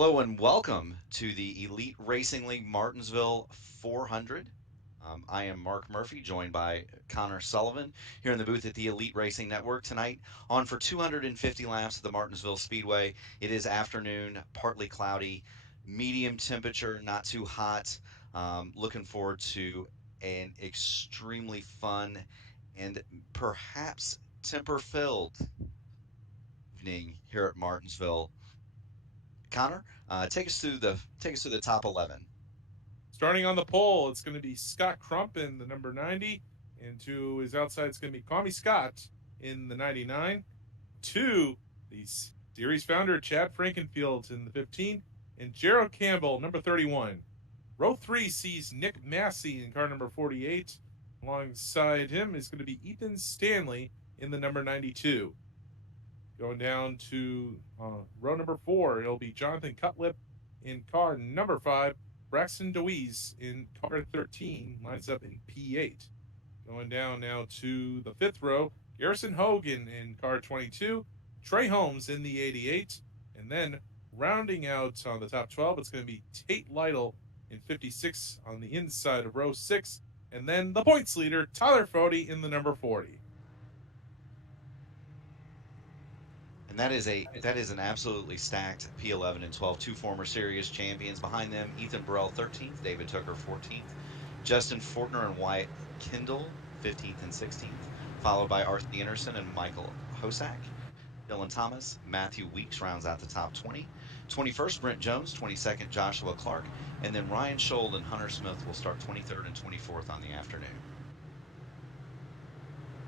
Hello and welcome to the Elite Racing League Martinsville 400. I am Mark Murphy, joined by Connor Sullivan here in the booth at the Elite Racing Network tonight. On for 250 laps at the Martinsville Speedway. It is afternoon, partly cloudy, medium temperature, not too hot. Looking forward to an extremely fun and perhaps temper-filled evening here at Martinsville. Connor, take us through the top 11. Starting on the pole, it's going to be Scott Crump in the number 90. And to his outside, it's going to be Kwame Scott in the 99. Two, the series founder, Chad Frankenfield in the 15. And Gerald Campbell, number 31. Row 3 sees Nick Massey in car number 48. Alongside him is going to be Ethan Stanley in the number 92. Going down to row number 4, it'll be Jonathan Cutlip in car number 5. Braxton DeWeese in car 13 lines up in P8. Going down now to the 5th row, Garrison Hogan in car 22. Trey Holmes in the 88. And then rounding out on the top 12, it's going to be Tate Lytle in 56 on the inside of row 6. And then the points leader, Tyler Fody in the number 40. And that is an absolutely stacked P11 and 12, two former series champions. Behind them, Ethan Burrell 13th, David Tooker 14th, Justin Fortner and Wyatt Kendall 15th and 16th, followed by Arthur Anderson and Michael Hosack. Dylan Thomas, Matthew Weeks rounds out the top 20. 21st, Brent Jones. 22nd, Joshua Clark. And then Ryan Scholl and Hunter Smith will start 23rd and 24th on the afternoon.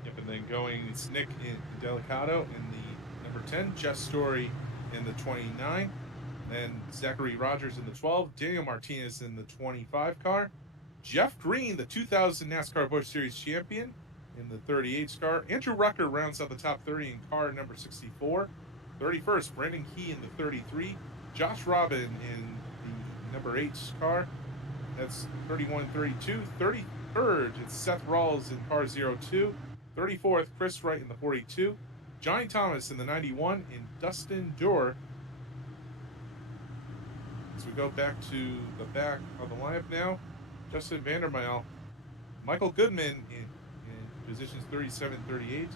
Yep, and then going, it's Nick Delicato in the number 10, Jeff Story in the 29, then Zachary Rogers in the 12, Daniel Martinez in the 25 car, Jeff Green, the 2000 NASCAR Busch Series champion, in the 38 car. Andrew Rucker rounds out the top 30 in car number 64. 31st, Brandon Key in the 33, Josh Robin in the number 8 car. That's 31, 32. 33rd, it's Seth Rawls in car 02. 34th, Chris Wright in the 42. Johnny Thomas in the 91, and Dustin Dorr. As we go back to the back of the lineup now, Justin Vandermeil, Michael Goodman in positions 37 38.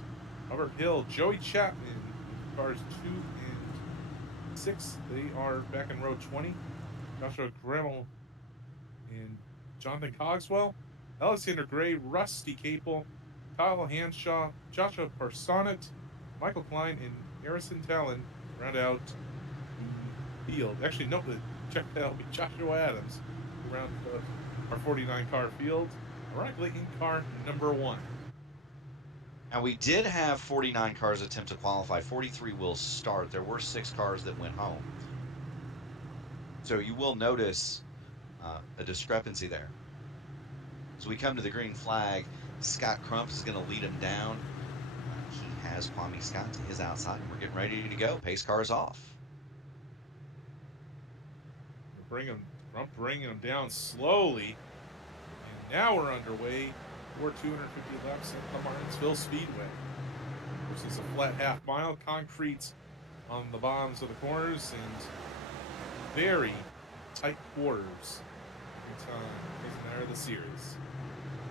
Robert Hill, Joey Chapman in cars 2 and 6. They are back in row 20. Joshua Gremmel and Jonathan Cogswell, Alexander Gray, Rusty Capel, Kyle Hanshaw, Joshua Parsonet, Michael Klein, and Harrison Talon round out the field. Actually, no, check that out. Joshua Adams round our 49 car field, ironically in car number 1. Now, we did have 49 cars attempt to qualify. 43 will start. There were 6 cars that went home. So you will notice a discrepancy there. So we come to the green flag. Scott Crump is going to lead him down. He has Kwame Scott to his outside, and we're getting ready to go. Pace car is off. Crump bringing him down slowly. And now we're underway for 250 laps at the Martinsville Speedway. This is a flat half mile, concrete on the bottoms of the corners, and very tight quarters every time of the series.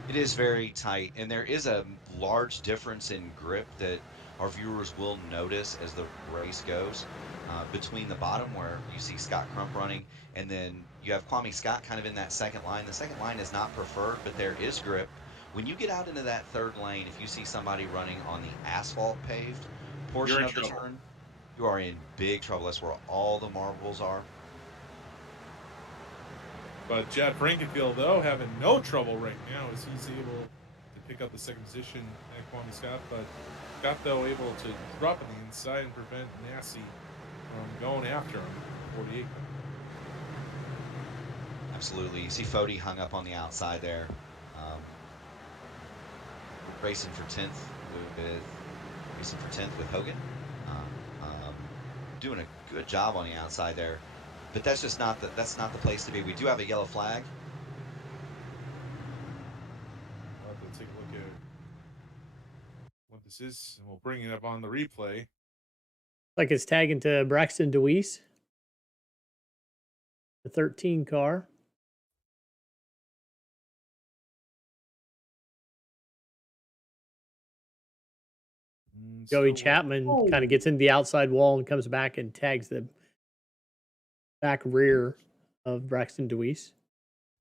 It is very tight, and there is a large difference in grip that our viewers will notice as the race goes. Between the bottom where you see Scott Crump running, and then you have Kwame Scott kind of in that second line. The second line is not preferred, but there is grip. When you get out into that third lane, if you see somebody running on the asphalt paved portion of the turn, you are in big trouble. That's where all the marbles are. But Chad Frankenfield, though, having no trouble right now as he's able to pick up the second position at Kwame Scott. But Scott, though, able to drop on the inside and prevent Massey from going after him. 48. Absolutely. You see Fody hung up on the outside there. Racing for 10th with Hogan. Doing a good job on the outside there. But that's just not the place to be. We do have a yellow flag. I'll have to take a look at what this is, and we'll bring it up on the replay. Like it's tagging to Braxton DeWeese. The 13 car. Joey Still Chapman kind of gets into the outside wall and comes back and tags the back rear of Braxton Deweese.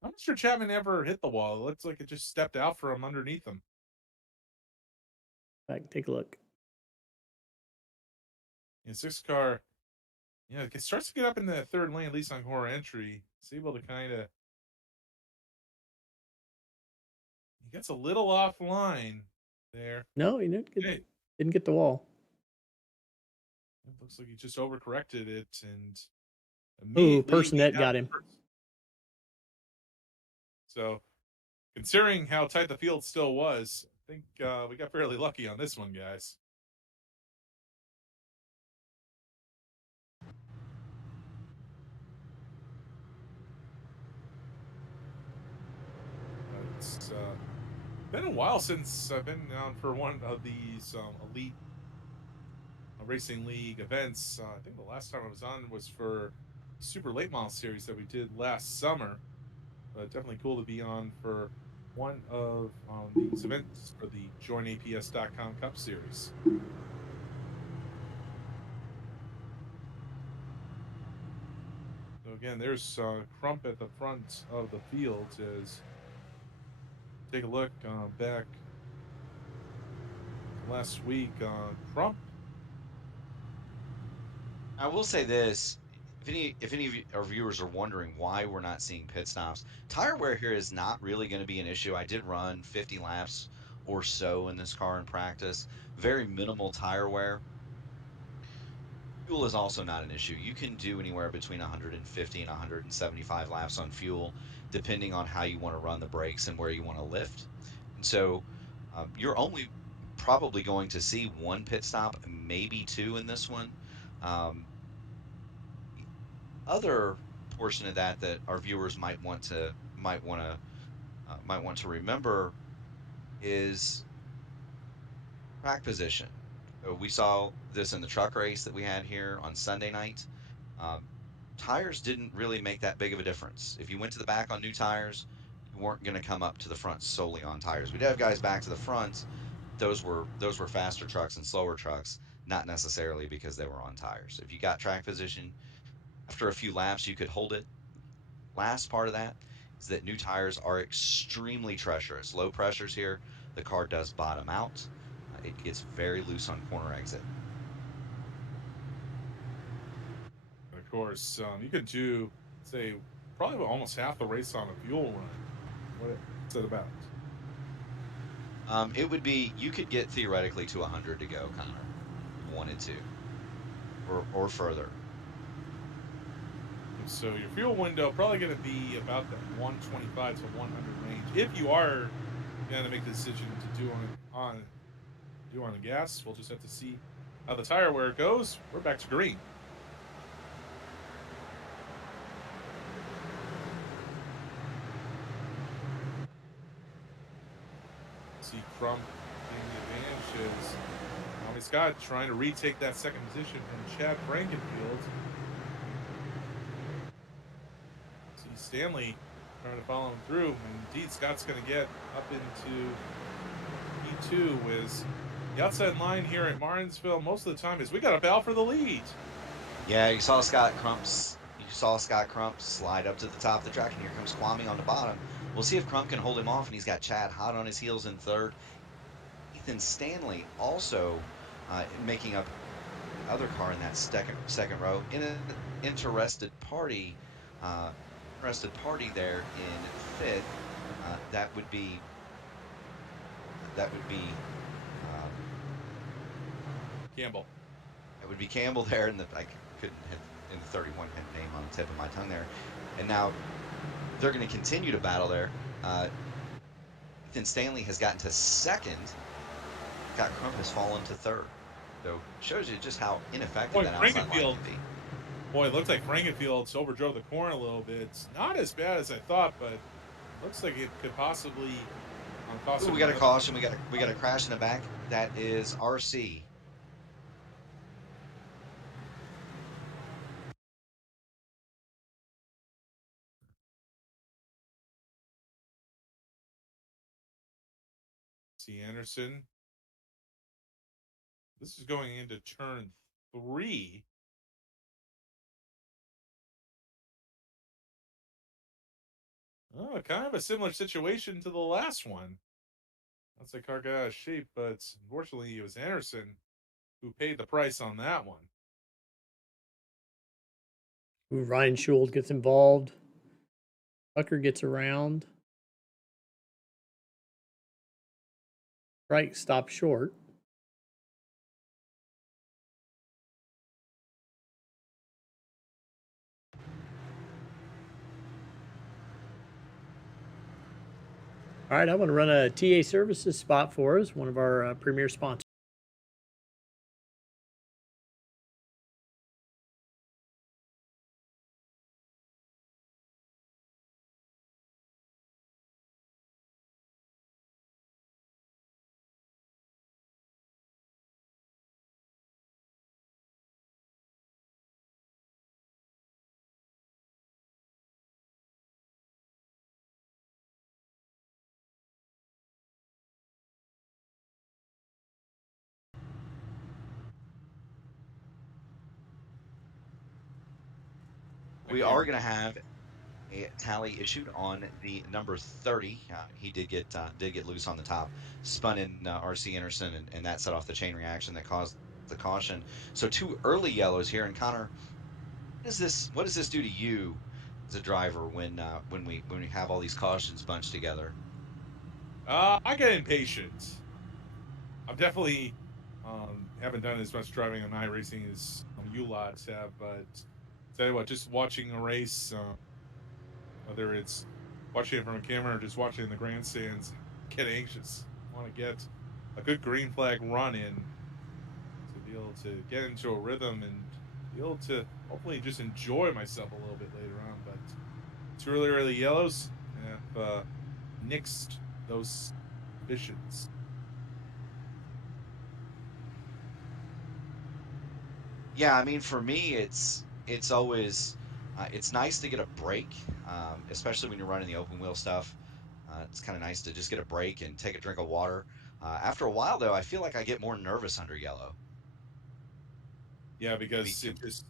I'm not sure Chapman ever hit the wall. It looks like it just stepped out for him underneath him. Back, take a look. Yeah, 6 car. Yeah, it starts to get up in the third lane, at least on core entry. It's able to kind of. He gets a little offline there. No, he didn't get the wall. It looks like he just overcorrected it and Ooh, immediately Personette got him. So, considering how tight the field still was, I think we got fairly lucky on this one, guys. It's been a while since I've been on for one of these elite racing league events. I think the last time I was on was for Super Late Model Series that we did last summer. But definitely cool to be on for one of these events for the JoinAPS.com Cup Series. So again, there's Crump at the front of the field. As take a look back last week, Crump. I will say this. If any of our viewers are wondering why we're not seeing pit stops, tire wear here is not really going to be an issue. I did run 50 laps or so in this car in practice. Very minimal tire wear. Fuel is also not an issue. You can do anywhere between 150 and 175 laps on fuel, depending on how you want to run the brakes and where you want to lift. And so you're only probably going to see one pit stop, maybe two in this one. Other portion of that our viewers might want to remember is track position. So we saw this in the truck race that we had here on Sunday night. Um, Tires didn't really make that big of a difference. If you went to the back on new tires, you weren't going to come up to the front solely on tires. We did have guys back to the front. Those were faster trucks and slower trucks, not necessarily because they were on tires. If you got track position after a few laps, you could hold it. Last part of that is that new tires are extremely treacherous. Low pressures here, the car does bottom out. It gets very loose on corner exit. Of course, you could do, say, probably almost half the race on a fuel run. What's it about? It would be you could get theoretically to 100 to go, Connor, if you wanted to, or further. So your fuel window probably going to be about that 125 to 100 range. If you are going to make the decision to do on the gas, we'll just have to see how the tire wear goes. We're back to green. See Crump getting the advantage is Tommy Scott trying to retake that second position from Chad Frankenfield. See Stanley trying to follow him through. And indeed, Scott's going to get up into P2 with the outside line here at Martinsville. Most of the time is we got to battle for the lead. Yeah, you saw Scott Crump slide up to the top of the track, and here comes Kwame on the bottom. We'll see if Crump can hold him off, and he's got Chad hot on his heels in third. Ethan Stanley also making up the other car in that second row. In an interested party there in fifth. That would be Campbell. That would be Campbell there, and I couldn't hit in the 31 hit name on the tip of my tongue there. And now they're going to continue to battle there. Ethan Stanley has gotten to second. Scott Crump has fallen to third. So shows you just how ineffective that outside line can be. Boy, it looks like Frankenfield's overdrove the corner a little bit. It's not as bad as I thought, but it looks like it could possibly cost. Ooh, we got a caution. We got a crash in the back. That is RC. R.C. Anderson. This is going into turn 3. Oh, kind of a similar situation to the last one. That's a car got out of shape, but unfortunately it was Anderson who paid the price on that one. Ooh, Ryan Schuld gets involved. Tucker gets around. Strike stops short. All right, I want to run a TA services spot for us, one of our premier sponsors. We are going to have a tally issued on the number 30. He did get loose on the top, spun in RC Anderson, and that set off the chain reaction that caused the caution. So 2 early yellows here. And Connor, what does this do to you as a driver when we have all these cautions bunched together? I get impatient. I'm definitely haven't done as much driving on iRacing as you lots have, but tell you what, just watching a race, whether it's watching it from a camera or just watching in the grandstands, get anxious. I want to get a good green flag run in to be able to get into a rhythm and be able to hopefully just enjoy myself a little bit later on. But 2 early yellows have nixed those visions. Yeah, I mean, for me, it's always it's nice to get a break, especially when you're running the open wheel stuff. It's kind of nice to just get a break and take a drink of water. After a while, though, I feel like I get more nervous under yellow. Yeah, Maybe because it just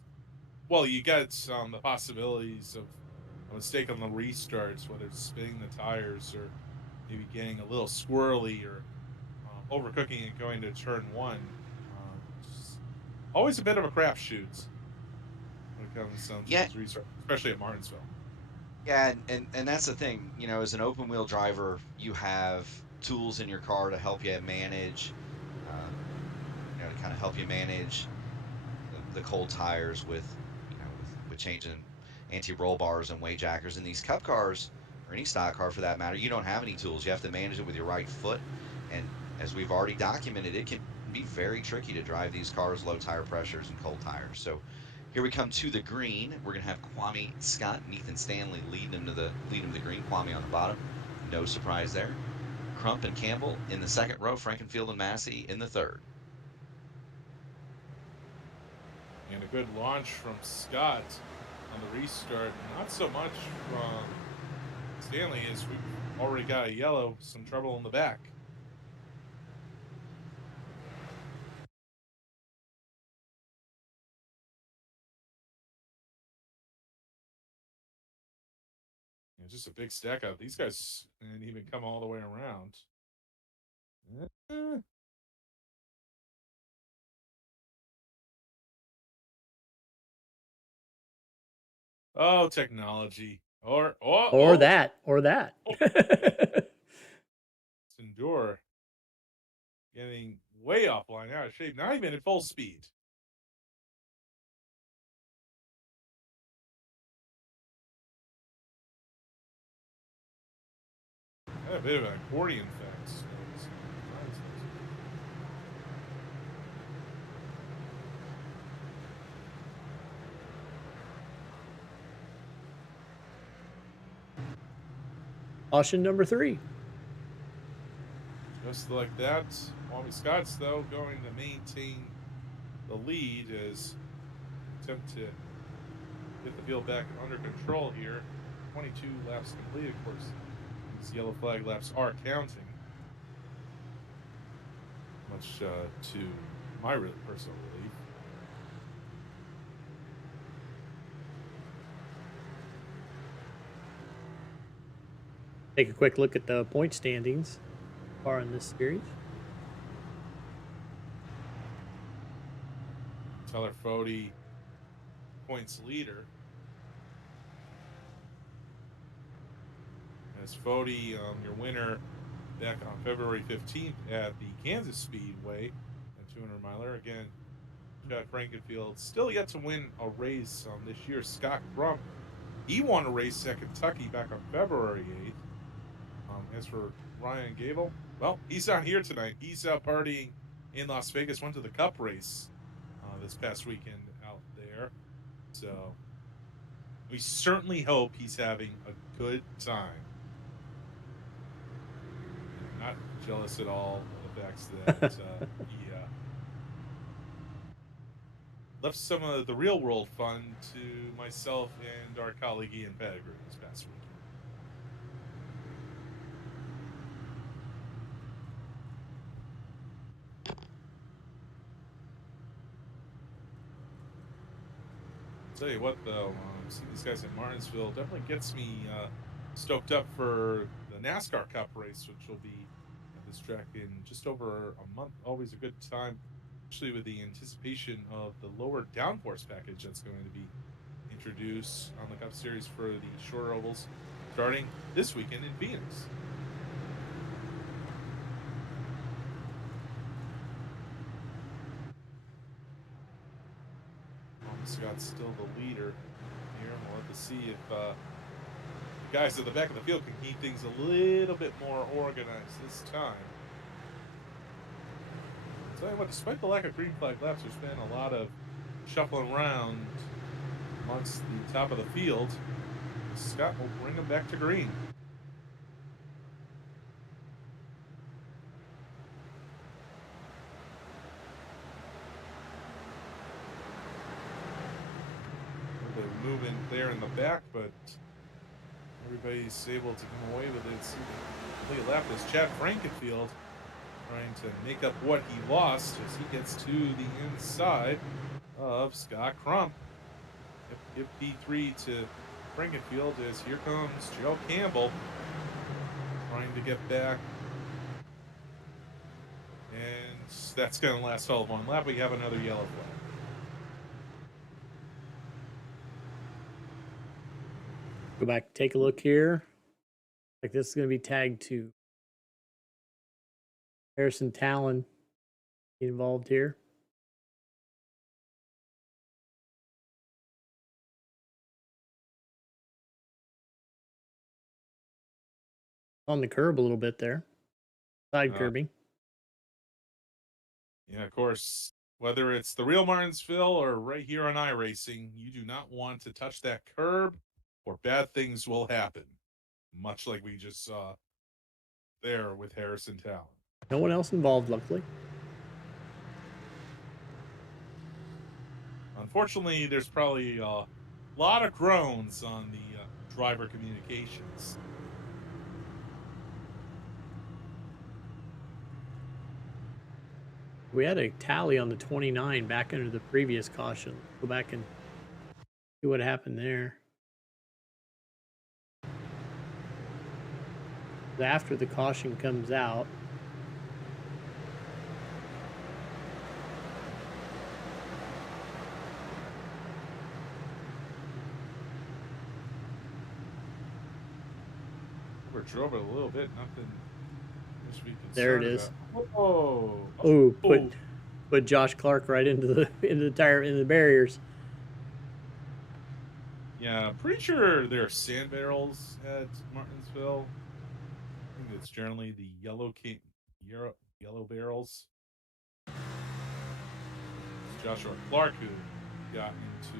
well, you got the possibilities of a mistake on the restarts, whether it's spinning the tires or maybe getting a little squirrely or overcooking and going to turn 1. It's always a bit of a crapshoot when it comes down to yeah, these restarts, especially at Martinsville. yeah, and that's the thing. As an open wheel driver, you have tools in your car to help you manage, um, to kind of help you manage the cold tires with changing anti-roll bars and weight jackers. In these cup cars or any stock car for that matter, you don't have any tools. You have to manage it with your right foot. And as we've already documented, it can be very tricky to drive these cars low tire pressures and cold tires. So here we come to the green. We're gonna have Kwame Scott and Ethan Stanley lead him to the green. Kwame on the bottom. No surprise there. Crump and Campbell in the second row. Frankenfield and Massey in the third. And a good launch from Scott on the restart. Not so much from Stanley, as we've already got a yellow, some trouble in the back. Just a big stack up. These guys didn't even come all the way around. Oh, technology. Or that. oh, Endure getting way offline, out of shape, not even at full speed. Had a bit of an accordion effect. Caution number 3. Just like that, Kwame Scott's though going to maintain the lead as attempt to get the field back under control here. 22 laps complete, of course. These yellow flag laps are counting. much to my personal relief. Take a quick look at the point standings far in this series. Tyler Fode, points leader. As Fode, your winner back on February 15th at the Kansas Speedway, a 200 miler. Again, Chad Frankenfield still yet to win a race this year. Scott Crump, he won a race at Kentucky back on February 8th. As for Ryan Gable, well, he's not here tonight. He's out partying in Las Vegas. Went to the Cup race this past weekend out there. So we certainly hope he's having a good time. I'm not jealous at all of the fact that he left some of the real world fun to myself and our colleague Ian Pettigrew this past week. Tell you what, though, seeing these guys at Martinsville definitely gets me stoked up for the NASCAR Cup race, which will be at this track in just over a month. Always a good time, especially with the anticipation of the lower downforce package that's going to be introduced on the Cup Series for the shorter ovals starting this weekend in Phoenix. Scott's still the leader here. We'll have to see if the guys at the back of the field can keep things a little bit more organized this time. I'll tell you what, despite the lack of green flag laps, there's been a lot of shuffling around amongst the top of the field. Scott will bring them back to green. Moving there in the back, but everybody's able to come away with it. Complete lap is Chad Frankenfield trying to make up what he lost as he gets to the inside of Scott Crump. Give P3 to Frankenfield as here comes Joe Campbell trying to get back. And that's going to last all of one lap. We have another yellow flag. Go back, take a look here. Like this is going to be tagged to Harrison Talon involved here. On the curb a little bit there. Side curbing. Yeah, of course, whether it's the real Martinsville or right here on iRacing, you do not want to touch that curb or bad things will happen. Much like we just saw there with Harrison Talon. No one else involved, luckily. Unfortunately, there's probably a lot of groans on the driver communications. We had a tally on the 29 back under the previous caution. Go back and see what happened there. After the caution comes out, Drove it a little bit, nothing. There it is. Oh, put Josh Clark right into the barriers. Yeah, I'm pretty sure there are sand barrels at Martinsville. I think it's generally the yellow barrels. It's Joshua Clark who got into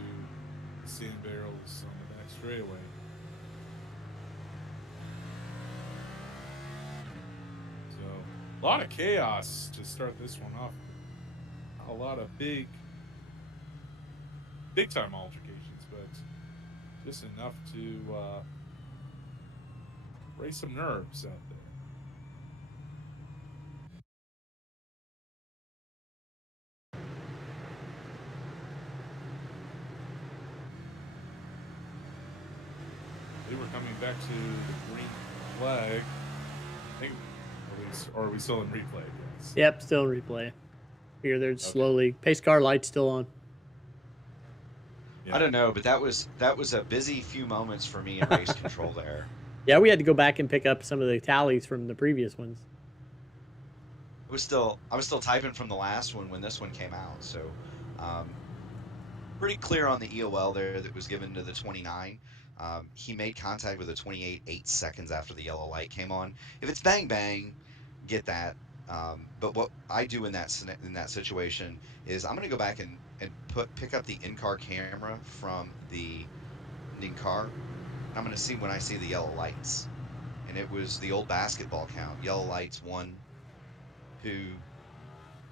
the sand barrels on the back straightaway. A lot of chaos to start this one off. A lot of big time altercations, but just enough to raise some nerves out there. coming back to the green flag. I think, or are we still in replay, guys? Yep, still in replay. Here they're slowly. Pace car light's still on. Yeah. I don't know, but that was a busy few moments for me in race control there. Yeah, we had to go back and pick up some of the tallies from the previous ones. I was still typing from the last one when this one came out, so pretty clear on the EOL there that was given to the 29. He made contact with the 28 8 seconds after the yellow light came on. If it's bang bang, get that. But what I do in that situation is I'm going to go back and pick up the in-car camera from the in-car. And I'm going to see when I see the yellow lights. And it was the old basketball count. Yellow lights, 1, 2.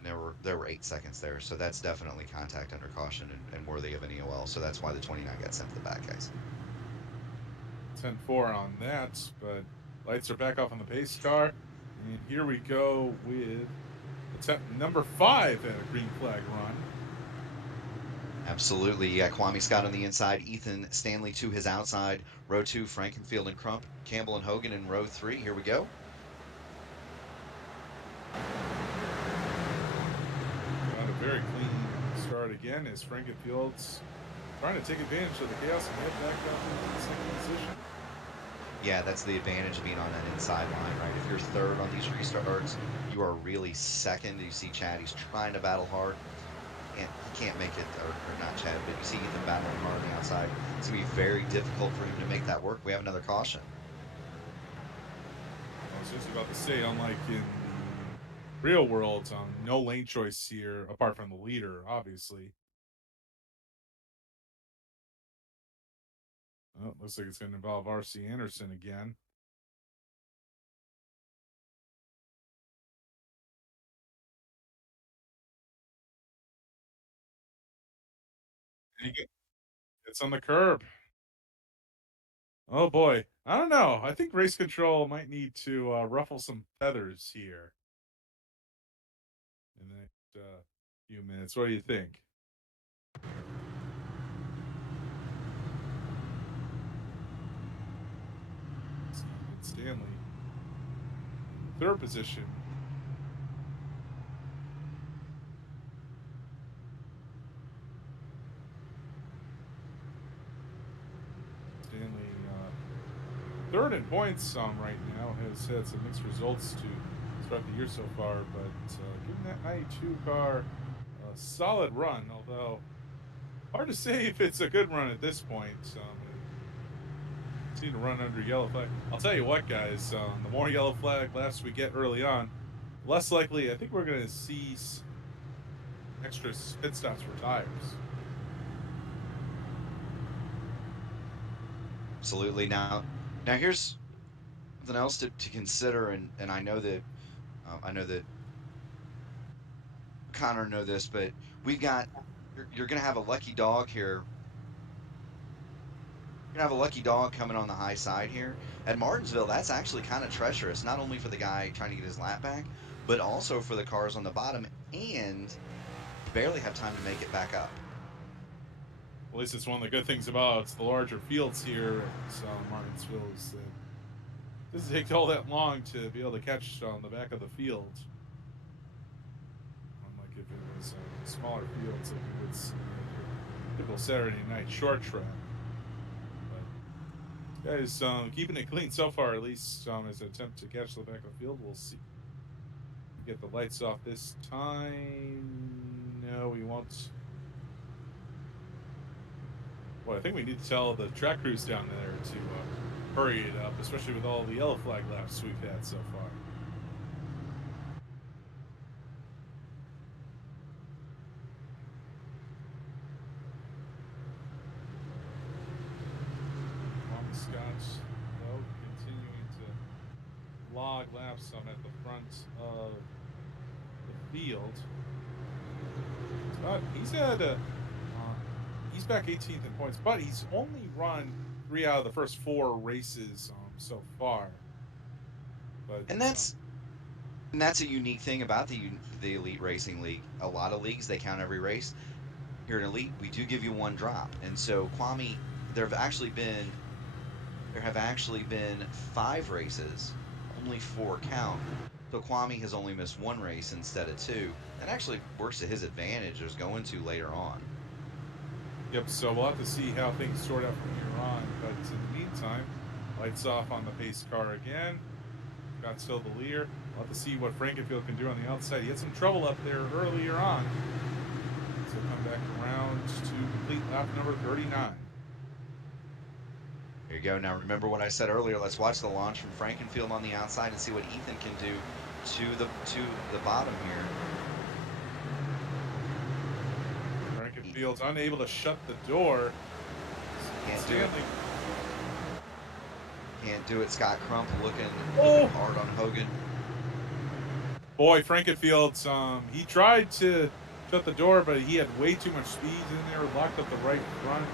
There were 8 seconds there, so that's definitely contact under caution and worthy of an EOL. So that's why the 29 got sent to the back, guys. 10-4 on that, but lights are back off on the pace car. And here we go with attempt number 5 at a green flag run. Absolutely. You got Kwame Scott on the inside, Ethan Stanley to his outside, row 2, Frankenfield and Crump, Campbell and Hogan in row 3. Here we go. Got a very clean start again as Frankenfield's trying to take advantage of the chaos and head back up into the second position. Yeah, that's the advantage of being on that inside line, right? If you're third on these restarts, you are really second. You see Chad, he's trying to battle hard. And he can't make it, or not Chad, but you see Ethan battling hard on the outside. It's going to be very difficult for him to make that work. We have another caution. I was just about to say, unlike in the real world, no lane choice here, apart from the leader, obviously. Oh, looks like it's going to involve R.C. Anderson again. It's on the curb. Oh boy, I don't know. I think race control might need to ruffle some feathers here in the next few minutes. What do you think? Stanley, third position. Stanley, third in points right now, has had some mixed results to start the year so far, but given that 92 car a solid run, although hard to say if it's a good run at this point. To run under yellow flag. I'll tell you what, guys, the more yellow flag laps we get early on, less likely I think we're going to see extra pit stops for tires. Absolutely. Now here's something else to consider, and I know that Connor know this, but we've got you're going to have a lucky dog here. You're going to have a lucky dog coming on the high side here. At Martinsville, that's actually kind of treacherous, not only for the guy trying to get his lap back, but also for the cars on the bottom, and barely have time to make it back up. At least it's one of the good things about the larger fields here at Martinsville is that it doesn't take all that long to be able to catch on the back of the field. Unlike if it was smaller fields like you would see a typical Saturday night short track. Guys, keeping it clean so far, at least as an attempt to catch the back of the field. We'll see. Get the lights off this time. No, we won't. Well, I think we need to tell the track crews down there to hurry it up, especially with all the yellow flag laps we've had so far. Scott, though, continuing to log laps at the front of the field. Scott, he's had he's back 18th in points, but he's only run 3 out of the first 4 races so far. But and that's a unique thing about the Elite Racing League. A lot of leagues, they count every race. Here in Elite, we do give you 1 drop, and so Kwame, there have actually been there have actually been 5 races, only 4 count. So Kwame has only missed 1 race instead of 2. That actually works to his advantage. There's going to later on. Yep, so we'll have to see how things sort out from here on. But in the meantime, lights off on the pace car again. Got still the leader. We'll have to see what Frankenfield can do on the outside. He had some trouble up there earlier on. So come back around to complete lap number 39. There you go. Now remember what I said earlier. Let's watch the launch from Frankenfield on the outside and see what Ethan can do to the bottom here. Frankenfield's unable to shut the door. Can't do it. Can't do it. Scott Crump looking hard on Hogan. Boy, Frankenfield's he tried to shut the door, but he had way too much speed in there, locked up the right front.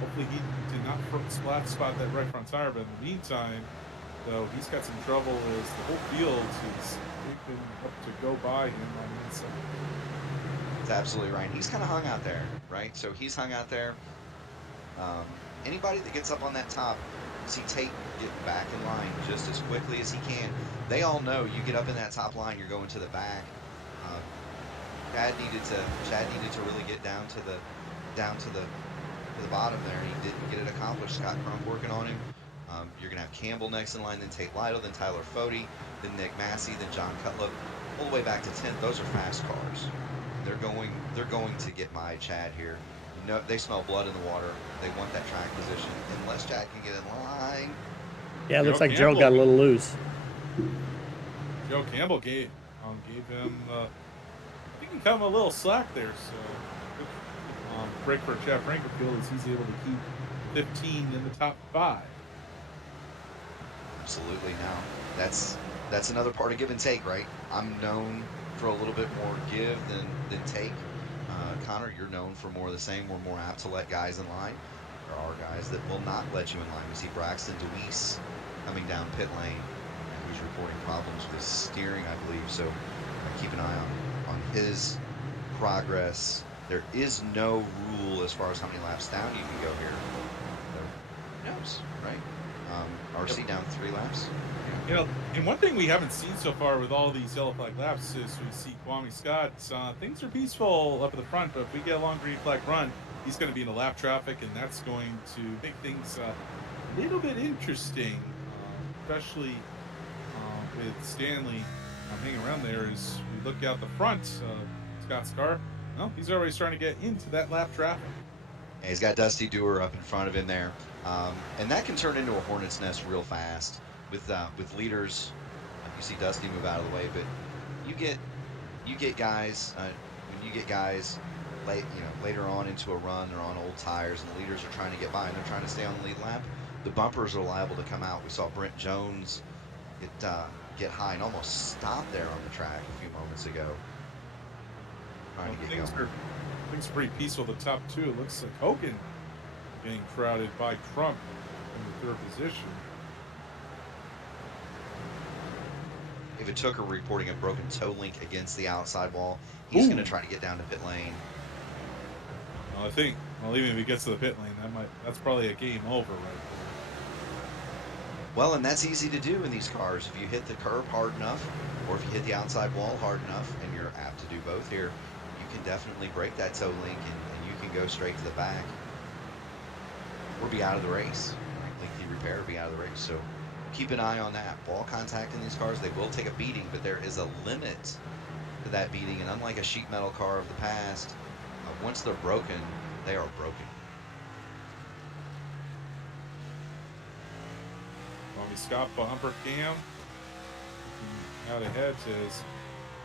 Hopefully he did not splat spot that right front tire, but in the meantime, though, he's got some trouble as the whole field is creeping up to go by him on the inside. That's absolutely right. He's kind of hung out there, right? So he's hung out there. Anybody that gets up on that top, see Tate get back in line just as quickly as he can. They all know you get up in that top line, you're going to the back. Chad needed to really get down to the bottom there. He didn't get it accomplished. Scott Crump working on him. You're gonna have Campbell next in line, then Tate Lytle, then Tyler Fody, then Nick Massey, then John Cutlip, all the way back to 10th. Those are fast cars. They're going to get my Chad here. No, they smell blood in the water. They want that track position. Unless Chad can get in line. Yeah, it looks like Gerald got a little loose. Joe Campbell gave him, I think he cut him a little slack there. So break for Chad Frankenfield as he's able to keep 15 in the top 5. Absolutely. Now that's another part of give and take, right? I'm known for a little bit more give than take. Connor, you're known for more of the same. We're more apt to let guys in line. There are guys that will not let you in line. We see Braxton Deweese coming down pit lane, who's reporting problems with his steering, I believe. So keep an eye on his progress. There is no rule as far as how many laps down you can go here. So, who knows, right? RC down 3 laps. You know, and one thing we haven't seen so far with all these yellow flag laps is we see Kwame Scott. Things are peaceful up at the front, but if we get a long green flag run, he's going to be in the lap traffic, and that's going to make things a little bit interesting, especially with Stanley hanging around there as we look out the front of Scott's car. Well, he's already starting to get into that lap traffic. Yeah, he's got Dusty Dewar up in front of him there, and that can turn into a hornet's nest real fast. With leaders, you see Dusty move out of the way, but you get guys when you get guys later on into a run, they're on old tires, and the leaders are trying to get by and they're trying to stay on the lead lap. The bumpers are liable to come out. We saw Brent Jones get high and almost stop there on the track a few moments ago. Trying to get going. Things are pretty peaceful at the top 2. It looks like Hogan getting crowded by Crump in the 3rd position. David Tooker reporting a broken toe link against the outside wall. He's going to try to get down to pit lane. Well, I think, even if he gets to the pit lane, that's probably a game over right there. Well, and that's easy to do in these cars. If you hit the curb hard enough, or if you hit the outside wall hard enough, and you're apt to do both here, you can definitely break that toe link, and you can go straight to the back, or be out of the race. Lengthy repair, be out of the race. So keep an eye on that. Ball contact in these cars, they will take a beating, but there is a limit to that beating. And unlike a sheet metal car of the past, once they're broken, they are broken. Kwame Scott bumper cam out ahead is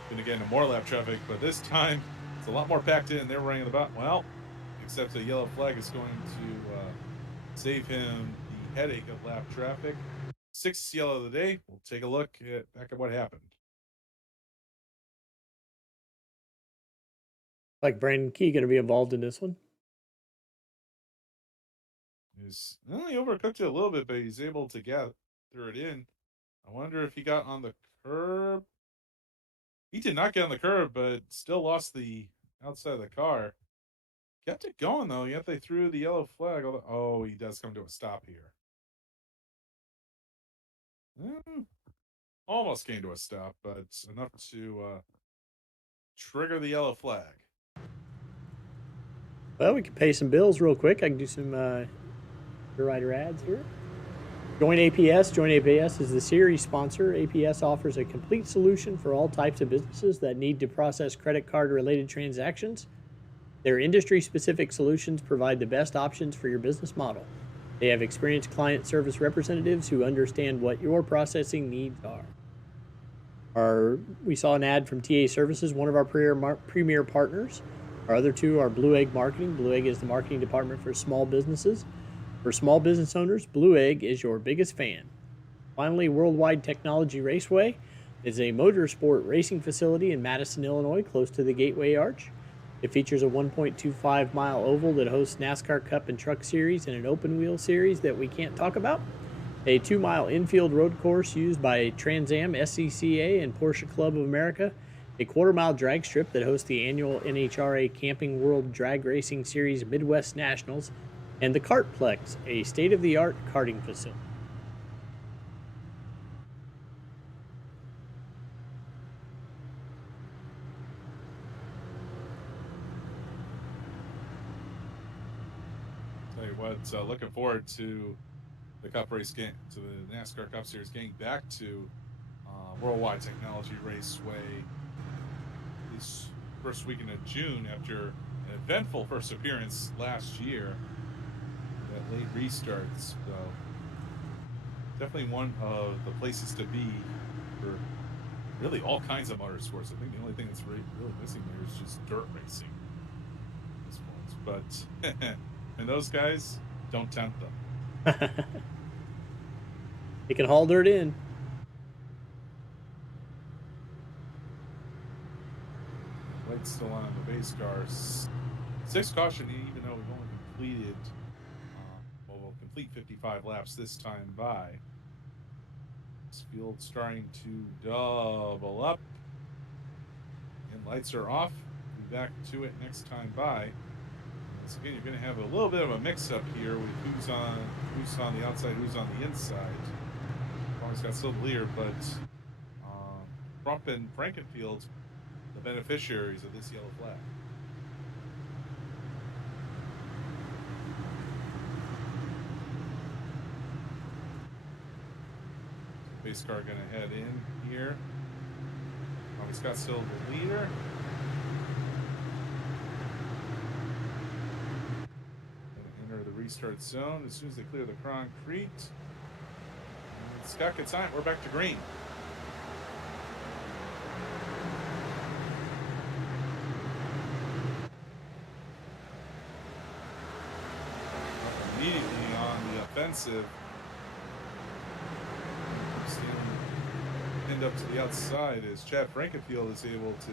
going to get into more lap traffic, but this time it's a lot more packed in. They're running about, well, except the yellow flag is going to save him the headache of lap traffic. 6th yellow of the day. We'll take a look back at what happened. Like Brandon Key going to be involved in this one? He's only overcooked it a little bit, but he's able to gather it in. I wonder if he got on the curb. He did not get on the curb, but still lost the outside of the car. Kept it going, though, yet they threw the yellow flag. Oh, he does come to a stop here. Almost came to a stop, but enough to trigger the yellow flag. Well, we can pay some bills real quick. I can do some rider ads here. Join APS. Join APS is the series sponsor. APS offers a complete solution for all types of businesses that need to process credit card related transactions. Their industry specific solutions provide the best options for your business model. They have experienced client service representatives who understand what your processing needs are. We saw an ad from TA Services, one of our premier partners. Our other two are Blue Egg Marketing. Blue Egg is the marketing department for small businesses. For small business owners, Blue Egg is your biggest fan. Finally, Worldwide Technology Raceway is a motorsport racing facility in Madison, Illinois, close to the Gateway Arch. It features a 1.25-mile oval that hosts NASCAR Cup and Truck Series and an open wheel series that we can't talk about, a 2-mile infield road course used by Trans Am, SCCA, and Porsche Club of America, a 1/4-mile drag strip that hosts the annual NHRA Camping World Drag Racing Series Midwest Nationals, and the Kartplex, a state-of-the-art karting facility. Tell you what, looking forward to the Cup race game, to the NASCAR Cup Series, getting back to Worldwide Technology Raceway this first weekend of June after an eventful first appearance last year. That late restarts, so definitely one of the places to be for really all kinds of motorsports. I think the only thing that's really missing there is just dirt racing at this point. But and those guys, don't tempt them. They can haul dirt in. Light's still on the base cars. 6 caution, even though we've only completed, we'll complete 55 laps this time by. This field's starting to double up. And lights are off. We'll be back to it next time by. Once again, you're going to have a little bit of a mix-up here with who's on the outside, who's on the inside. Always got still clear, but Trump and Frankenfield, the beneficiaries of this yellow flag. Base car going to head in here. Tommy Scott still the leader. Enter the restart zone as soon as they clear the concrete. And Scott gets on. We're back to green. Immediately on the offensive. End up to the outside as Chad Frankenfield is able to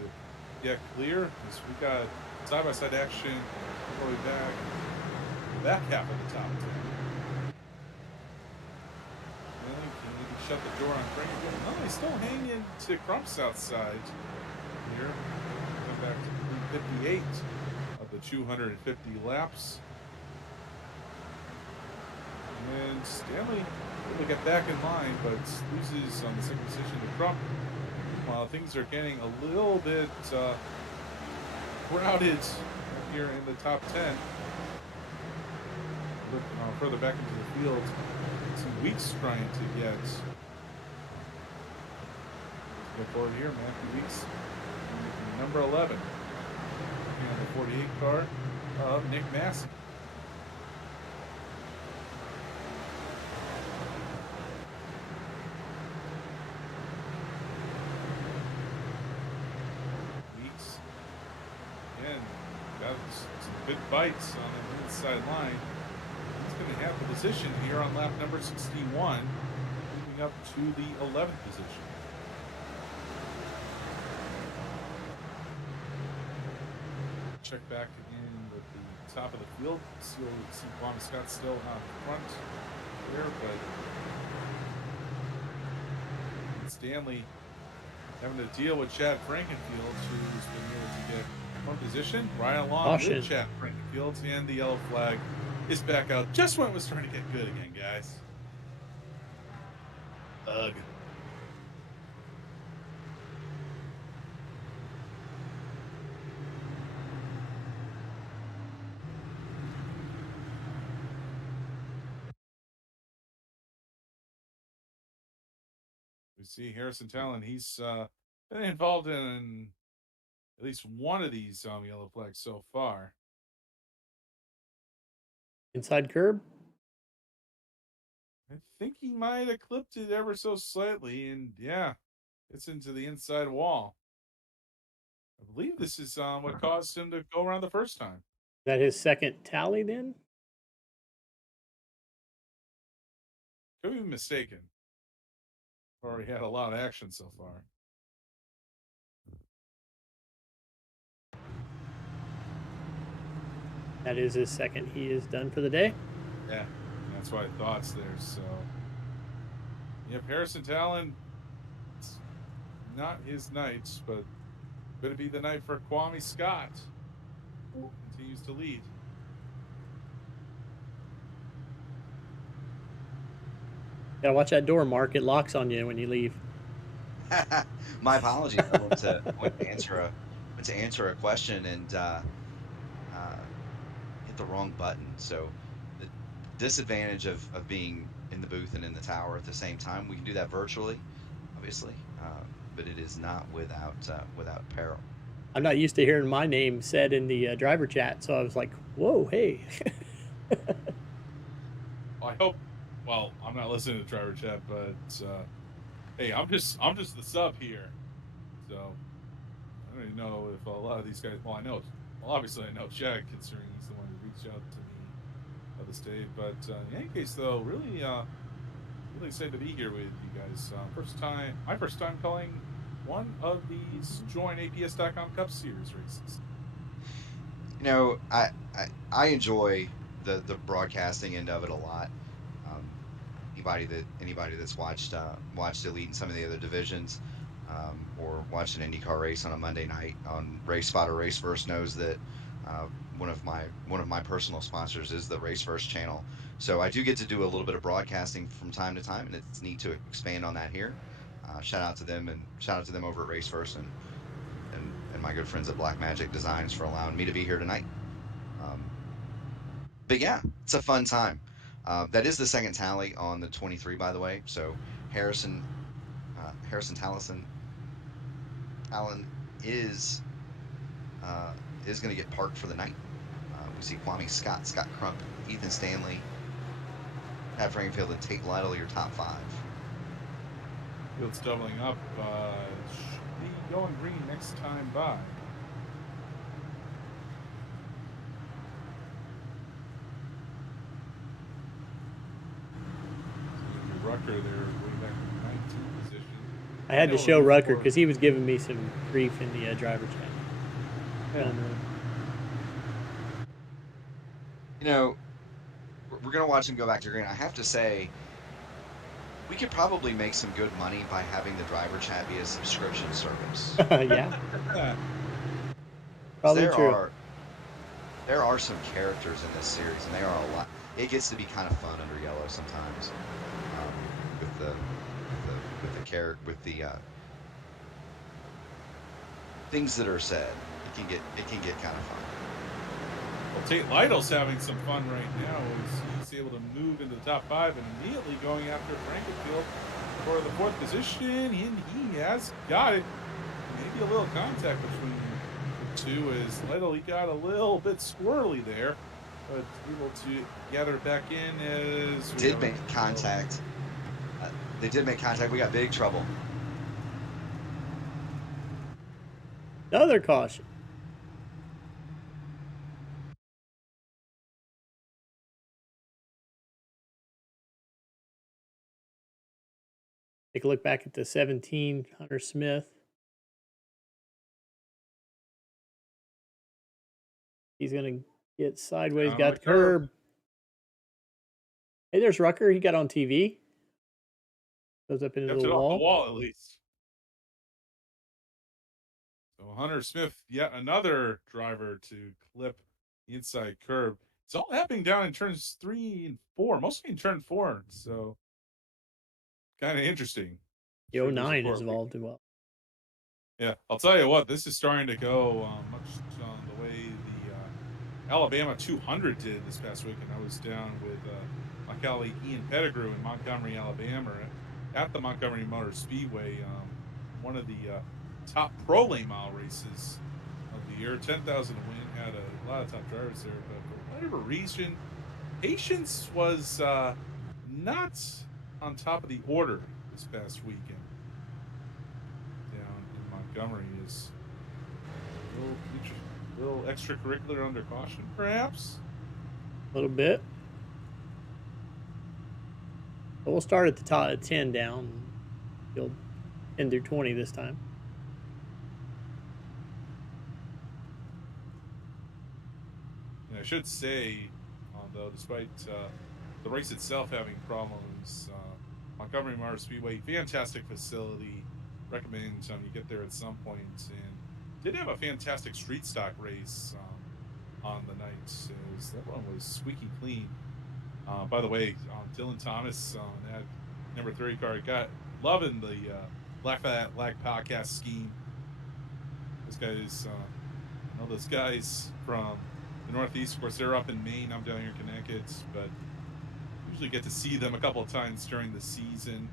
get clear. As we got side-by-side action all the way back, the back half of the top 10. Really, can maybe shut the door on Frankenfield? No, he's still hanging to Crump's outside here. Come back to 358 of the 250 laps. And Stanley able to get back in line, but loses on the second position to Crump. While things are getting a little bit crowded here in the top 10. Look further back into the field. 2 weeks trying to get forward here. Matthew Weeks, number 11. And the 48 car of Nick Massey. Some good bites on the inside line. He's going to have the position here on lap number 61, moving up to the 11th position. Check back in with the top of the field. You'll see Kwame Scott still out front there, but Stanley having to deal with Chad Frankenfield, who's been able to get one position right along with Chad Frankenfield, and the yellow flag is back out just when it was starting to get good again, guys. Ugh. We see Harrison Talon. He's been involved in at least one of these yellow flags so far. Inside curb. I think he might have clipped it ever so slightly, and yeah, it's into the inside wall. I believe this is what caused him to go around the first time. Is that his second tally then? Could be mistaken. Already had a lot of action so far. That is his second. He is done for the day. Yeah, that's why I thought it's there. So, yep, Harrison Talon, it's not his night, but going to be the night for Kwame Scott. Continues to lead. Gotta watch that door, Mark. It locks on you when you leave. My apologies. I went to answer a question and hit the wrong button. So the disadvantage of being in the booth and in the tower at the same time, we can do that virtually, obviously, but it is not without peril. I'm not used to hearing my name said in the driver chat, so I was like, "Whoa, hey." I hope. Well, I'm not listening to driver chat, but hey, I'm just the sub here, so I don't even know if a lot of these guys. Well, I know. Well, obviously, I know Jack, considering he's the one who reached out to me of the state. But in any case, though, really excited to be here with you guys. My first time calling one of these joint APS.com Cup Series races. You know, I enjoy the broadcasting end of it a lot. Anybody that's watched Elite in some of the other divisions, or watched an IndyCar race on a Monday night on Race Spot or Raceverse knows that one of my personal sponsors is the Raceverse channel. So I do get to do a little bit of broadcasting from time to time, and it's neat to expand on that here. Shout out to them over at Raceverse and my good friends at Black Magic Designs for allowing me to be here tonight. But yeah, it's a fun time. That is the second tally on the 23, by the way. So Harrison Talon is going to get parked for the night. We see Kwame Scott, Scott Crump, Ethan Stanley, Pat Frankfield, and Tate Lytle, your top five. Field's doubling up. Should be going green next time by. Rucker there, way back in 19th position. I had to show Rucker because he was giving me some grief in the driver chat. Yeah. You know, we're going to watch him go back to green. I have to say, we could probably make some good money by having the driver chat be a subscription service. Yeah. Probably true. There are some characters in this series, and they are a lot. It gets to be kind of fun under yellow sometimes, with the things that are said. It can get kind of fun. Well, Tate Lytle's having some fun right now as he's able to move into the top five and immediately going after Frankenfield for the fourth position, and he has got it. Maybe a little contact between the two as Lytle, he got a little bit squirrely there, but able to gather it back in as did make contact. They did make contact. We got big trouble. Another caution. Take a look back at the 17, Hunter Smith. He's going to get sideways, got the curb. Hey, there's Rucker. He got on TV. Goes up into the wall. Off the wall, at least. So Hunter Smith, yet another driver to clip the inside curb. It's all happening down in turns 3 and 4, mostly in turn 4. So kind of interesting. The Sure, there's a 09 is correlation. involved as well. Yeah, I'll tell you what, this is starting to go much the way the Alabama 200 did this past weekend. I was down with my colleague Ian Pettigrew in Montgomery, Alabama, at the Montgomery Motor Speedway, one of the top pro lane mile races of the year. 10,000 to win, had a lot of top drivers there, but for whatever reason, patience was not on top of the order this past weekend. Down in Montgomery is a little extracurricular under caution, perhaps. A little bit. But we'll start at the top at 10 down. Field 10 through 20 this time. And I should say, though, despite the race itself having problems, Montgomery Motor Speedway, fantastic facility. Recommend you get there at some point. And did have a fantastic street stock race on the night. That one was squeaky clean. By the way, Dylan Thomas on that number 30 car got loving the Black podcast scheme. Those guys, I know those guys from the Northeast. Of course, they're up in Maine. I'm down here in Connecticut, but usually get to see them a couple of times during the season.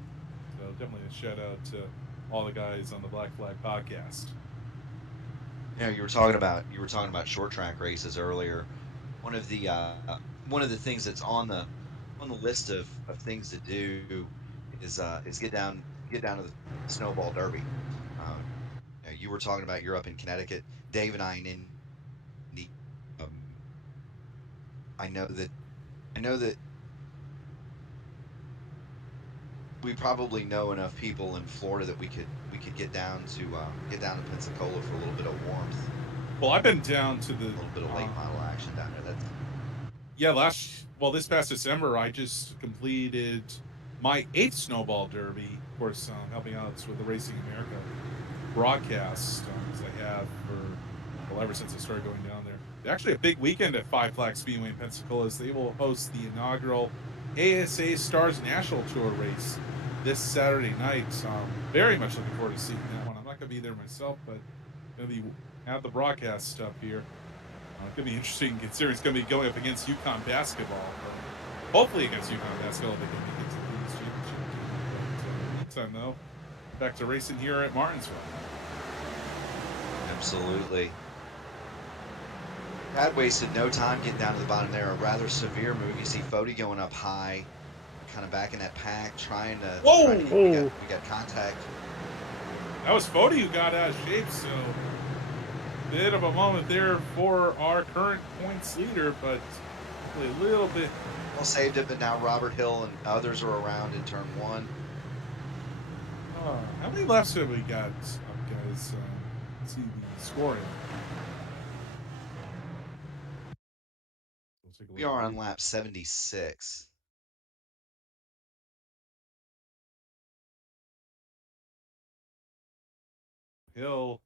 So definitely a shout out to all the guys on the Black Flag podcast. Yeah, you were talking about short track races earlier. One of the things that's on the list of things to do is get down to the snowball derby. You were talking about you're up in Connecticut. Dave and I in Indy. I know that we probably know enough people in Florida that we could get down to Pensacola for a little bit of warmth. Well, I've been down to a little bit of late model action down there. This past December, I just completed my 8th snowball derby. Of course, helping out with the Racing America broadcast, as I have ever since I started going down there. Actually, a big weekend at Five Flags Speedway in Pensacola. They will host the inaugural ASA Stars National Tour race this Saturday night. Very much looking forward to seeing that one. I'm not going to be there myself, but going to be at the broadcast up here. It's going to be interesting considering it's going to be going up against UConn basketball. Hopefully against UConn basketball, they can make it to the League's championship game. But in the meantime, though, back to racing here at Martinsville. Absolutely. Pat wasted no time getting down to the bottom there. A rather severe move. You see Fody going up high, kind of back in that pack, trying to. We got contact. That was Fody who got out of shape, so bit of a moment there for our current points leader, but a little bit. Well, saved it, but now Robert Hill and others are around in turn 1. How many laps have we got, guys? Let's see the scoring. We are on lap 76. Hill.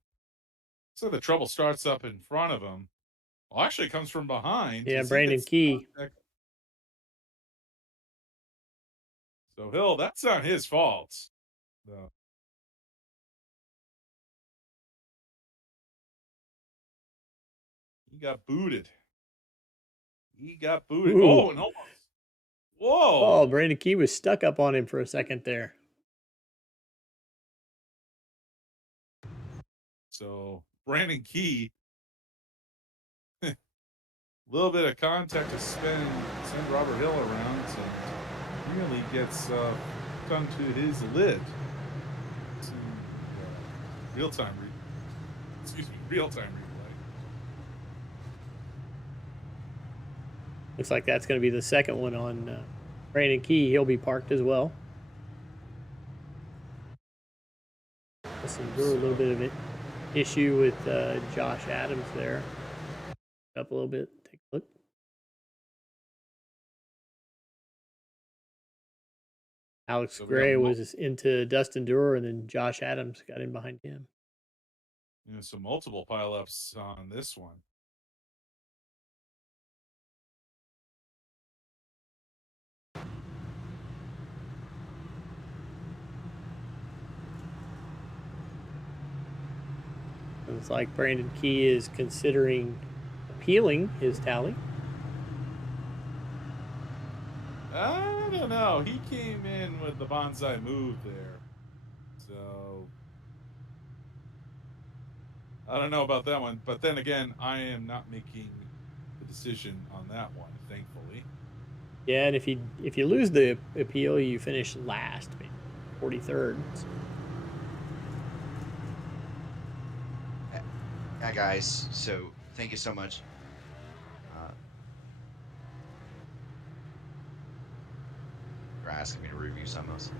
So the trouble starts up in front of him. Well, actually, it comes from behind. Yeah, Brandon Key. So Hill, that's not his fault. No. He got booted. Ooh. Oh, and almost. Whoa. Oh, Brandon Key was stuck up on him for a second there. So Brandon Key, a little bit of contact to send Robert Hill around, and really gets done to his lid. Real-time replay. Looks like that's going to be the second one on Brandon Key. He'll be parked as well. Let's endure a little bit of an issue with Josh Adams there. Up a little bit. Take a look. Alex Gray was into Dustin Durer, and then Josh Adams got in behind him. So multiple pileups on this one. Sounds like Brandon Key is considering appealing his tally. I don't know. He came in with the bonsai move there. So I don't know about that one. But then again, I am not making the decision on that one, thankfully. Yeah, and if you lose the appeal, you finish last, 43rd. Yeah, guys. So thank you so much. You're asking me to review some of those.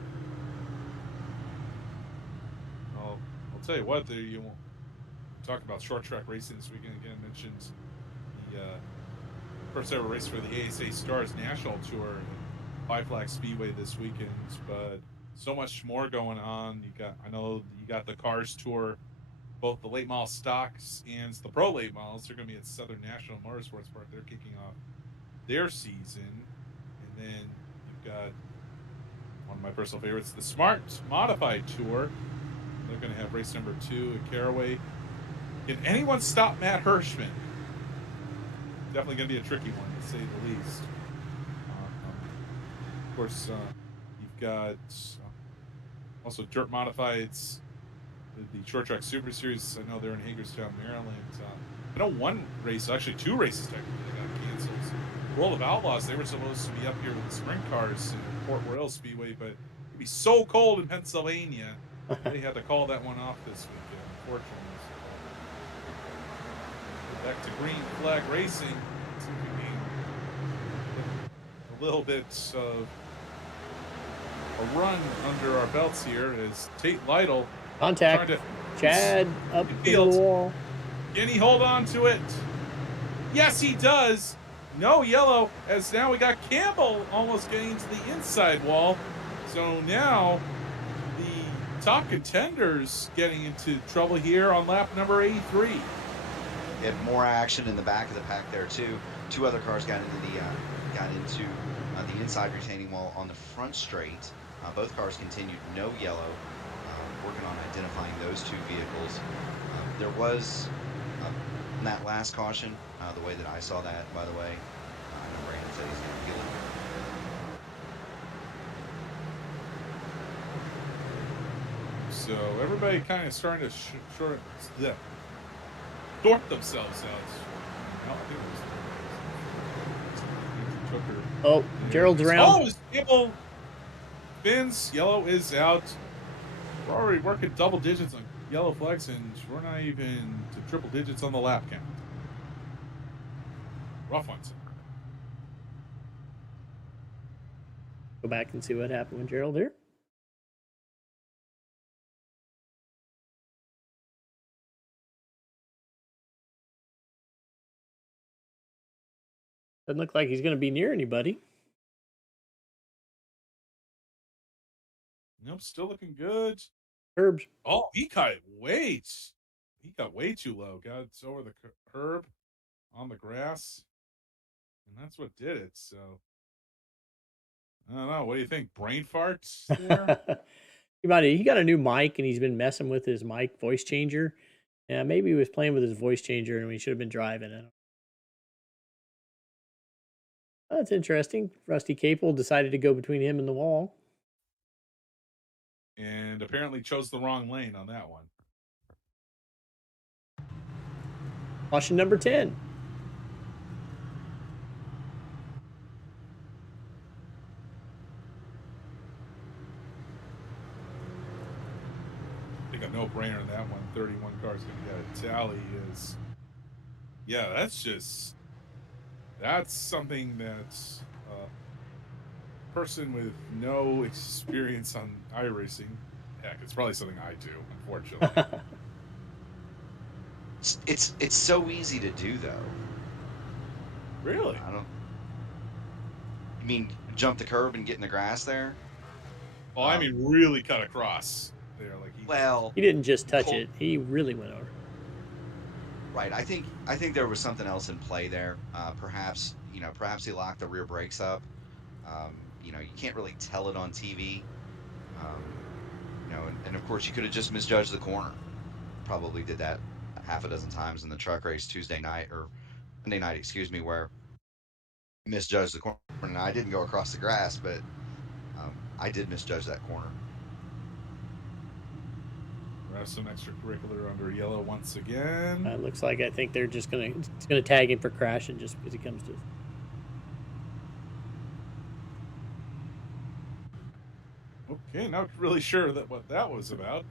I'll tell you what. There you talk about short track racing this weekend. Again, mentioned the first ever race for the ASA Stars National Tour, Five Flag Speedway this weekend. But so much more going on. I know you got the Cars Tour, both the late model stocks and the pro late models. They're going to be at Southern National Motorsports Park. They're kicking off their season, and then you've got one of my personal favorites, the Smart Modified Tour. They're going to have race number 2 at Caraway. Can anyone stop Matt Hirschman? Definitely going to be a tricky one, to say the least. Of course, you've got also Dirt Modifieds, the Short Track Super Series. I know they're in Hagerstown, Maryland. I know one race, actually 2 races technically, got canceled. World of Outlaws, they were supposed to be up here with the sprint cars in Port Royal Speedway, but it'd be so cold in Pennsylvania, they had to call that one off this weekend, unfortunately. Back to Green Flag Racing. A little bit of a run under our belts here as Tate Lytle. Contact. Chad up the wall. Can he hold on to it? Yes, he does. No yellow, as now we got Campbell almost getting to the inside wall. So now the top contenders getting into trouble here on lap number 83. We had more action in the back of the pack there too. 2 other cars got into the inside retaining wall on the front straight. Both cars continued no yellow. Working on identifying those 2 vehicles. There was in that last caution, the way that I saw that, by the way, I know Brandon said he's going to appeal it. So everybody kind of starting to sort themselves out. Oh, Gerald's around. Oh, Campbell spins. Yellow is out. We're already working double digits on yellow flags, and we're not even to triple digits on the lap count. Rough ones. Go back and see what happened with Gerald here. Doesn't look like he's going to be near anybody. Nope, still looking good. Herbs. Oh, he got way too low. Got over the curb on the grass, and that's what did it. So I don't know. What do you think? Brain farts there? He got a new mic, and he's been messing with his mic voice changer. Yeah, maybe he was playing with his voice changer, and he should have been driving it. Oh, that's interesting. Rusty Capel decided to go between him and the wall. And apparently chose the wrong lane on that one. Caution number 10. I think a no-brainer in that one. 31 cars going to get a tally is... Yeah, that's something that a person with no experience on iRacing, heck, it's probably something I do, unfortunately. It's so easy to do, though. Really? You mean jump the curb and get in the grass there? Well, I mean really cut across there. He didn't just touch it. He really went over. Right. I think there was something else in play there. Perhaps he locked the rear brakes up. You can't really tell it on TV. And of course you could have just misjudged the corner. Probably did that. half a dozen times in the truck race Tuesday night or Monday night, excuse me, where I misjudged the corner. And I didn't go across the grass, but I did misjudge that corner. We have some extracurricular under yellow once again. It looks like I think they're just gonna tag him for crashing just because he comes to. Okay, not really sure what that was about.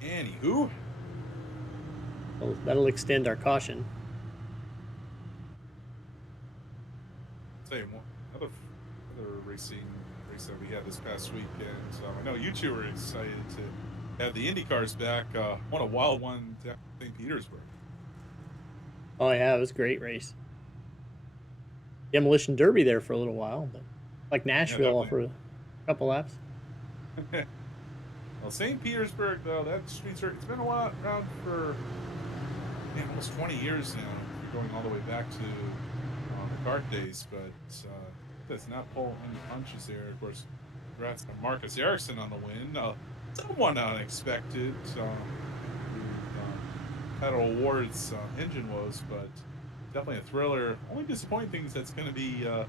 Anywho, Well, that'll extend our caution. say another racing race that we had this past weekend. I know you two were excited to have the Indy cars back. What a wild one down in St. Petersburg. Oh yeah, it was a great race. Demolition Derby there for a little while, but like Nashville for a couple laps. Well, St. Petersburg though, that street circuit, it's been a while around for almost 20 years now, going all the way back to the kart days, but does not pull any punches there. Of course, congrats to Marcus Ericsson on the win. Somewhat unexpected. Title awards engine woes, but definitely a thriller. Only disappointing thing is that's going to be a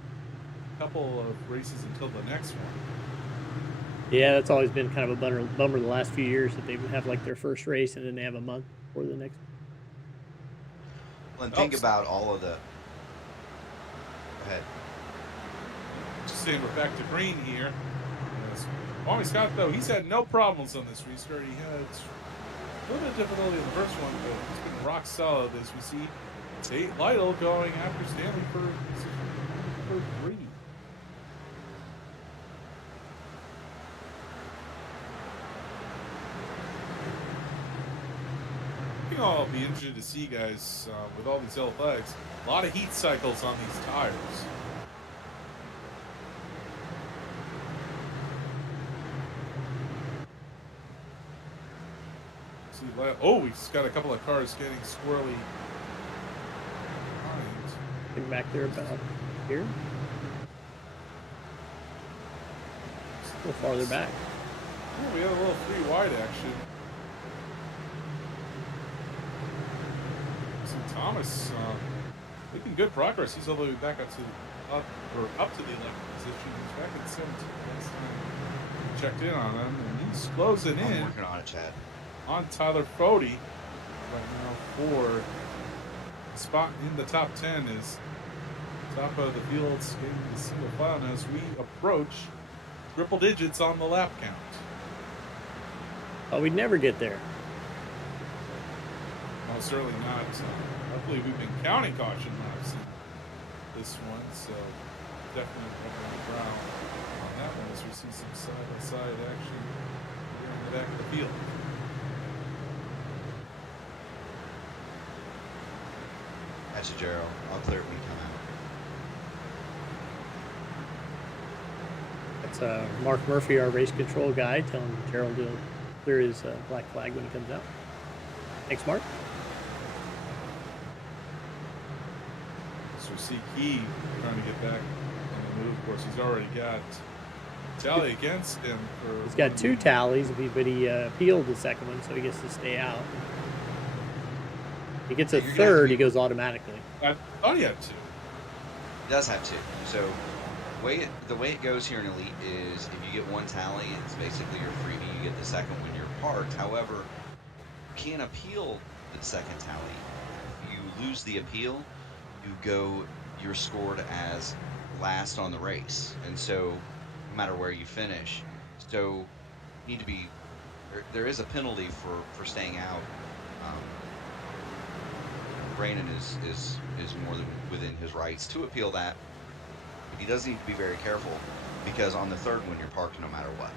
couple of races until the next one. Yeah, that's always been kind of a bummer the last few years that they would have like their first race and then they have a month before the next. Well, and think about all of the. Go ahead. Just saying, we're back to green here. Yes. Tommy Scott, though, he's had no problems on this restart. He had a little bit of difficulty in the first one, but he's been rock solid as we see Tate Lytle going after Stanley for position number 3. I think I'll be interested to see, guys, with all these yellow flags, a lot of heat cycles on these tires. Oh, we've got a couple of cars getting squirrely. Getting back there about here. Just a little farther back. Oh, we had a little 3 wide action. See Thomas making good progress. He's all the way back up to the 11th position. He's back at 17th last time. Checked in on him, and he's closing in. I'm working on it, Chad. On Tyler Fode right now for spot in the top 10 is top of the field getting the single file as we approach triple digits on the lap count. Oh, we'd never get there. Well, certainly not. Luckily, we've been counting caution laps in this one, so definitely covering the ground on that one as we see some side-by-side action here in the back of the field. That's you, Gerald. I'll clear it when you come out. That's Mark Murphy, our race control guy, telling Gerald to clear his black flag when he comes out. Thanks, Mark. So we see Key trying to get back on the move. Of course, he's already got a tally against him. He's got 2 tallies, but he appealed the second one, so he gets to stay out. He gets a third, he goes automatically. I thought he had 2. He does have 2. So the way it goes here in Elite is if you get 1 tally, it's basically your freebie. You get the second when you're parked. However, you can't appeal the second tally. If you lose the appeal, you're scored as last on the race. And so no matter where you finish. So you need to be there is a penalty for staying out. Brandon is more than within his rights to appeal that. But he does need to be very careful because on the third one you're parked no matter what.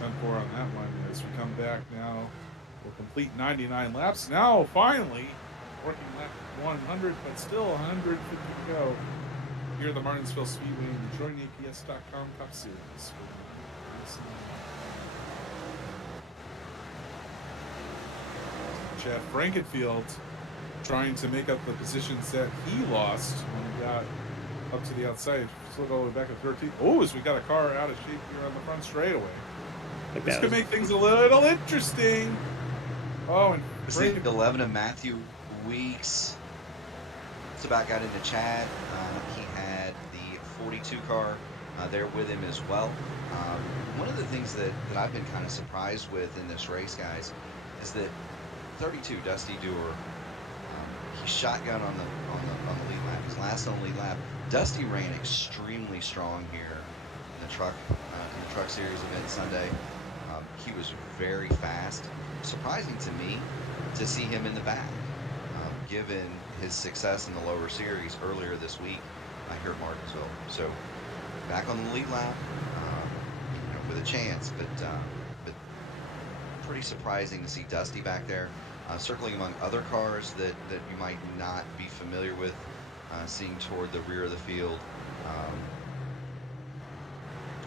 10-4 on that one as we come back now. We'll complete 99 laps. Now, finally, working lap 100, but still 150 to go. Here at the Martinsville Speedway and the JoinAPS.com Cup Series. Chad Frankenfield trying to make up the positions that he lost when he got up to the outside. Still all the way back at 13. Oh, as we got a car out of shape here on the front straightaway. This could make things a little interesting. Oh, and It's the 11 of Matthew Weeks. It's about got into Chad. He had the 42 car there with him as well. One of the things that I've been kind of surprised with in this race, guys, is that 32 Dusty Dewar, he shotgun on the lead lap. He's last on the lead lap. Dusty ran extremely strong here in the truck series event Sunday. He was very fast. Surprising to me to see him in the back, given his success in the lower series earlier this week here at Martinsville. So back on the lead lap, with a chance, but pretty surprising to see Dusty back there, circling among other cars that you might not be familiar with, seeing toward the rear of the field.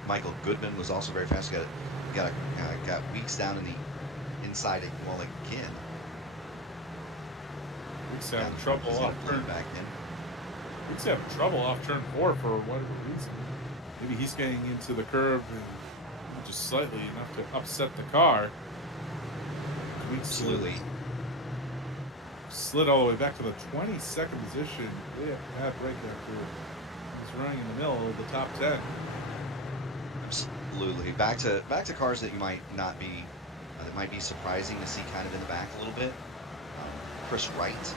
Michael Goodman was also very fast. Got Weeks down in the inside wall again. Weeks having trouble off turn back in. Weeks having trouble off turn 4 for whatever reason. Maybe he's getting into the curve and just slightly enough to upset the car. Weeks Absolutely. Slid all the way back to the 22nd position. Way up the path right there. He's running in the middle of the top 10. Absolutely. Back to cars that you might not be, that might be surprising to see kind of in the back a little bit. Chris Wright,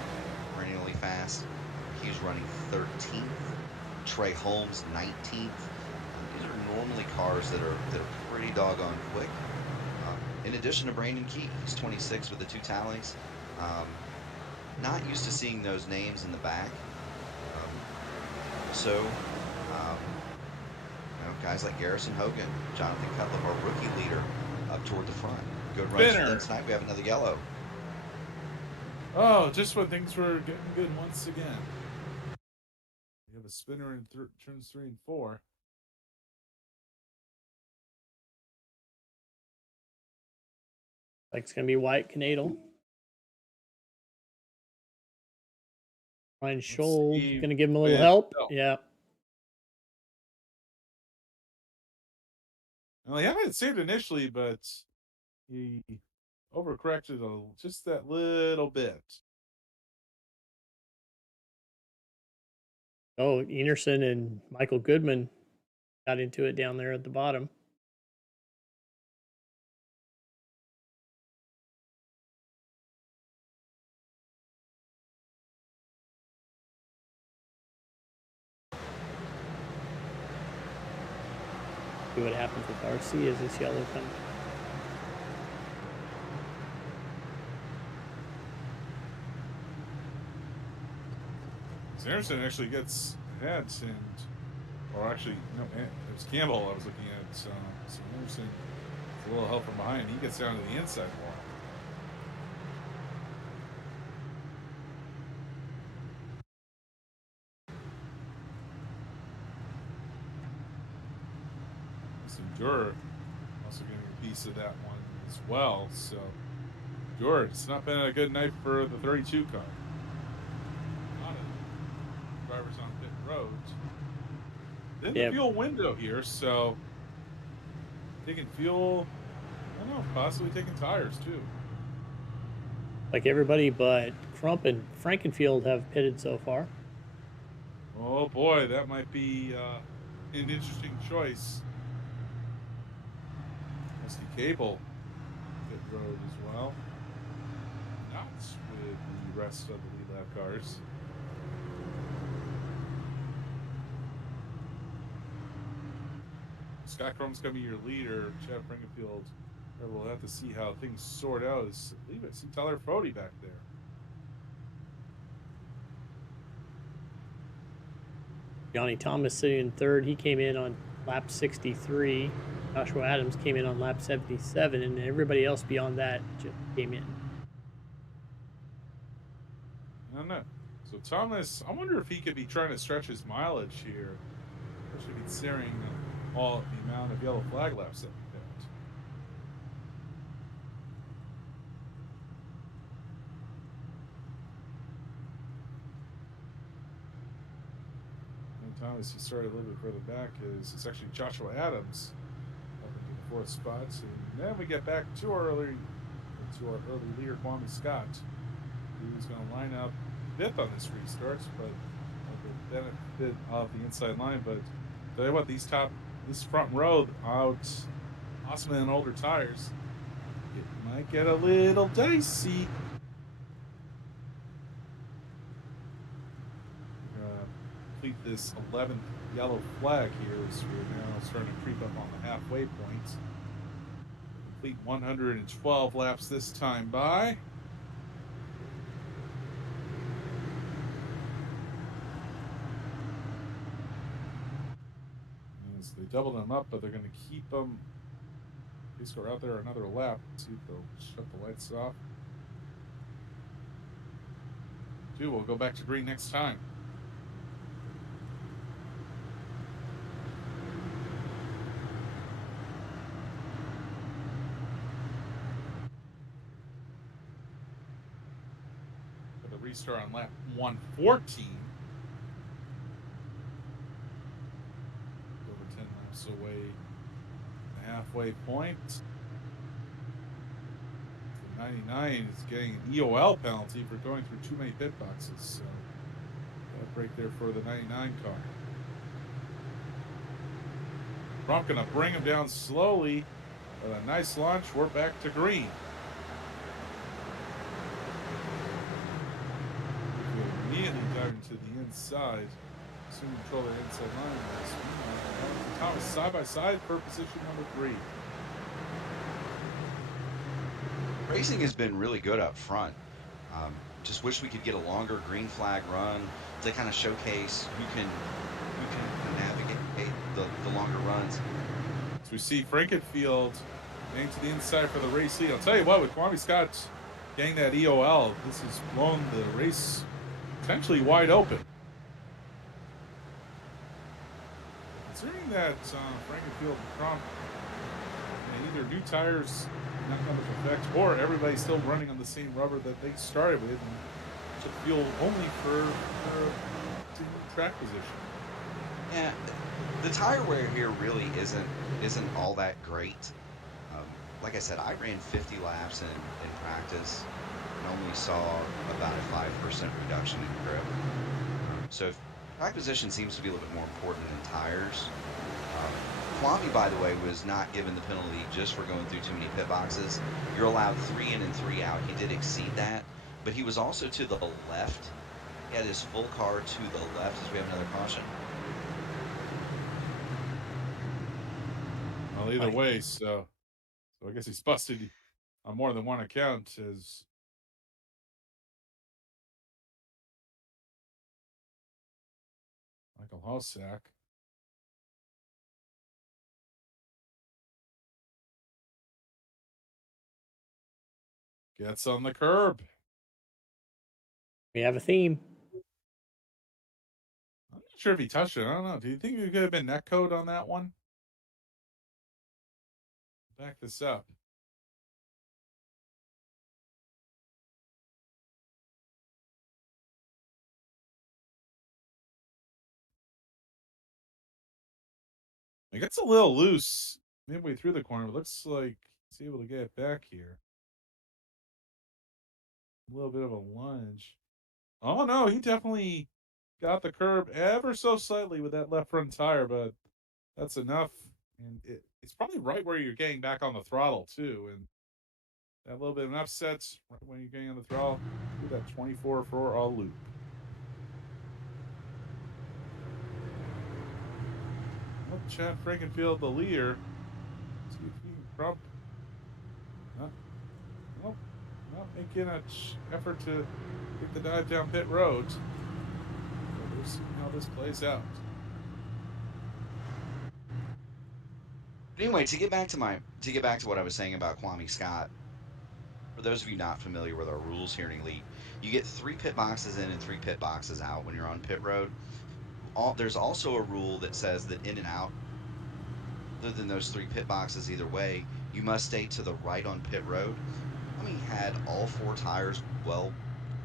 perennially fast. He's running 13th. Trey Holmes, 19th. These are normally cars that are pretty doggone quick. In addition to Brandon Key, he's 26 with the 2 tallies. Not used to seeing those names in the back. Guys like Garrison Hogan, Jonathan Cutler, our rookie leader, up toward the front. Good runs for them tonight. We have another yellow. Oh, just when things were getting good once again. We have a spinner in turns 3 and 4. Like it's going to be Wyatt Canadle. Ryan Scholl going to give him a little help. Yeah. Well, he had it saved initially, but he overcorrected just that little bit. Oh, Enerson and Michael Goodman got into it down there at the bottom. See what happens with RC as this yellow comes. Sanderson actually gets ahead, or actually, no, it was Campbell I was looking at. So Sanderson, with a little help from behind, he gets down to the inside more. Durer also getting a piece of that one as well. So, Durer, it's not been a good night for the 32 car. A lot of drivers on pit road. In the fuel window here, so taking fuel, I don't know, possibly taking tires too. Like everybody but Crump and Frankenfield have pitted so far. Oh boy, that might be an interesting choice. Rusty Cable pit road as well. Not with the rest of the lead lap cars. Scott Crumb's going to be your leader. Chad Frankenfield. We'll have to see how things sort out. I believe I see Tyler Fody back there. Johnny Thomas sitting in third. He came in on lap 63. Joshua Adams came in on lap 77, and everybody else beyond that just came in. I don't know. So Thomas, I wonder if he could be trying to stretch his mileage here, especially considering all the amount of yellow flag laps that we picked. And Thomas, he started a little bit further back. It's actually Joshua Adams up into the 4th spot. And then we get back to our early to our early leader, Kwame Scott, who's going to line up 5th on this restart, but with the benefit of the inside line. But tell you what, this front row out Osman and older tires, it might get a little dicey. Complete this 11th yellow flag here as we're now starting to creep up on the halfway point. Complete 112 laps this time by. As they doubled them up, but they're going to keep them. Please go out there another lap. See if they'll shut the lights off. We'll go back to green next time. For the restart on lap 114. Over 10 laps away. The halfway point. 99 is getting an EOL penalty for going through too many pit boxes. So, that break there for the 99 car. Trump going to bring him down slowly. With a nice launch, we're back to green. We'll immediately dive into the inside. Soon control the inside line. Thomas side by side for position number 3. Racing has been really good up front. Just wish we could get a longer green flag run to kind of showcase who can navigate the longer runs. So we see Frankenfield getting to the inside for the race lead. I'll tell you what, with Kwame Scott getting that EOL, this has blown the race potentially wide open. Considering that Frankenfield and Trump, either new tires not come into effect, or everybody's still running on the same rubber that they started with, and took fuel only for track position. Yeah, the tire wear here really isn't all that great. Like I said, I ran 50 laps in practice and only saw about a 5% reduction in grip. So if track position seems to be a little bit more important than tires. Kwame, by the way, was not given the penalty just for going through too many pit boxes. You're allowed 3 in and 3 out. He did exceed that, but he was also to the left. He had his full car to the left as we have another caution. Well, either way, so I guess he's busted on more than one account as Michael Hossack. Gets on the curb. We have a theme. I'm not sure if he touched it. I don't know. Do you think it could have been net code on that one? Back this up. It gets a little loose midway through the corner. It looks like he's able to get it back here. A little bit of a lunge. Oh, no, he definitely got the curb ever so slightly with that left front tire, but that's enough. And it's probably right where you're getting back on the throttle, too. And that little bit of an upset right when you're getting on the throttle. Do that 24 for a loop. Well, Chad Frankenfield, the leader. See if he can Trump. Nope. Not making an effort to get the dive down pit road. So we'll see how this plays out. Anyway, to get back to what I was saying about Kwame Scott, for those of you not familiar with our rules here in Elite, you get 3 pit boxes in and 3 pit boxes out when you're on pit road. There's also a rule that says that in and out, other than those 3 pit boxes either way, you must stay to the right on pit road. Kwame had all 4 tires well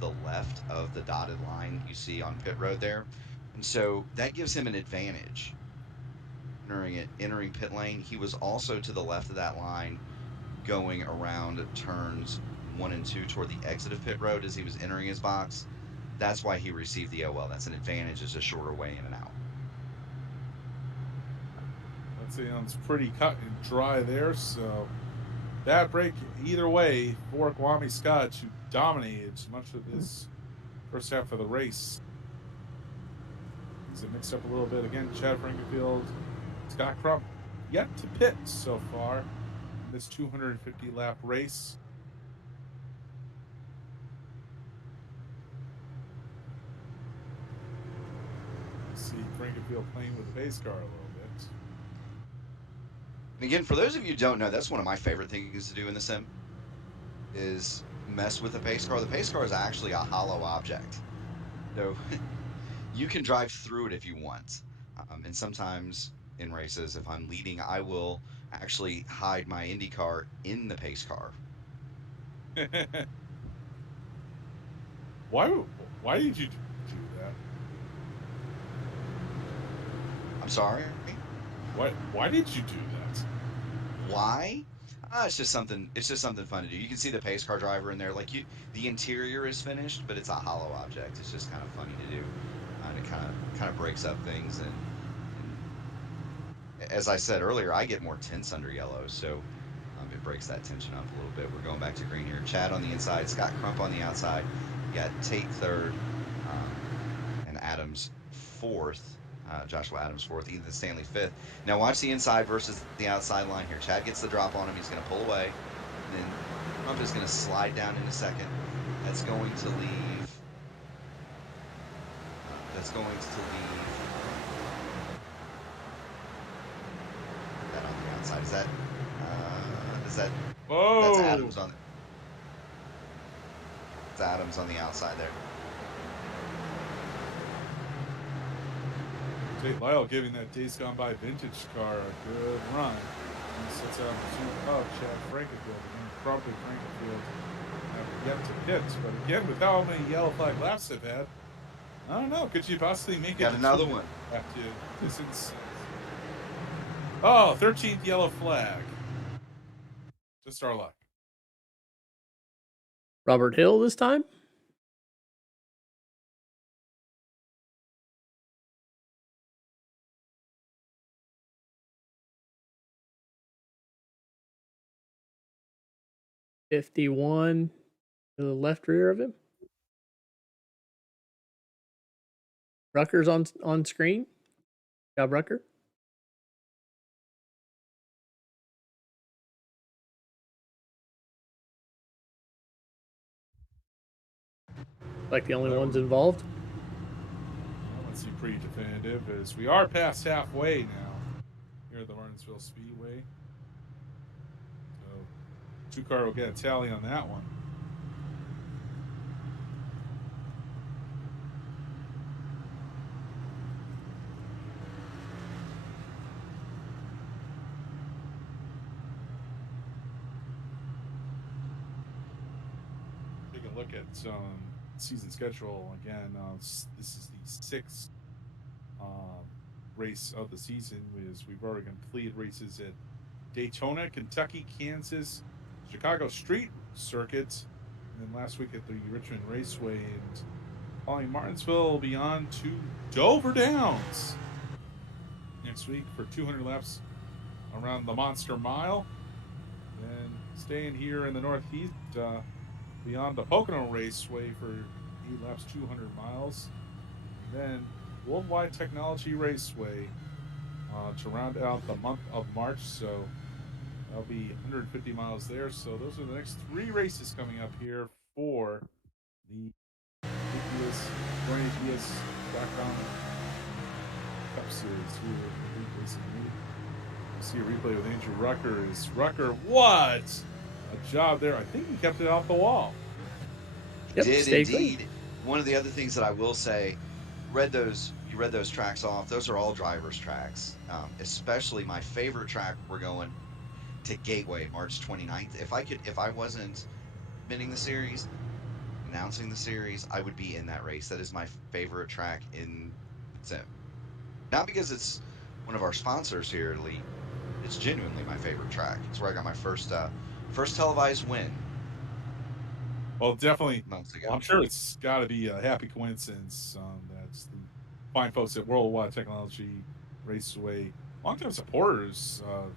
the left of the dotted line you see on pit road there, and so that gives him an advantage entering pit lane. He was also to the left of that line going around turns 1 and 2 toward the exit of pit road as he was entering his box. That's why he received the OL. That's an advantage. It's a shorter way in and out. Let's see, it's pretty cut and dry there. So bad break either way for Kwame Scott, who dominated much of this first half of the race. It mixed up a little bit again. Chad Frankenfield, Scott Crump yet to pit so far in this 250 lap race. See Frankenfield playing with the base car a little bit. And again, for those of you who don't know, that's one of my favorite things to do in the sim is mess with the pace car. The pace car is actually a hollow object. So you can drive through it if you want. And sometimes in races, if I'm leading, I will actually hide my Indy car in the pace car. Why did you do that? I'm sorry? Why did you do that? Why? It's just something fun to do. You can see the pace car driver in there. Like the interior is finished, but it's a hollow object. It's just kind of funny to do. And it kind of breaks up things. And as I said earlier, I get more tense under yellow, so it breaks that tension up a little bit. We're going back to green here. Chad on the inside, Scott Crump on the outside. You got Tate third, and Adams fourth. Joshua Adams fourth, Ethan Stanley fifth. Now watch the inside versus the outside line here. Chad gets the drop on him. He's going to pull away. And then Crump is going to slide down into second. That's going to leave. That on the outside. Is that? Whoa! That's Adams on. It's Adams on the outside there. Tate Lyle giving that Days Gone By vintage car a good run. And he sets out two of Chad Frankenfield. And Crump and Frankenfield have yet to pit. But again, with how many yellow flag laps they've had, I don't know. Could you possibly make it? Got another one. Oh, 13th yellow flag. Just our luck. Robert Hill this time? '51 to the left rear of him. Rucker's on screen. Job, Rucker. Like the only ones involved. Well, let's see pretty definitive as we are past halfway now here at the Martinsville Speedway. So 2-car will get a tally on that one. Take a look at season schedule again. This is the 6th race of the season. We've already completed races at Daytona, Kentucky, Kansas, Chicago Street Circuit, and then last week at the Richmond Raceway. And following Martinsville, will be on to Dover Downs next week for 200 laps around the Monster Mile. Then staying here in the Northeast, beyond the Pocono Raceway for 8 laps, 200 miles. Then Worldwide Technology Raceway to round out the month of March. So that'll be 150 miles there. So those are the next 3 races coming up here for the APS, Joint APS Background Cup Series here at the Racing League. See a replay with Andrew Rucker. Rucker, what a job there. I think he kept it off the wall. Yep, Did stay indeed. clean. One of the other things that I will say, you read those tracks off. Those are all drivers' tracks. Especially my favorite track. We're going to Gateway, March 29th. If I wasn't winning the series, announcing the series, I would be in that race. That is my favorite track in sim. Not because it's one of our sponsors here, Lee. It's genuinely my favorite track. It's where I got my first televised win Well, definitely. months Well, ago. I'm sure it's got to be a happy coincidence. That's the fine folks at Worldwide Technology Raceway, longtime supporters of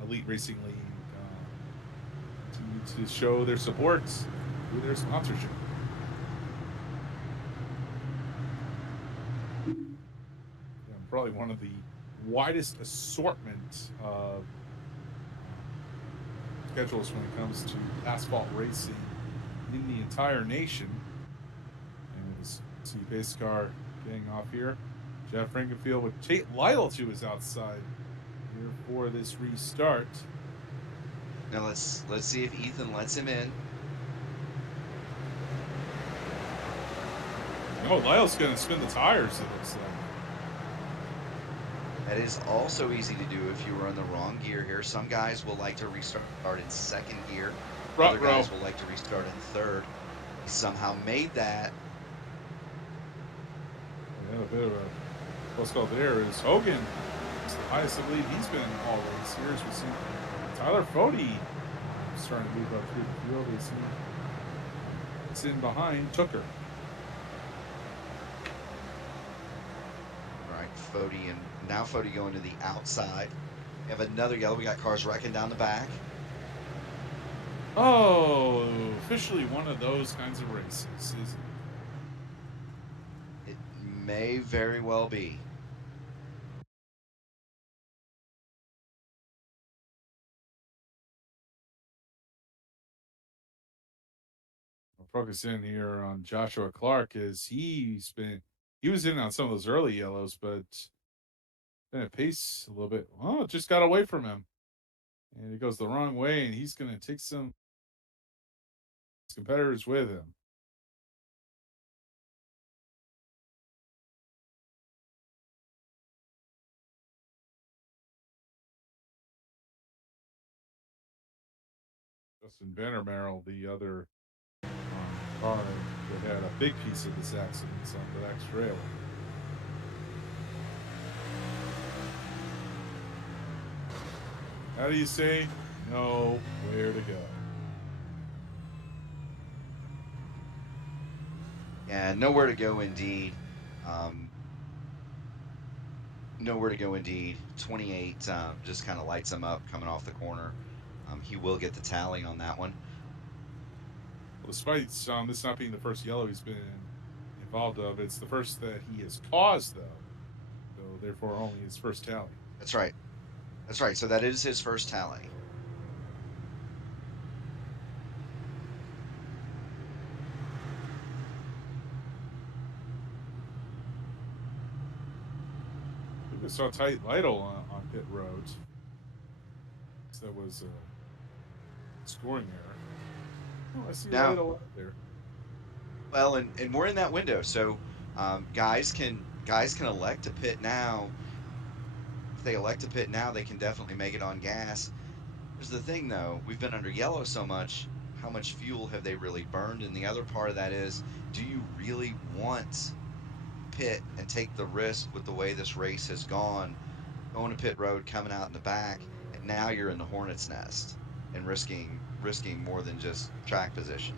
the Elite Racing League, to show their support through their sponsorship. Yeah, probably one of the widest assortment of schedules when it comes to asphalt racing in the entire nation. And as see pace car getting off here, Jeff Frankenfield with Tate Lytle to his outside here for this restart. Now let's see if Ethan lets him in. Oh, Lyle's going to spin the tires, it looks like. That is also easy to do if you were in the wrong gear here. Some guys will like to restart in second gear. Other guys will like to restart in third. He somehow made that. Yeah, a bit of a what's called there is Hogan. It's the highest of lead he's been in all race here. As we see Tyler Fody starting to move up through the field. We see it's in behind Tooker. All right, Fody, and now Fody going to the outside. We have another yellow. We got cars wrecking down the back. Oh, officially one of those kinds of races, isn't it? It may very well be. I'll focus in here on Joshua Clark as he was in on some of those early yellows, but then it pace a little bit. Oh, it just got away from him. And it goes the wrong way, and he's going to take some competitors with him. Justin Vandermeer, the other car that had a big piece of this accident on the next trailer. How do you say know where to go? Yeah, nowhere to go indeed. Nowhere to go indeed. 28 just kind of lights him up coming off the corner. He will get the tally on that one. Well, despite this not being the first yellow he's been involved of, it's the first that he has caused, though. So therefore, only his first tally. That's right. That's right. So that is his first tally. We saw Tate Lytle on pit road. So that was a scoring error. Oh, I see Lytle out there. Well, and we're in that window, so guys can elect to pit now. If they elect to pit now, they can definitely make it on gas. Here's the thing, though. We've been under yellow so much. How much fuel have they really burned? And the other part of that is, do you really want pit and take the risk with the way this race has gone, going to pit road, coming out in the back, and now you're in the hornet's nest and risking more than just track position.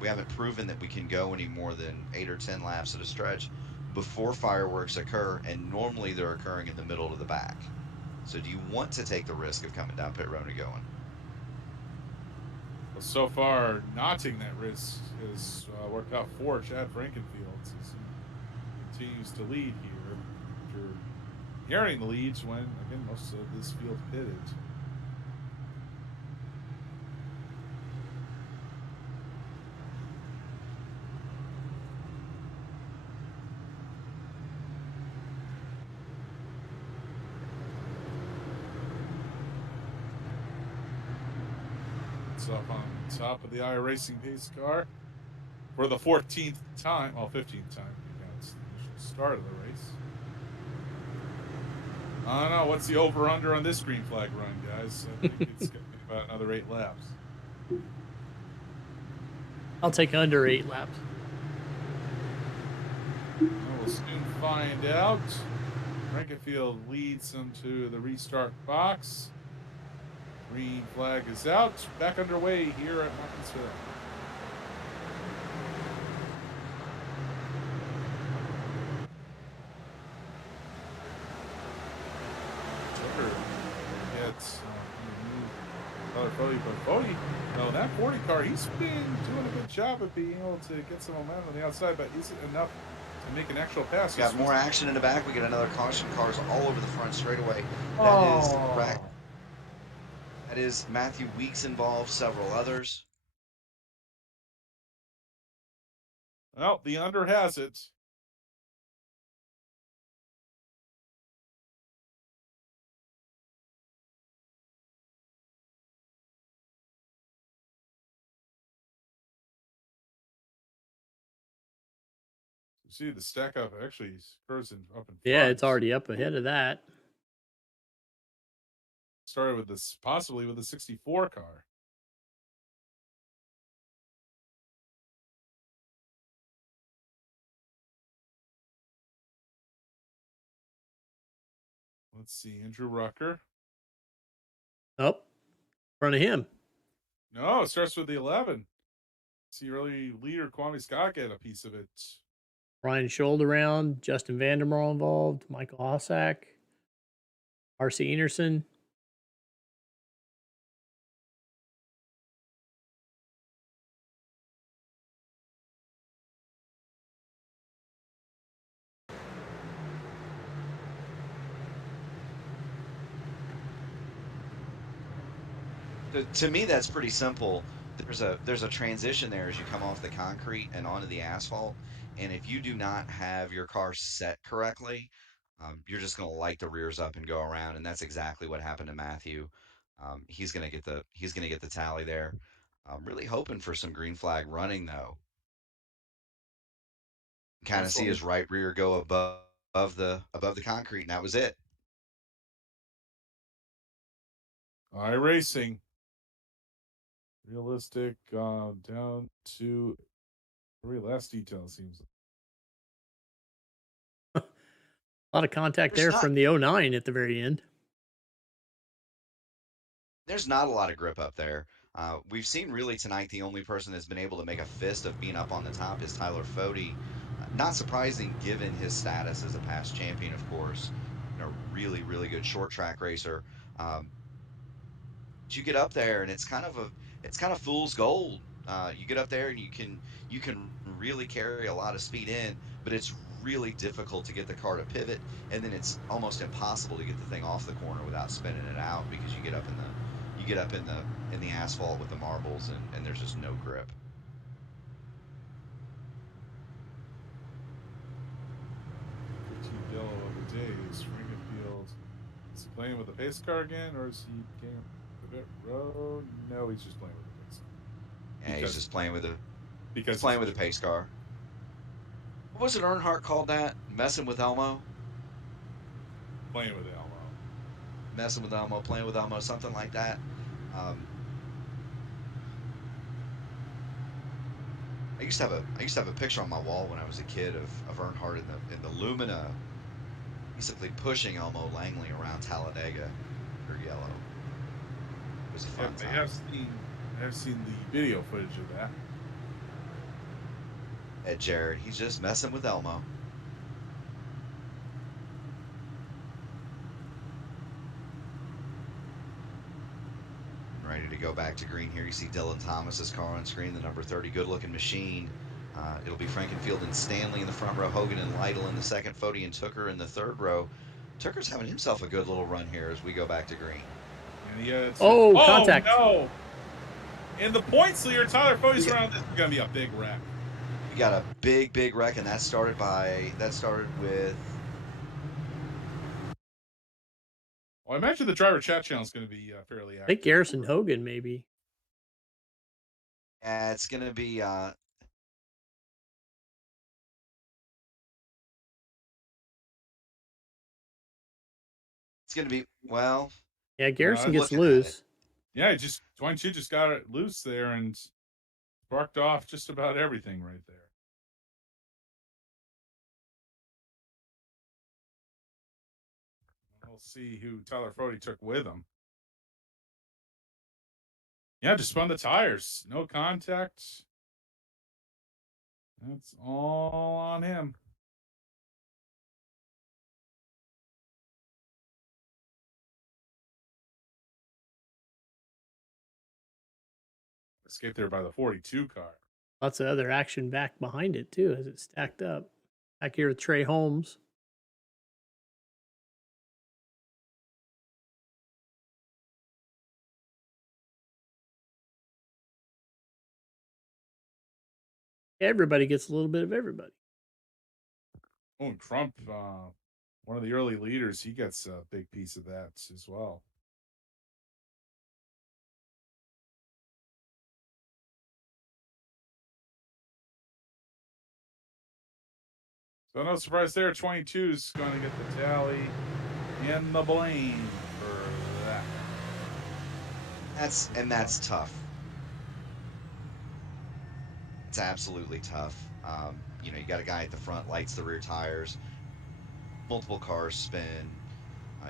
We haven't proven that we can go any more than 8 or 10 laps at a stretch before fireworks occur, and normally they're occurring in the middle to the back. So do you want to take the risk of coming down pit road and going? Well, so far, not taking that risk has worked out for Chad Frankenfield as he continues to lead here. After inheriting the leads when, again, most of this field pitted. Up on top of the iRacing pace car for the 14th time, well, 15th time against the start of the race. I don't know, what's the over-under on this green flag run, guys? I think it's going to be about another 8 laps. I'll take under 8 laps. We'll soon find out. Frankenfield leads them to the restart box. Green flag is out. Back underway here at Martinsville. Tucker gets but Bodie, no, that 40 car, he's been doing a good job of being able to get some momentum on the outside, but is it enough to make an actual pass? Got more action in the back. We get another caution. Cars all over the front straightaway. Oh. That is Matthew Weeks involved, several others. Well, the under has it. See the stack up actually occurs up in front. Yeah, it's already up ahead of that. Started with this, possibly with the 64 car. Let's see, Andrew Rucker. Oh, in front of him. No, it starts with the 11. See early leader Kwame Scott get a piece of it. Ryan Schold around, Justin Vandermeer involved, Michael Hossack, R.C. Enerson. To me, that's pretty simple. There's a transition there as you come off the concrete and onto the asphalt, and if you do not have your car set correctly, you're just going to light the rears up and go around, and that's exactly what happened to Matthew. He's gonna get the tally there. I'm really hoping for some green flag running though. Kind of see his right rear go above the concrete, and that was it. iRacing. Realistic down to every last detail, it seems. A lot of contact There's there not from the 09 at the very end. there's not a lot of grip up there. We've seen really tonight the only person that's been able to make a fist of being up on the top is Tyler Fode. Not surprising given his status as a past champion, of course. You know, really, really good short track racer. Um, but you get up there and it's kind of fool's gold. You get up there and you can really carry a lot of speed in, but it's really difficult to get the car to pivot, and then it's almost impossible to get the thing off the corner without spinning it out because you get up in the asphalt with the marbles and there's just no grip. Yellow of the day is Frankenfield. Is he playing with the pace car again, or is he getting a bit road? No, he's just playing with the pace car. And he's just playing with the pace car. car. What was it Earnhardt called that? Messing with Elmo? Playing with Elmo. Messing with Elmo, playing with Elmo, something like that. I used to have a picture on my wall when I was a kid of Earnhardt in the Lumina, basically pushing Elmo Langley around Talladega or yellow. It was a fun time. I have seen the video footage of that. Ed Jarrett, he's just messing with Elmo. Ready to go back to green here. You see Dylan Thomas's car on screen, the number 30 good-looking machine. It'll be Frankenfield and Stanley in the front row, Hogan and Lytle in the second, Fode and Tooker in the third row. Tooker's having himself a good little run here as we go back to green. Contact. No. And the points leader, Tyler Fode's around. This is going to be a big wreck. We got a big wreck, and that started with. Well, I imagine the driver chat channel is going to be fairly active. I think Garrison Hogan, maybe. Yeah, it's going to be. It's going to be, well. Yeah, Garrison gets loose. Yeah, Twine-Chi just got it loose there and sparked off just about everything right there. We'll see who Tyler Fode took with him. Yeah, just spun the tires. No contact. That's all on him. Escaped there by the 42 car. Lots of other action back behind it too, as it stacked up. Back here with Trey Holmes. Everybody gets a little bit of everybody. Oh, and Crump, one of the early leaders, he gets a big piece of that as well. So no surprise there. 22 is going to get the tally and the blame for that. That's tough. It's absolutely tough. You know, you got a guy at the front, lights the rear tires, multiple cars spin.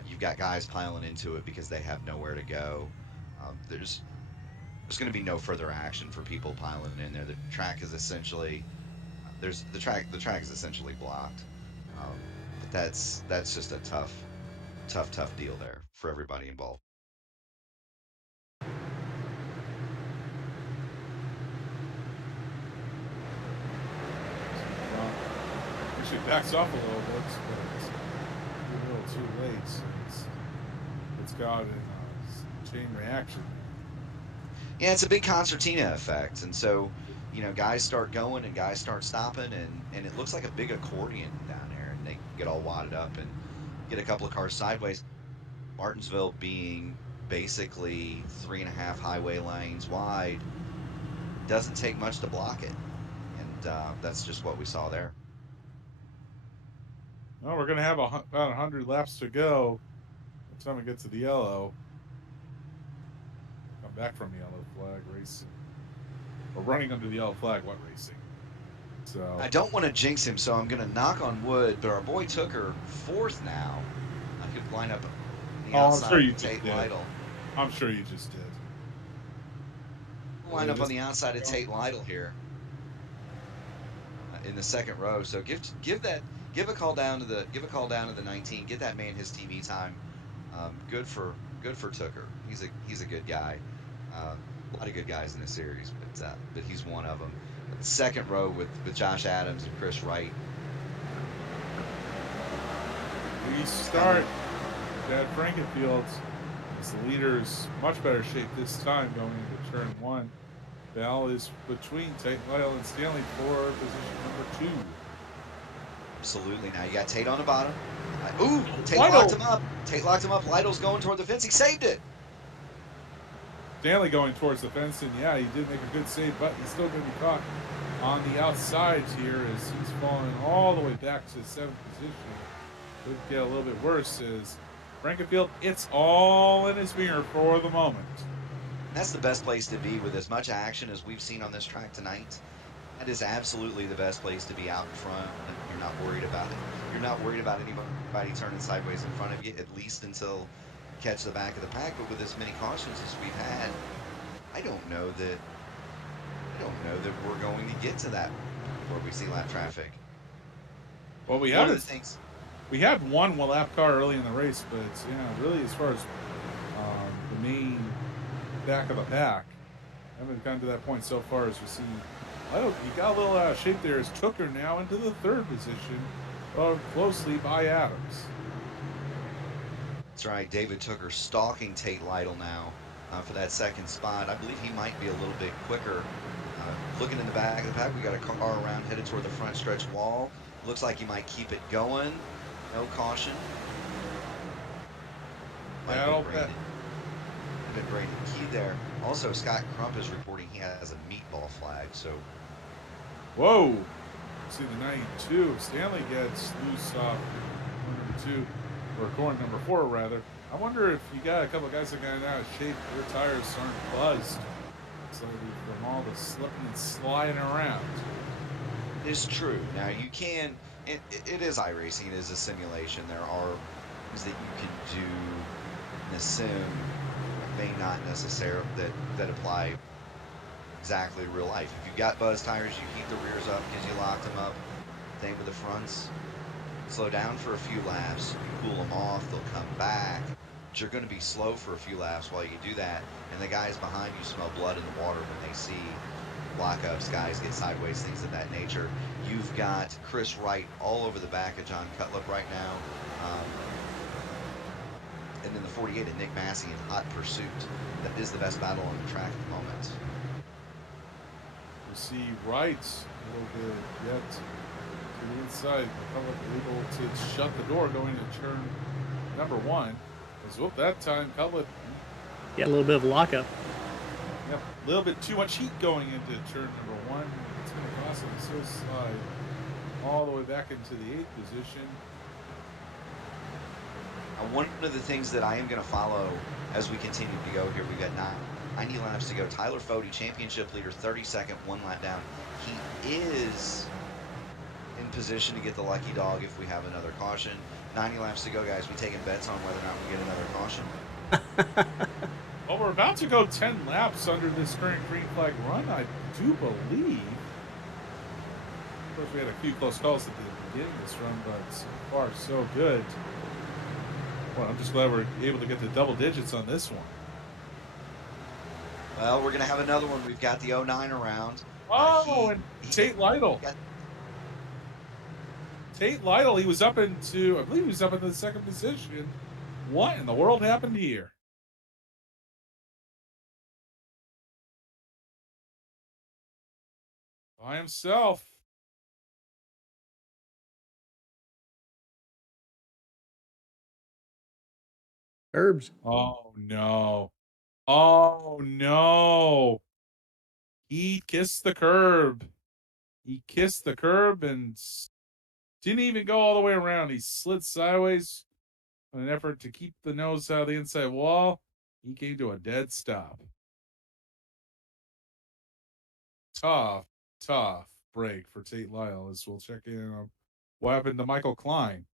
You've got guys piling into it because they have nowhere to go. There's going to be no further action for people piling in there. The track is essentially the track is essentially blocked. But that's just a tough deal there for everybody involved. Actually backs off a little bit, but it's a little too late. It's got a chain reaction. Yeah, it's a big concertina effect, and so you know, guys start going and guys start stopping, and it looks like a big accordion down there, and they get all wadded up and get a couple of cars sideways. Martinsville being basically 3.5 highway lanes wide, doesn't take much to block it, and that's just what we saw there. Well, we're going to have about 100 laps to go by the time we get to the yellow. Come back from yellow flag racing. Or running under the yellow flag, what racing? So I don't want to jinx him, so I'm going to knock on wood, but our boy Tooker, fourth now. I could line up the outside I'm sure you of Tate did. Lytle. I'm sure you just did. Line up on the outside of Tate Lytle here in the second row. So give a call down to the 19. Get that man his TV time. Good for Tooker. He's a good guy. A lot of good guys in this series, but he's one of them. Second row with Josh Adams and Chris Wright. We start Chad Frankenfield as the leader's much better shape this time going into turn one. Val is between Tate Lytle and Stanley for position number 2. Absolutely. Now you got Tate on the bottom. Ooh, Tate Lytle. locked him up. Tate locked him up. Lytle's going toward the fence. He saved it. Stanley going towards the fence, and yeah, he did make a good save, but he's still going to be caught on the outside here as he's falling all the way back to 7th position. Could get a little bit worse as Frankenfield, it's all in his mirror for the moment. That's the best place to be with as much action as we've seen on this track tonight. That is absolutely the best place to be out in front. You're not worried about it. You're not worried about anybody turning sideways in front of you, at least until you catch the back of the pack. But with as many cautions as we've had, I don't know that we're going to get to that where we see lap traffic. Well, we One have of the things. We had one lap car early in the race, but yeah, really as far as the main back of the pack, I haven't gotten to that point so far as we see. He got a little out of shape there as Tooker now into the 3rd position, followed closely by Adams. That's right, David Tooker stalking Tate Lytle now for that 2nd spot. I believe he might be a little bit quicker. Looking in the back of the pack, we got a car around headed toward the front stretch wall. Looks like he might keep it going. No caution. Might have been Brandon Key there. Also, Scott Crump is reporting he has a meatball flag. So, whoa! See the 92. Stanley gets loose off number 2, or corner number 4 rather. I wonder if you got a couple of guys that got out of shape, their tires aren't buzzed slightly from all the slipping and sliding around. It's true. Now you can. It is iRacing. It is a simulation. There are things that you can do in a sim may not necessarily that apply exactly real life. If you've got buzz tires, you keep the rears up because you locked them up. Same with the fronts. Slow down for a few laps. You cool them off. They'll come back. But you're going to be slow for a few laps while you do that. And the guys behind you smell blood in the water when they see lockups, guys get sideways, things of that nature. You've got Chris Wright all over the back of John Cutlip right now. And then the 48 of Nick Massey in hot pursuit. That is the best battle on the track at the moment. We see Wright a little bit yet to the inside. Cutlip able to shut the door going to turn number 1. As well, that time Cutlip. Yeah, a little bit of lockup. Yep, a little bit too much heat going into turn number 1. It's going to cost him so slide all the way back into the 8th position. One of the things that I am going to follow as we continue to go here, we've got 90 laps to go. Tyler Fody, championship leader, 32nd, 1 lap down. He is in position to get the lucky dog if we have another caution. 90 laps to go, guys. We taking bets on whether or not we get another caution. Well, we're about to go 10 laps under this current green flag run, I do believe. Of course, we had a few close calls at the beginning of this run, but so far, so good. Well, I'm just glad we're able to get to double digits on this one. Well, we're going to have another one. We've got the 09 around. And Tate Lytle. Tate Lytle, he was up into, I believe he was up into the 2nd position. What in the world happened here? By himself. Curbs. Oh, no. Oh, no. He kissed the curb. He kissed the curb and didn't even go all the way around. He slid sideways in an effort to keep the nose out of the inside wall. He came to a dead stop. Tough break for Tate Lyle as we'll check in on what happened to Michael Klein.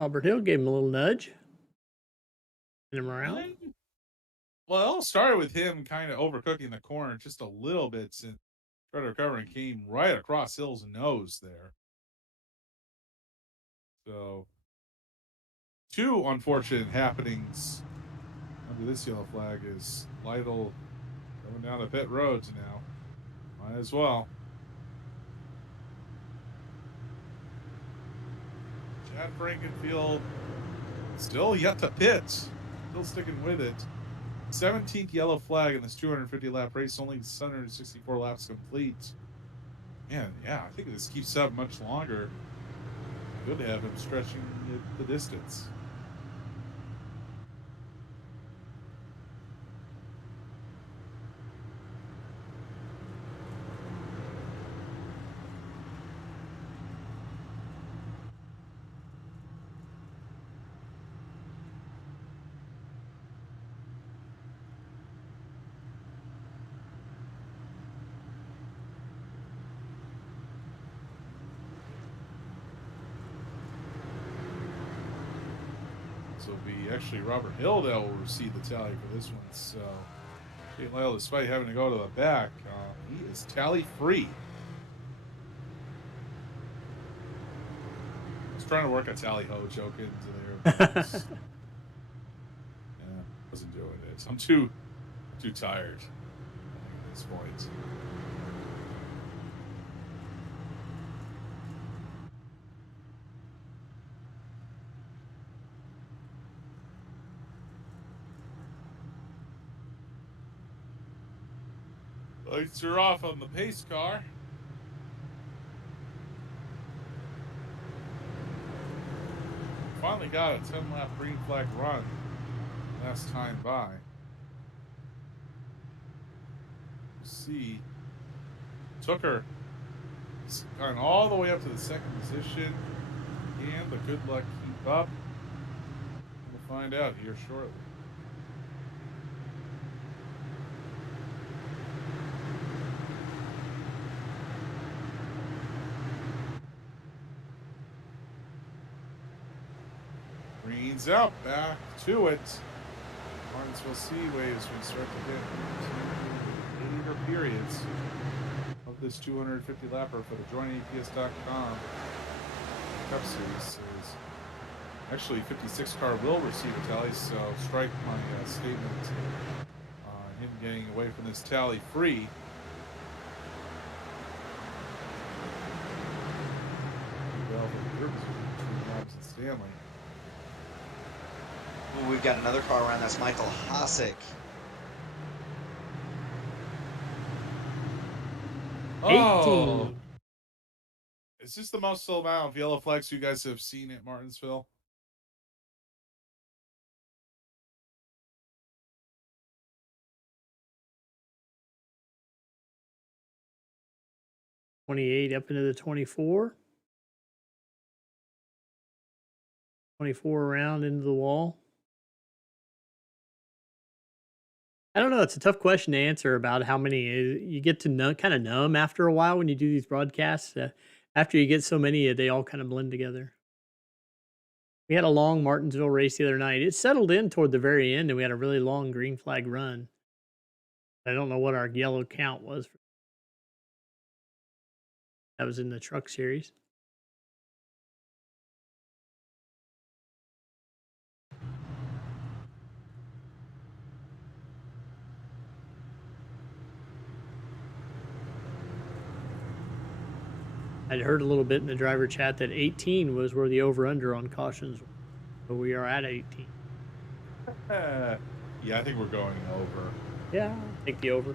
Albert Hill gave him a little nudge. Get him around. Well, it all started with him kind of overcooking the corner just a little bit and tried to recover and came right across Hill's nose there. So, 2 unfortunate happenings under this yellow flag is Lytle going down the pit roads now. Might as well. Chad Frankenfield still yet to pit. Still sticking with it. 17th yellow flag in this 250 lap race, only 764 laps complete. Man, yeah, I think if this keeps up much longer, good to have him stretching the distance. So it'll be actually Robert Hill that will receive the tally for this one. So Tate Lyle, despite having to go to the back, he is tally free. I was trying to work a tally ho joke into there. But yeah, wasn't doing it. I'm too tired at this point. Lights are off on the pace car. Finally got a 10-lap green flag run last time by. See, took her gone all the way up to the 2nd position, and the good luck keep up. We'll find out here shortly. cleans out. Back to it. Martinsville Seawaves will start to get into later periods of this 250 lapper for the joinaps.com Cup Series. Is actually 56 car will receive a tally, so strike my statement on him getting away from this tally free. Stanley. Ooh, we've got another car around. That's Michael Hosick. 18. Is this the most amount of yellow flags you guys have seen at Martinsville? $28 up into the 24. 24 around into the wall. I don't know. It's a tough question to answer about how many. You get to know, kind of numb after a while when you do these broadcasts. After you get so many, they all kind of blend together. We had a long Martinsville race the other night. It settled in toward the very end, and we had a really long green flag run. I don't know what our yellow count was. That was in the truck series. I'd heard a little bit in the driver chat that 18 was where the over-under on cautions were. But we are at 18. Yeah, I think we're going over. Yeah, I'll take the over.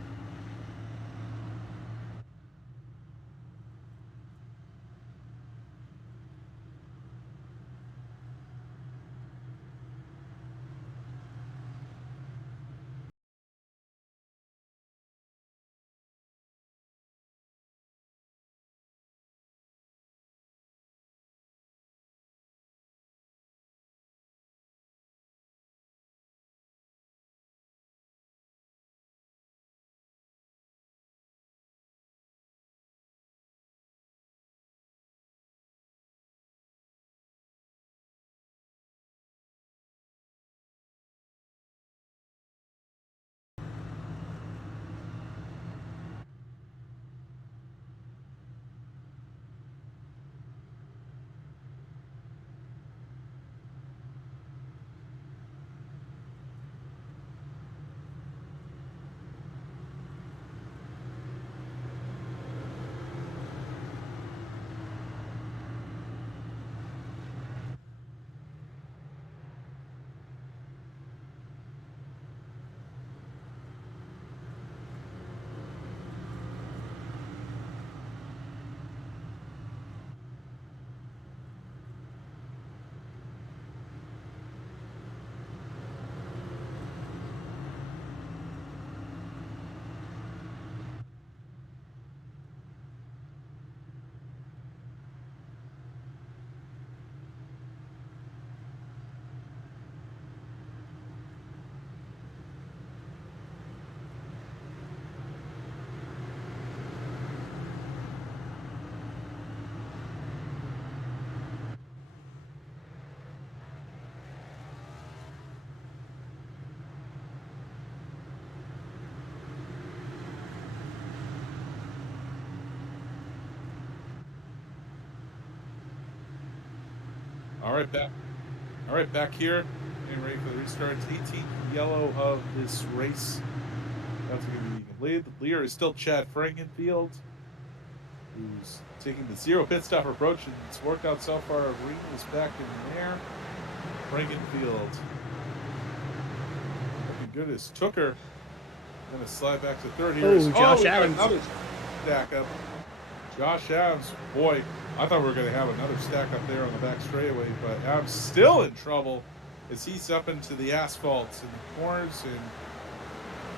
All right, back here. Getting ready for the restart. 18th yellow of this race. That's going to be completed. The leader is still Chad Frankenfield, who's taking the zero pit stop approach, and it's worked out so far. Arena is back in there. Frankenfield. Looking good as Tooker. Going to slide back to third here. Oh, Josh Adams. Another stack up. Josh Adams, boy, I thought we were going to have another stack up there on the back straightaway, but Adams still in trouble as he's up into the asphalt in the corners, and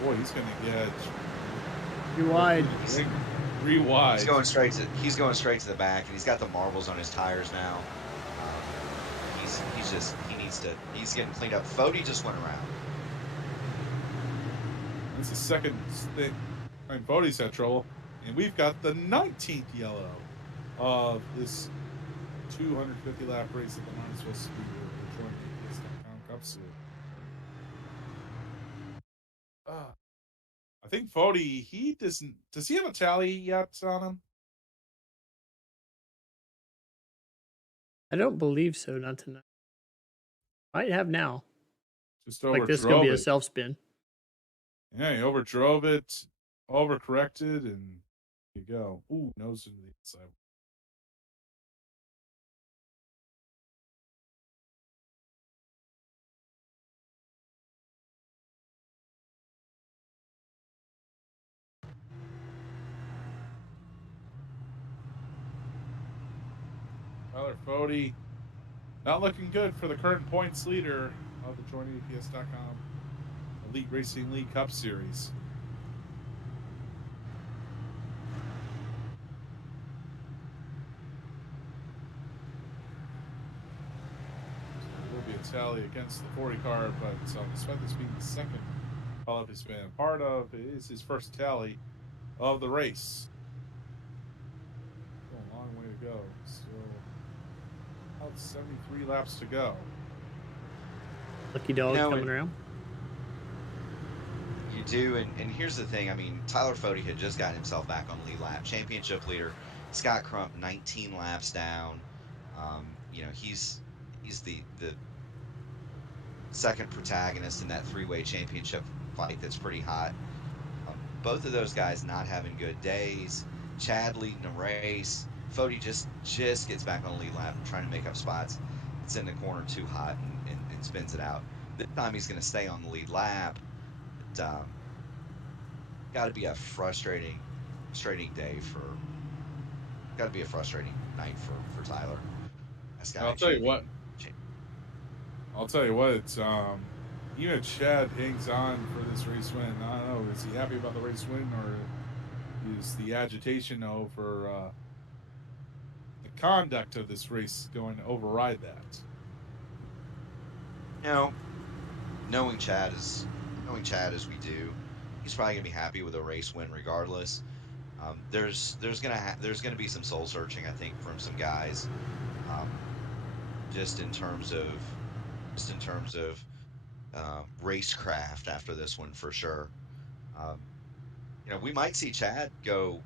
boy, he's going to get Too wide. Three wide. He's going straight to the back, and he's got the marbles on his tires now. He's getting cleaned up. Fody just went around. It's the second thing. I mean, Bodie's had trouble. And we've got the 19th yellow of this 250 lap race at the Martinsville Speedway. absolutely. I think Fody, he doesn't. Does he have a tally yet on him? I don't believe so. Not tonight. Might have now. Just Like this could be overdrove a it. self spin. Yeah, he overdrove it, overcorrected, and you go. Ooh, nose into the inside. Tyler Fody, not looking good for the current points leader of the JoinAPS.com Elite Racing League Cup Series. There will be a tally against the 40 car, but despite this being the second call-up he's been a part of, it is his first tally of the race. Still a long way to go. Still about 73 laps to go. Lucky dog coming around. You do, and here's the thing. I mean, Tyler Fody had just got himself back on the lead lap. Championship leader Scott Crump, 19 laps down. You know, he's the second protagonist in that three-way championship fight that's pretty hot. Both of those guys not having good days. Chad leading a race. Fody just gets back on the lead lap, trying to make up spots. It's in the corner too hot and spins it out. This time he's going to stay on the lead lap. Got to be a frustrating day for. Got to be a frustrating night for Tyler. I'll tell you what. Even Chad hangs on for this race win. I don't know. Is he happy about the race win, or is the agitation over the conduct of this race going to override that? You know, knowing Chad as we do, he's probably gonna be happy with a race win regardless. There's gonna be some soul searching, I think, from some guys, just in terms of racecraft after this one for sure. You know, we might see Chad go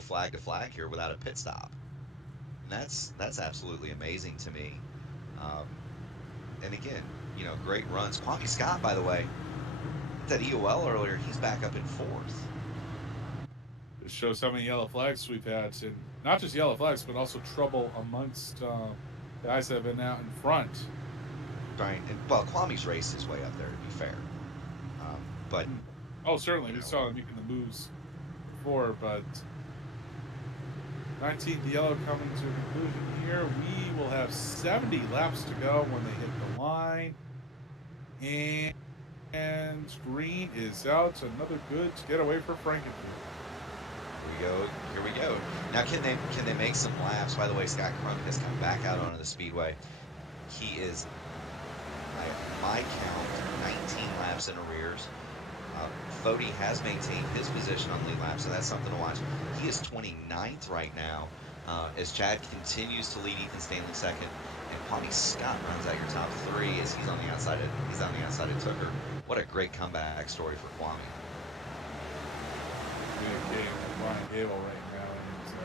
flag to flag here without a pit stop, and that's absolutely amazing to me. And again, you know, great runs. Kwame Scott, by the way, that EOL earlier, he's back up in fourth. It shows how many yellow flags we've had, and not just yellow flags, but also trouble amongst guys that have been out in front. Right, and well, Kwame's race is way up there, to be fair. But certainly, we saw him making the moves before, but 19th yellow coming to a conclusion here. We will have 70 laps to go when they hit the line, and green is out. Another good getaway for Frankenfield. Here we go. Now, can they make some laps? By the way, Scott Crump has come back out onto the speedway. He is, by my count, 19 laps in arrears. Fody has maintained his position on lead lap, so that's something to watch. He is 29th right now, as Chad continues to lead Ethan Stanley second, and Kwame Scott runs out your top three as he's on the outside of Tucker. What a great comeback story for Kwame. Ryan Gable right now, and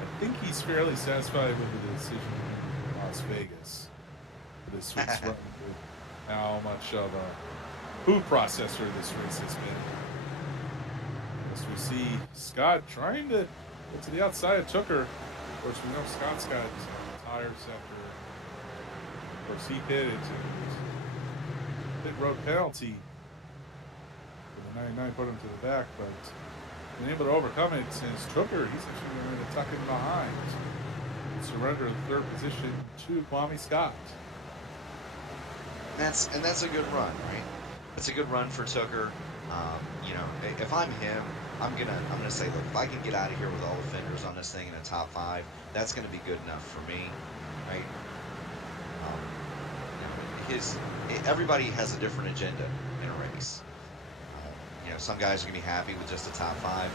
I think he's fairly satisfied with the decision in Las Vegas. This week's run with how much of a food processor this race has been. As we see Scott trying to get to the outside of Tucker. Of course, we know Scott's got tires after, of course, he pitted pit road penalty. The 99 put him to the back, but been able to overcome it since Tucker, he's actually going to tuck in behind and surrender the third position to Kwame Scott. That's a good run, right? It's a good run for Tucker. You know, if I'm him, I'm gonna say, look, if I can get out of here with all the fenders on this thing in a top 5, that's gonna be good enough for me, right? You know, everybody has a different agenda in a race. You know, some guys are gonna be happy with just a top 5.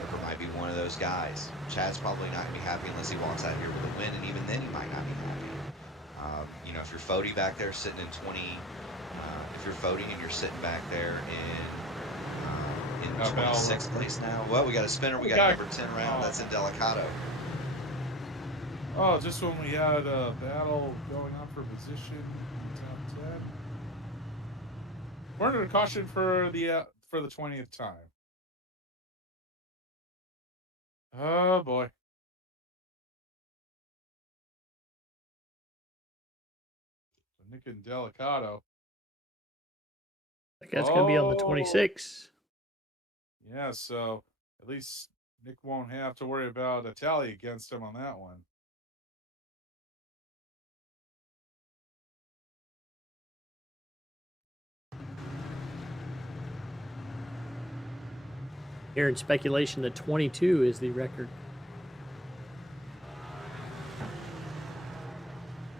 Tucker might be one of those guys. Chad's probably not gonna be happy unless he walks out here with a win, and even then he might not be happy. If you're Fody back there sitting in 20, if you're Fody and you're sitting back there in Val, 26th place now, well, we got a spinner. We got number 10 round. That's in Delicato. Oh, just when we had a battle going on for position, top 10. We're under caution for the 20th time. Oh boy. Nick and Delicato. I guess it's going to be on the 26th. Yeah, so at least Nick won't have to worry about a tally against him on that one. Hearing speculation that 22 is the record.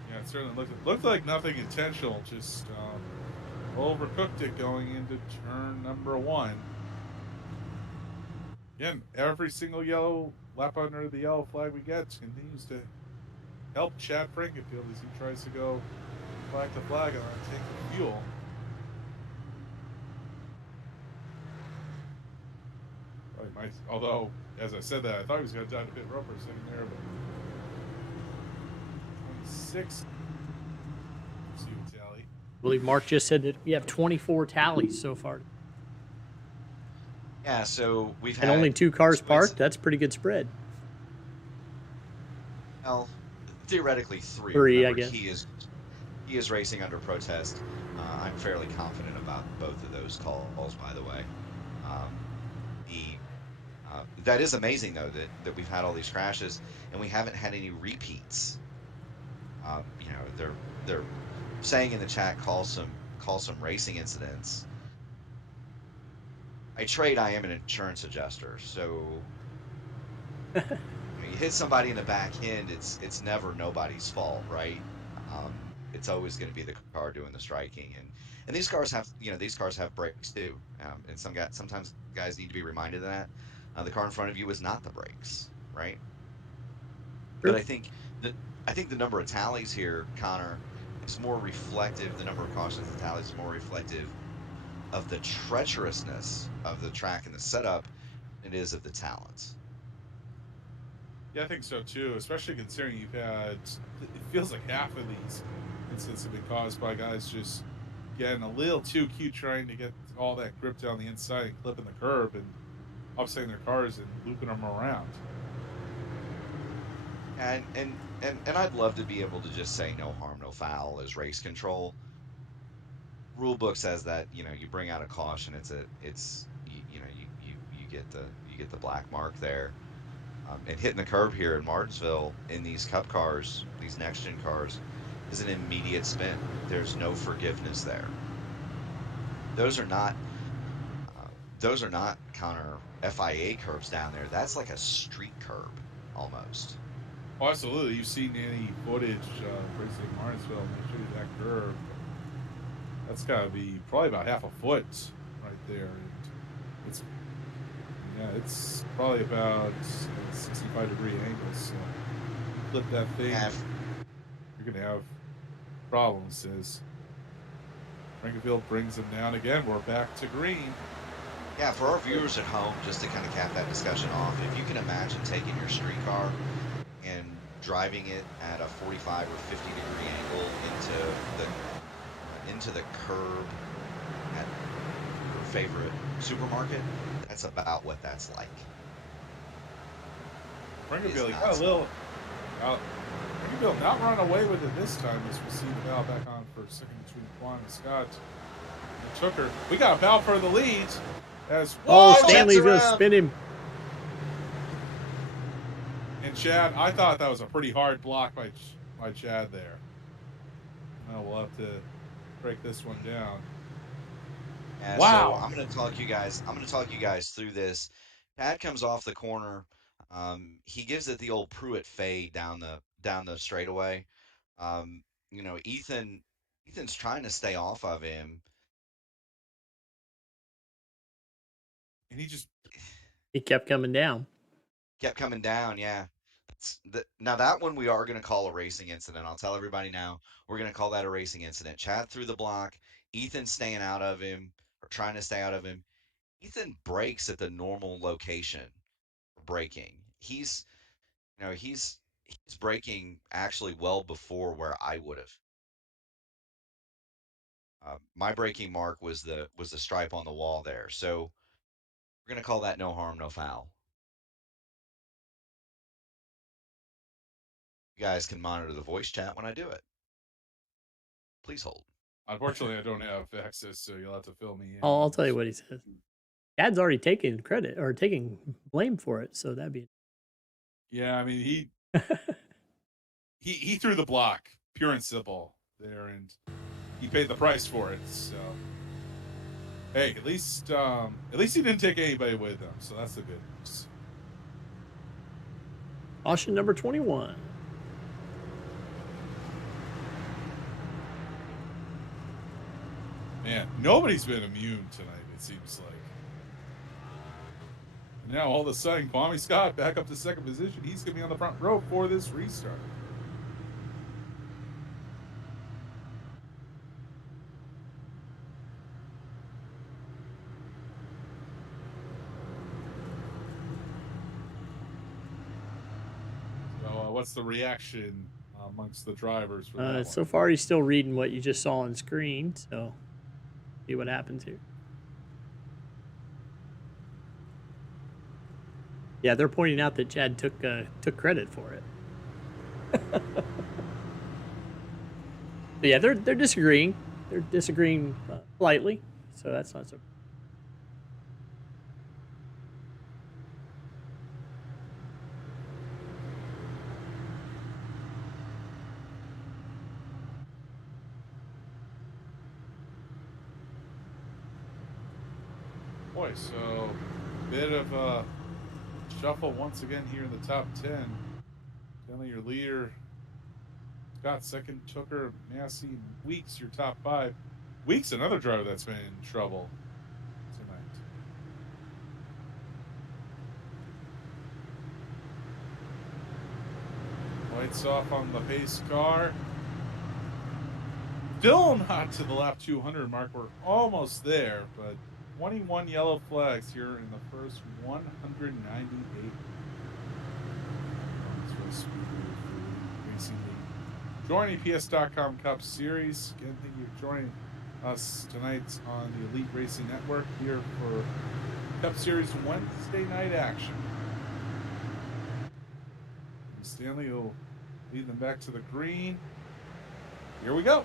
Yeah, it certainly looked like nothing intentional, just overcooked it going into turn number 1. Again, every single yellow lap under the yellow flag we get continues to help Chad Frankenfield as he tries to go flag to flag on a tank of fuel. Although, as I said that, I thought he was going to down to pit Roper sitting there, but 26. See the tally. I believe Mark just said that we have 24 tallies so far. Yeah, so we've had and only 2 cars parked. That's a pretty good spread. Well, theoretically 3. 3, Remember, I guess. He is racing under protest. I'm fairly confident about both of those calls, by the way. That is amazing, though, that we've had all these crashes and we haven't had any repeats. They're saying in the chat, call some racing incidents. I am an insurance adjuster, so you hit somebody in the back end, it's never nobody's fault, right? It's always going to be the car doing the striking, and these cars have brakes too, and sometimes guys need to be reminded of that. The car in front of you is not the brakes, right? True. But I think the number of tallies here, Connor, is more reflective. The number of cautions and tallies is more reflective of the treacherousness of the track and the setup than it is of the talent. Yeah, I think so too, especially considering you've had, it feels like half of these incidents have been caused by guys just getting a little too cute trying to get all that grip down the inside and clipping the curb and upsetting their cars and looping them around. And I'd love to be able to just say no harm, no foul as race control. Rule book says that you bring out a caution. You get the black mark there. And hitting the curb here in Martinsville in these Cup cars, these next gen cars, is an immediate spin. There's no forgiveness there. Those are not Connor FIA curbs down there. That's like a street curb almost. Oh, absolutely. You've seen any footage racing Martinsville, and they show you that curve. That's got to be probably about half a foot right there. And it's probably about 65-degree angle. So flip that thing, you're going to have problems. As Frankenfield brings them down again, we're back to green. Yeah, for our viewers at home, just to kind of cap that discussion off, if you can imagine taking your street car and driving it at a 45 or 50-degree angle into the curb at your favorite supermarket, that's about what that's like. Frankenfield got a little. Frankenfield not run away with it this time as we see the valve back on for a second between Quan and Scott. And took her. We got a valve for the lead. As Stanley's going to spin him. And Chad, I thought that was a pretty hard block by Chad there. Well, we'll have to break this one down. Yeah, wow! So I'm going to talk you guys through this. Chad comes off the corner. He gives it the old Pruitt fade down the straightaway. Ethan's trying to stay off of him. And he kept coming down. Yeah. Now that one we are going to call a racing incident. I'll tell everybody now. We're going to call that a racing incident. Chad through the block. Ethan staying out of him or trying to stay out of him. Ethan brakes at the normal location for braking. He's braking actually well before where I would have. My braking mark was the stripe on the wall there. So we're going to call that no harm, no foul. You guys can monitor the voice chat when I do it. Please hold. Unfortunately, I don't have access, so you'll have to fill me in. I'll tell you what he says. Dad's already taken credit or taking blame for it, so that'd be. Yeah, I mean he threw the block, pure and simple there, and he paid the price for it. So hey, at least he didn't take anybody with him, so that's the good news. Caution number 21. Man, nobody's been immune tonight, it seems like. And now all of a sudden, Kwame Scott back up to second position. He's going to be on the front row for this restart. So what's the reaction amongst the drivers for that So one? far, he's still reading what you just saw on screen, so see what happens here. Yeah, they're pointing out that Chad took credit for it. Yeah, they're disagreeing. They're disagreeing slightly, so that's not so. Boy, so bit of a shuffle once again here in the top 10. Finally, your leader, Scott second, Tooker, Massey, Weeks, your top 5. Weeks, another driver that's been in trouble tonight. Lights off on the pace car. Still not to the lap 200 mark. We're almost there, but 21 yellow flags here in the first 198. Join EPS.com Cup Series. Again, thank you for joining us tonight on the Elite Racing Network here for Cup Series Wednesday night action. Stanley will lead them back to the green. Here we go.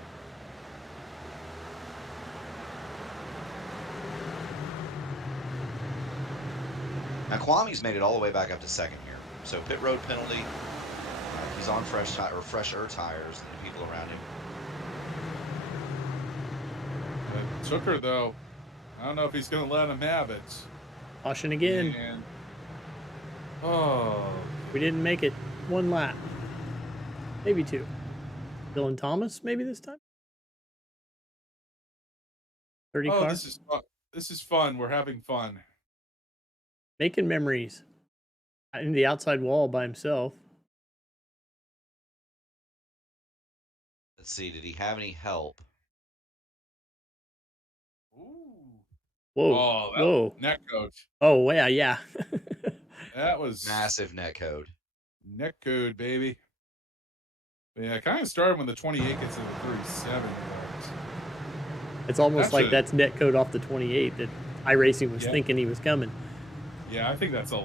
Now Kwame's made it all the way back up to second here. So pit road penalty. He's on fresher tires than the people around him. Tooker, though, I don't know if he's going to let him have it. Caution again. And, oh, we didn't make it one lap. Maybe two. Dylan Thomas, maybe this time? 30 car. This is fun. We're having fun. Making memories. In the outside wall by himself. Let's see, did he have any help? Ooh. Whoa. Whoa. Net coach. Oh, yeah. That was massive net code. Net code, baby. But yeah, it kind of started when the 28 gets into the 37. It's almost like that's net code off the 28 that iRacing was thinking he was coming. Yeah, I think that's a...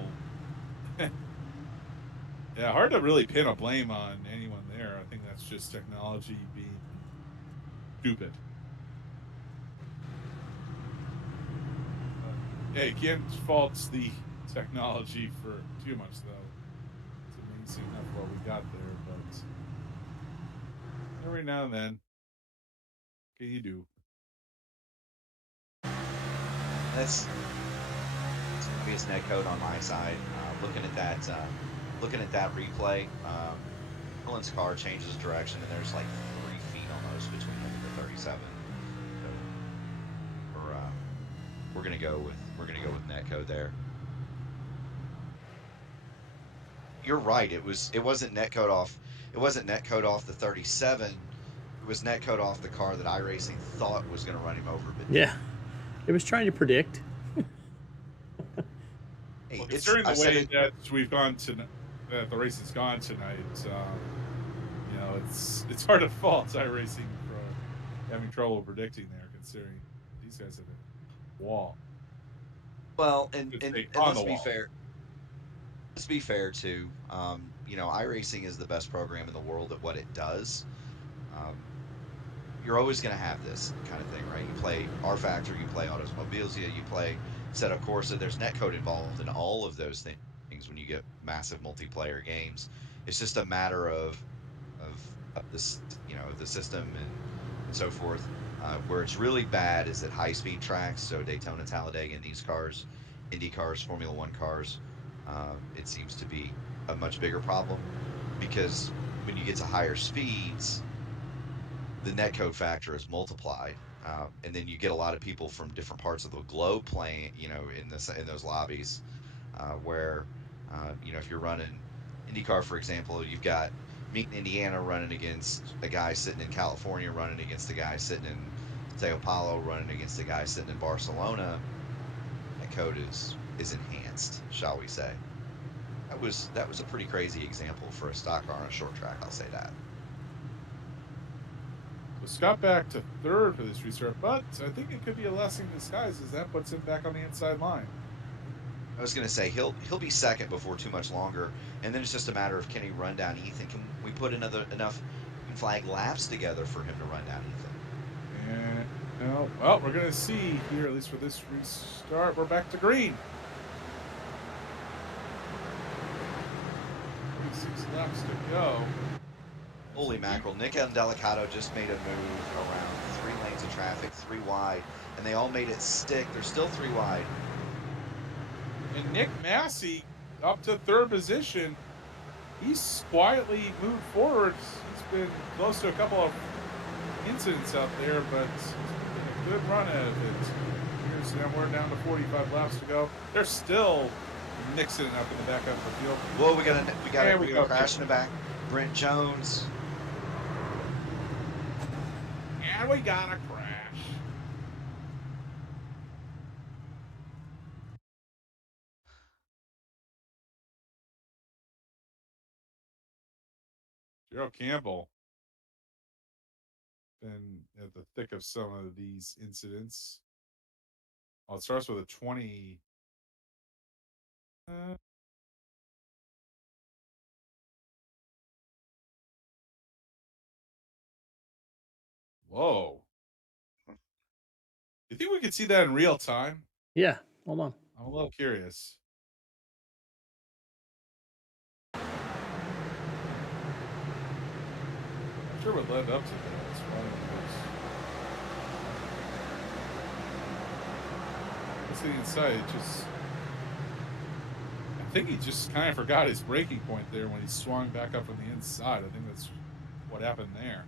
yeah, hard to really pin a blame on anyone there. I think that's just technology being stupid. Yeah, you can't fault the technology for too much, though. It's amazing enough what we got there, but every now and then, what can you do? That's obvious net code on my side. Looking at that replay, Dylan's car changes direction, and there's like 3 feet almost between him and the 37. So we're gonna go with net code there. you're right. It wasn't netcode off. It wasn't netcode off the 37. It was netcode off the car that iRacing thought was going to run him over, but Yeah, didn't. it was trying to predict. Hey, Well, it's considering the I've said way it. that we've gone tonight, that the race has gone tonight, you know, it's hard to fault iRacing for having trouble predicting there, considering these guys have a wall. Well, Should say and on the wall. let's be fair too. You know, iRacing is the best program in the world at what it does. Um, you're always going to have this kind of thing, right? You play R Factor, you play Automobilia, you play Assetto Corsa. There's netcode involved in all of those things when you get massive multiplayer games. It's just a matter of this, you know, the system and so forth. Where it's really bad is at high speed tracks, so Daytona, Talladega, and these cars, Indy cars, Formula One cars. It seems to be a much bigger problem because when you get to higher speeds, the netcode factor is multiplied, and then you get a lot of people from different parts of the globe playing, you know, in those lobbies, where, you know, if you're running IndyCar, for example, you've got me in Indiana running against a guy sitting in California, running against a guy sitting in Sao Paulo, running against a guy sitting in Barcelona. That code is enhanced, shall we say? That was a pretty crazy example for a stock car on a short track. I'll say that. So Scott back to third for this restart, but I think it could be a blessing in disguise as that puts him back on the inside line. I was going to say he'll be second before too much longer, and then it's just a matter of can he run down Ethan? Can we put enough green flag laps together for him to run down Ethan? And well, we're gonna see here, at least for this restart. We're back to green. 36 laps to go. Holy mackerel! Nick Delicato just made a move around 3 lanes of traffic, 3 wide, and they all made it stick. They're still 3 wide. And Nick Massey up to third position. He's quietly moved forward. He's been close to a couple of incidents out there, but it's been a good run out of it. Here's now we're down to 45 laps to go. They're still mixing it up in the back of the field. Whoa, we got a crash in the back. Brent Jones. And we got a crash. Gerald Campbell been at the thick of some of these incidents. Well, it starts with a 20. Whoa. You think we could see that in real time? Yeah, hold on. I'm a little curious. I'm sure what led up to that. It's one of those. Let's see inside. I think he just kind of forgot his braking point there when he swung back up from the inside. I think that's what happened there.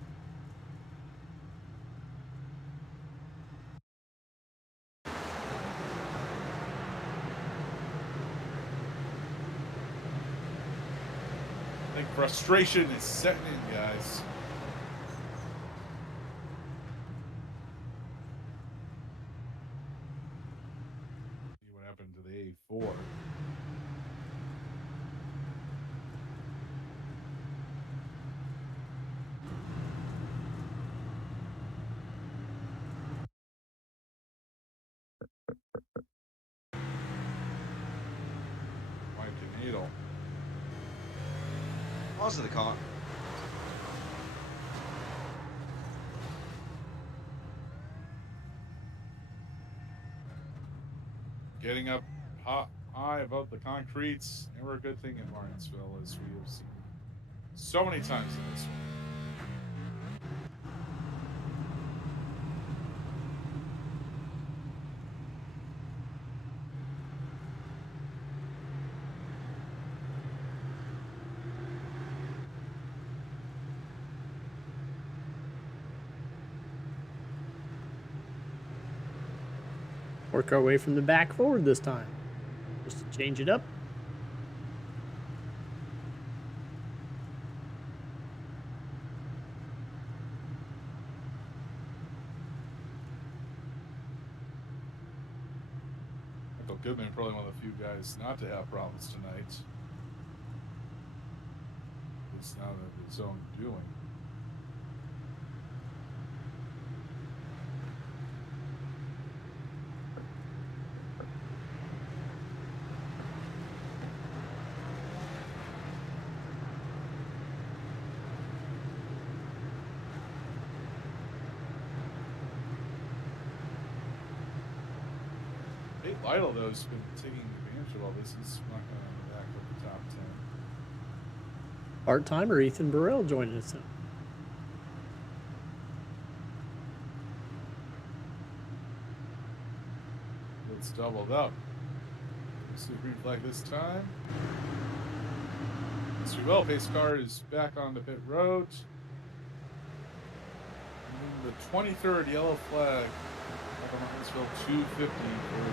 I think frustration is setting in, guys. See what happened to the A4. Mike and Adel. Pause of the car. Getting up high above the concretes, never a good thing in Martinsville, as we have seen so many times in this one. Work our way from the back forward this time, just to change it up. So Goodman, probably one of the few guys not to have problems tonight. It's not of his own doing. Lytle, though, has been taking advantage of all this. He's not going to back up the top 10. Part-timer Ethan Burrell joining us. It's doubled up. See green flag this time. Mr. Well-paced car is back on the pit road. And the 23rd yellow flag. Martinsville 250 for the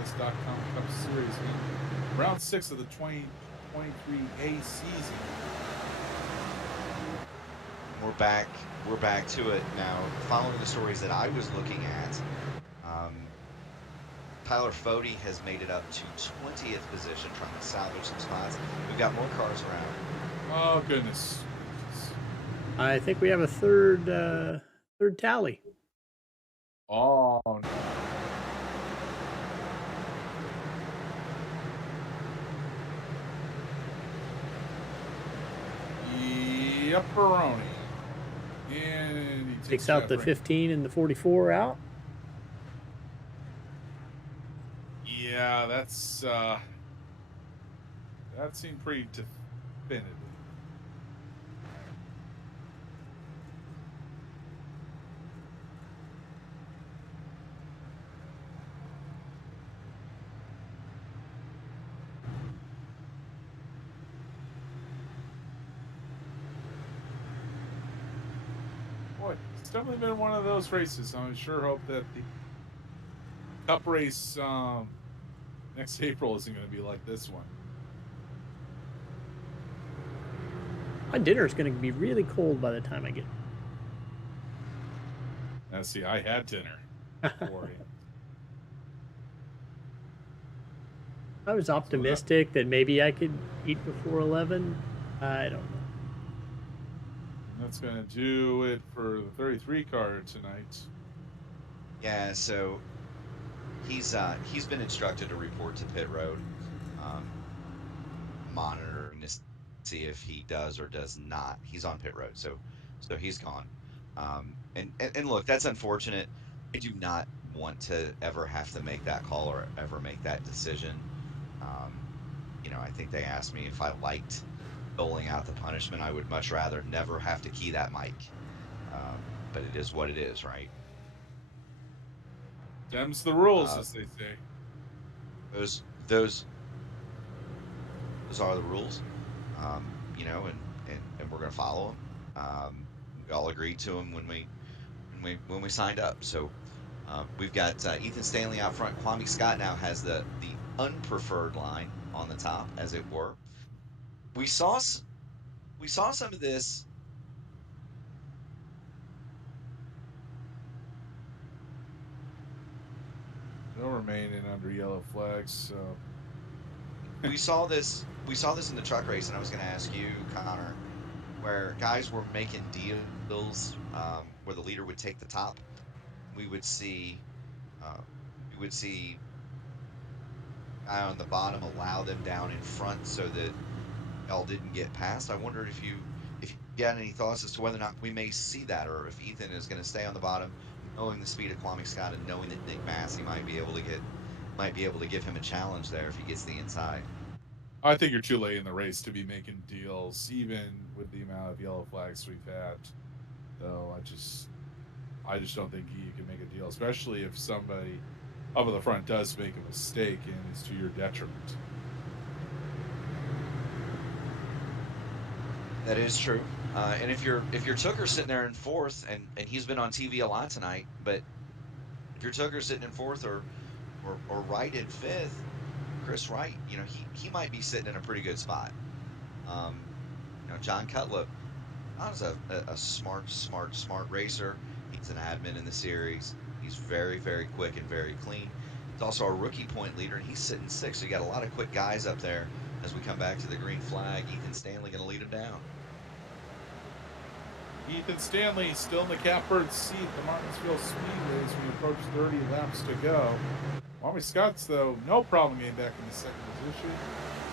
JoinAPS.com Cup Series in round 6 of the 2023A season. We're back to it now. Following the stories that I was looking at, Tyler Fode has made it up to 20th position, trying to salvage some spots. We've got more cars around. Oh goodness! I think we have a third tally. Oh no! Yepperoni. And he takes out the 15 and the 44 out. Yeah, that's that seemed pretty definitive. Boy, it's definitely been one of those races. I sure hope that the Cup race next April isn't going to be like this one. My dinner is going to be really cold by the time I get. Now, see, I had dinner for you. I was optimistic that maybe I could eat before 11. I don't know. That's going to do it for the 33 car tonight. Yeah, so he's been instructed to report to pit road, monitoring to see if he does or does not. He's on pit road, so he's gone. And look, that's unfortunate. I do not want to ever have to make that call or ever make that decision. I think they asked me if I liked doling out the punishment. I would much rather never have to key that mic. But it is what it is, right? Them's the rules, as they say. Those are the rules, and we're going to follow them. We all agreed to them when we signed up. So we've got Ethan Stanley out front. Kwame Scott now has the unpreferred line on the top, as it were. We saw some of this. They'll remain in under yellow flags. So we saw this in the truck race, and I was going to ask you, Connor, where guys were making deals where the leader would take the top. We would see guy on the bottom allow them down in front so that L didn't get past. I wondered if you got any thoughts as to whether or not we may see that, or if Ethan is going to stay on the bottom, knowing the speed of Kwame Scott and knowing that Nick Massey might be able to give him a challenge there if he gets the inside. I think you're too late in the race to be making deals, even with the amount of yellow flags we've had. Though I just don't think you can make a deal, especially if somebody up at the front does make a mistake and it's to your detriment. That is true. And if you're Tooker sitting there in fourth, and he's been on TV a lot tonight, but if your Tooker sitting in fourth or Wright in fifth, Chris Wright, he might be sitting in a pretty good spot. John Cutlip, John's a smart racer. He's an admin in the series. He's very, very quick and very clean. He's also our rookie point leader, and he's sitting 6th. So you got a lot of quick guys up there as we come back to the green flag. Ethan Stanley going to lead him down. Ethan Stanley still in the catbird seat at the Martinsville Speedway as we approach 30 laps to go. Kwame Scott's, though, no problem getting back in the second position.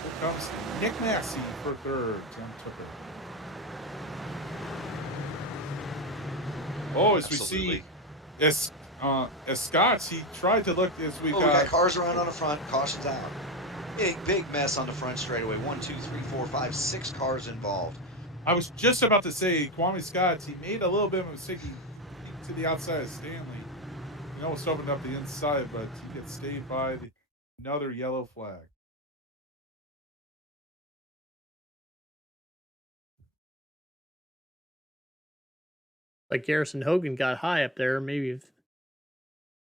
Here comes Nick Massey for third. Tim Tucker. Oh, as Absolutely. we see, as Scott's, he tried to look as we we got cars around on the front. Caution's out. Big mess on the front straightaway. 1, 2, 3, 4, 5, 6 cars involved. I was just about to say, Kwame Scott, he made a little bit of a mistake. He to the outside of Stanley. He almost opened up the inside, but he gets stayed by another yellow flag. Like Garrison Hogan got high up there, maybe it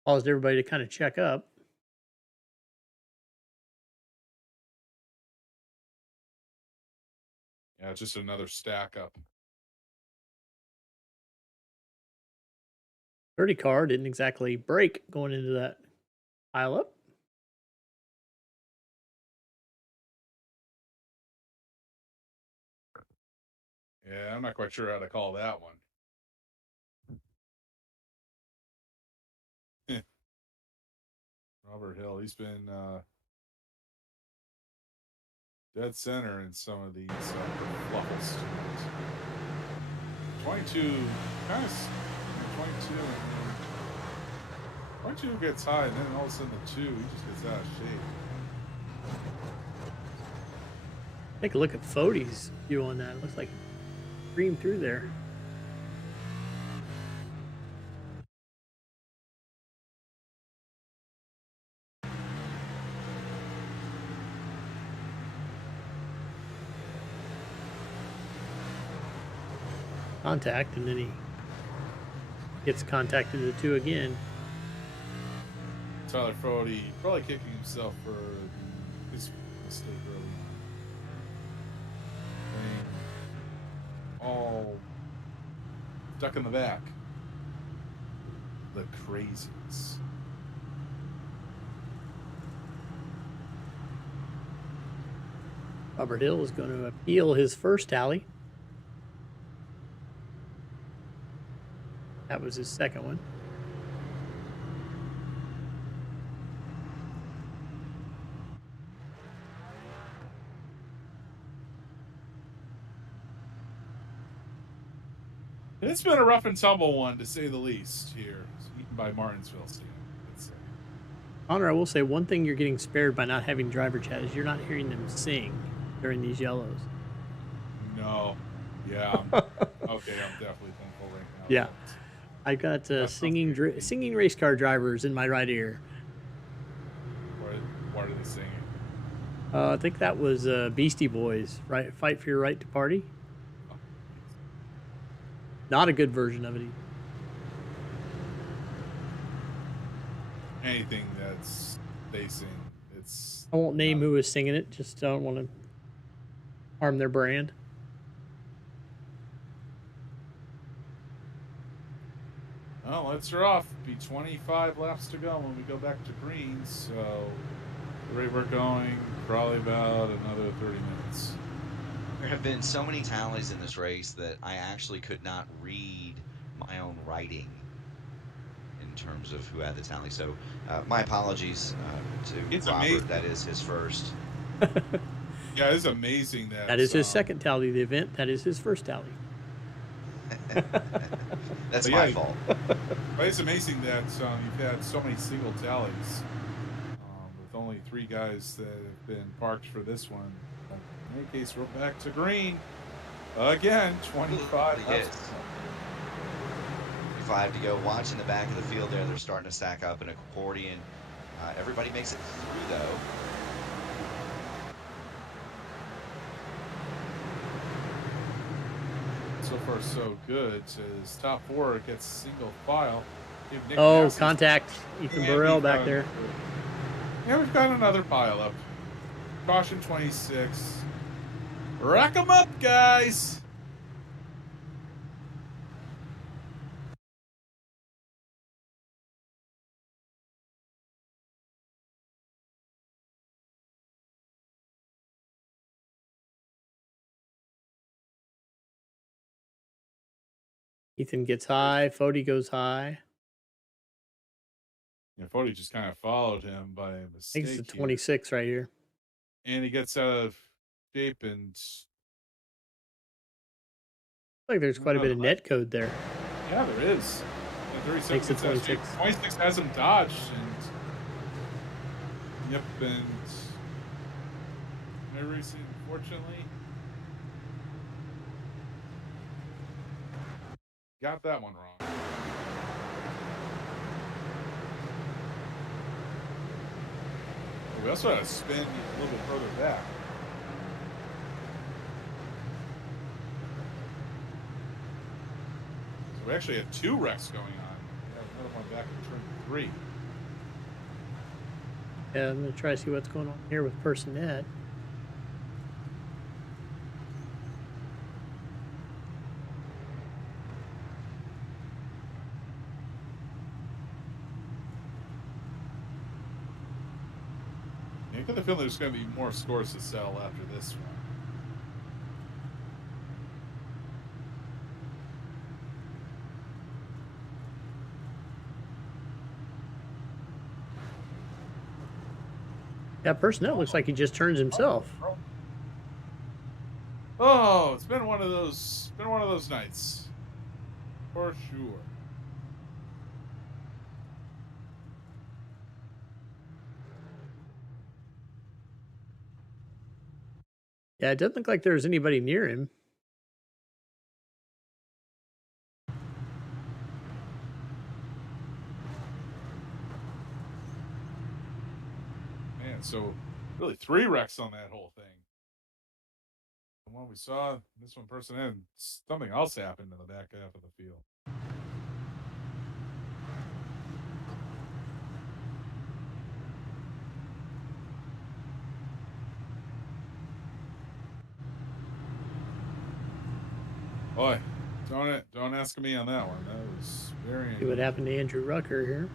caused everybody to kind of check up. Yeah, just another stack up. 30 car didn't exactly break going into that pile up. Yeah, I'm not quite sure how to call that one. Robert Hill, he's been dead center in some of these fluffles. 22, kind of 22 gets high, and then all of a sudden the 2, he just gets out of shape. Take a look at Fody's view on that. It looks like it streamed through there. Contact, and then he gets contacted to the 2 again. Tyler Fody probably kicking himself for his mistake early on. All stuck in the back. The crazies. Robert Hill is going to appeal his first tally. That was his second one. It's been a rough and tumble one, to say the least, here. Eaten by Martinsville, Stan. Connor, I will say one thing you're getting spared by not having driver chat is you're not hearing them sing during these yellows. No. Yeah. Okay, I'm definitely thankful right now. Yeah. I got singing race car drivers in my right ear. What are they singing? I think that was Beastie Boys, right? Fight for your right to party. Oh. Not a good version of it. Anything that's they sing, it's. I won't name who was singing it. Just don't want to harm their brand. Well, lights are off. Be 25 laps to go when we go back to green. So the rate we're going, probably about another 30 minutes. There have been so many tallies in this race that I actually could not read my own writing in terms of who had the tally. So my apologies to It's Robert. amazing. That is his first. Yeah, it's amazing that. That is his second tally of the event. That is his first tally. That's my fault. But it's amazing that you've had so many single tallies with only 3 guys that have been parked for this one. But in any case, we're back to green again. 25 laps. 5 to go. Watching the back of the field there, they're starting to stack up in a accordion. Everybody makes it through, though. So far, so good. His top 4 gets single file. Oh, contact. Ethan Burrell back there. Yeah, we've got another pile up. Caution 26. Rack 'em up, guys. Ethan gets high. Fody goes high. Yeah, Fody just kind of followed him by I think it's mistake the here. 26 right here. And he gets out of shape and Looks like there's quite a bit of net code there. yeah, there is. Yeah, 37 Makes it gets out of shape. 26. 26 has him dodged and yep, and my racing, unfortunately, got that one wrong. We also had to spin a little bit further back. So we actually had 2 wrecks going on. We have another one back in turn 3. Yeah, I'm going to try to see what's going on here with person Nedd. I get the feeling there's going to be more scores to sell after this one. Yeah, person Nedd looks like he just turns himself. Oh, it's been one of those nights. For sure. Yeah, it doesn't look like there's anybody near him. Man, so really 3 wrecks on that whole thing. The one we saw, this one person in, something else happened in the back half of the field. Boy, don't ask me on that one. That was very. See what happened to Andrew Rucker here.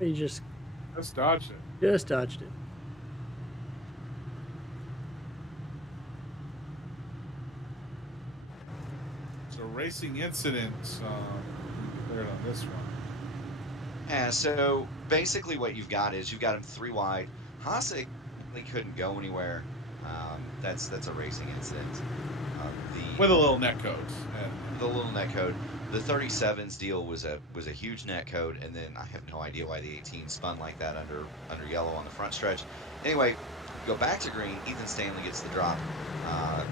He just dodged it. Just dodged it. So racing incident declared on this one. Yeah, so basically what you've got is you've got him 3 wide. Hasek really couldn't go anywhere. That's a racing incident. With a little net code. The little net code. The 37's deal was a huge net code, and then I have no idea why the 18 spun like that under yellow on the front stretch. Anyway, go back to green. Ethan Stanley gets the drop.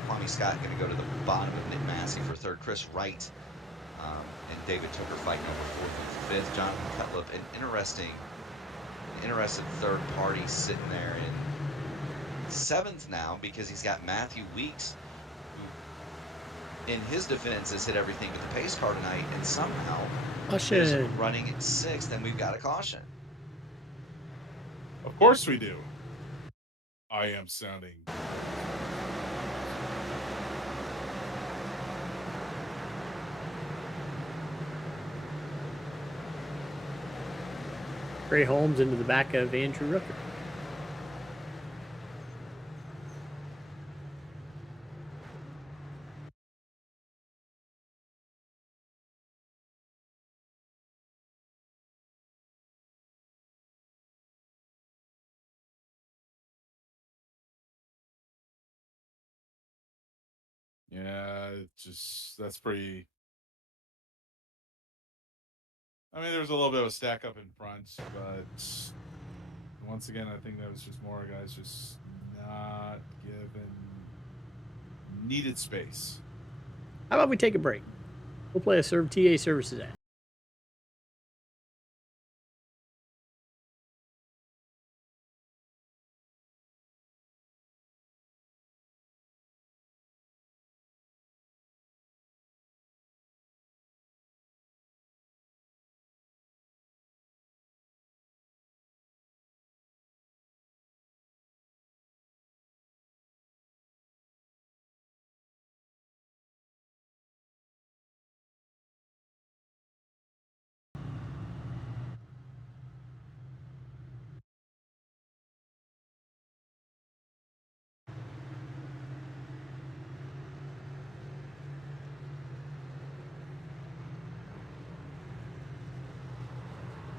Kwame Scott going to go to the bottom of Nick Massey for third. Chris Wright and David Tooker fighting over fourth and fifth. Jonathan Cutlip, an interested third party sitting there in seventh now because he's got Matthew Weeks, who, in his defense, has hit everything with the pace car tonight, and somehow is running in sixth, and we've got a caution. Of course we do. I am sounding. Trey Holmes into the back of Andrew Rucker. Yeah, that's pretty. I mean, there was a little bit of a stack up in front, but once again, I think that was just more guys just not given needed space. How about we take a break? We'll play a TA services ad.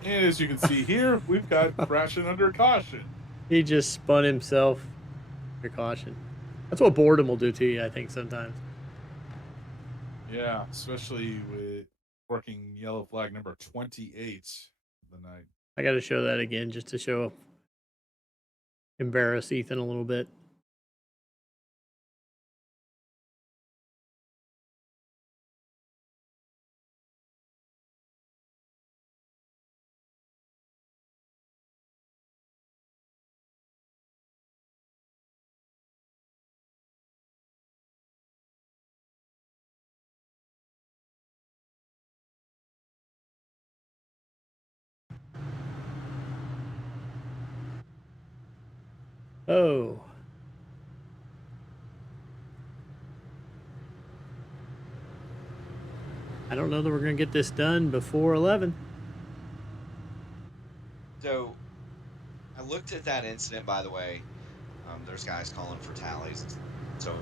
And as you can see here, we've got crashing under caution. He just spun himself. Under caution. That's what boredom will do to you, I think, sometimes. Yeah, especially with working yellow flag number 28 of the night. I got to show that again just to embarrass Ethan a little bit. Oh. I don't know that we're going to get this done before 11. So I looked at that incident, by the way. There's guys calling for tallies. So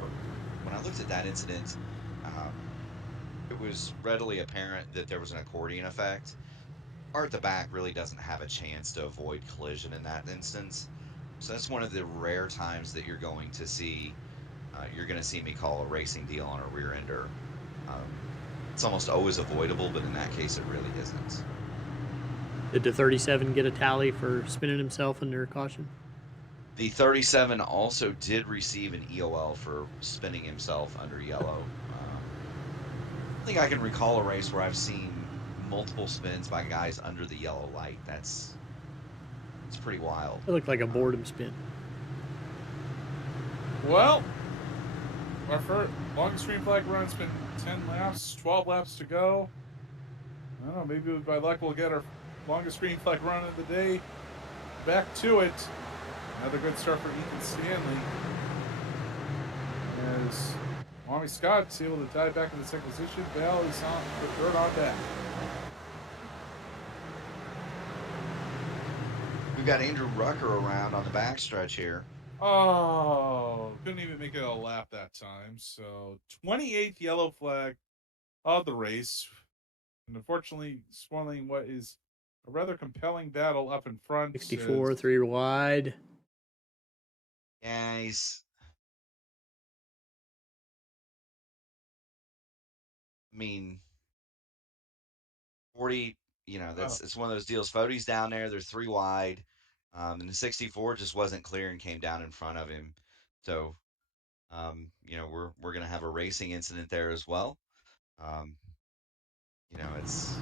when I looked at that incident, it was readily apparent that there was an accordion effect. Car at the back really doesn't have a chance to avoid collision in that instance. So that's one of the rare times that you're going to see me call a racing deal on a rear ender. It's almost always avoidable, but in that case, it really isn't. Did the 37 get a tally for spinning himself under caution? The 37 also did receive an EOL for spinning himself under yellow. I think I can recall a race where I've seen multiple spins by guys under the yellow light. It's pretty wild. It looked like a boredom spin. Well, our first longest green flag run's been 10 laps, 12 laps to go. I don't know, maybe by luck we'll get our longest green flag run of the day. Back to it. Another good start for Ethan Stanley. As Mommy Scott's able to dive back in the second position. Val is on the third on back. We've got Andrew Rucker around on the backstretch here. Oh, couldn't even make it a lap that time. So 28th yellow flag of the race. And unfortunately, spoiling what is a rather compelling battle up in front. 64, 3 wide. Yeah, I mean, 40, it's one of those deals. Fode's down there. They're 3 wide. And the 64 just wasn't clear and came down in front of him. So, we're going to have a racing incident there as well. It's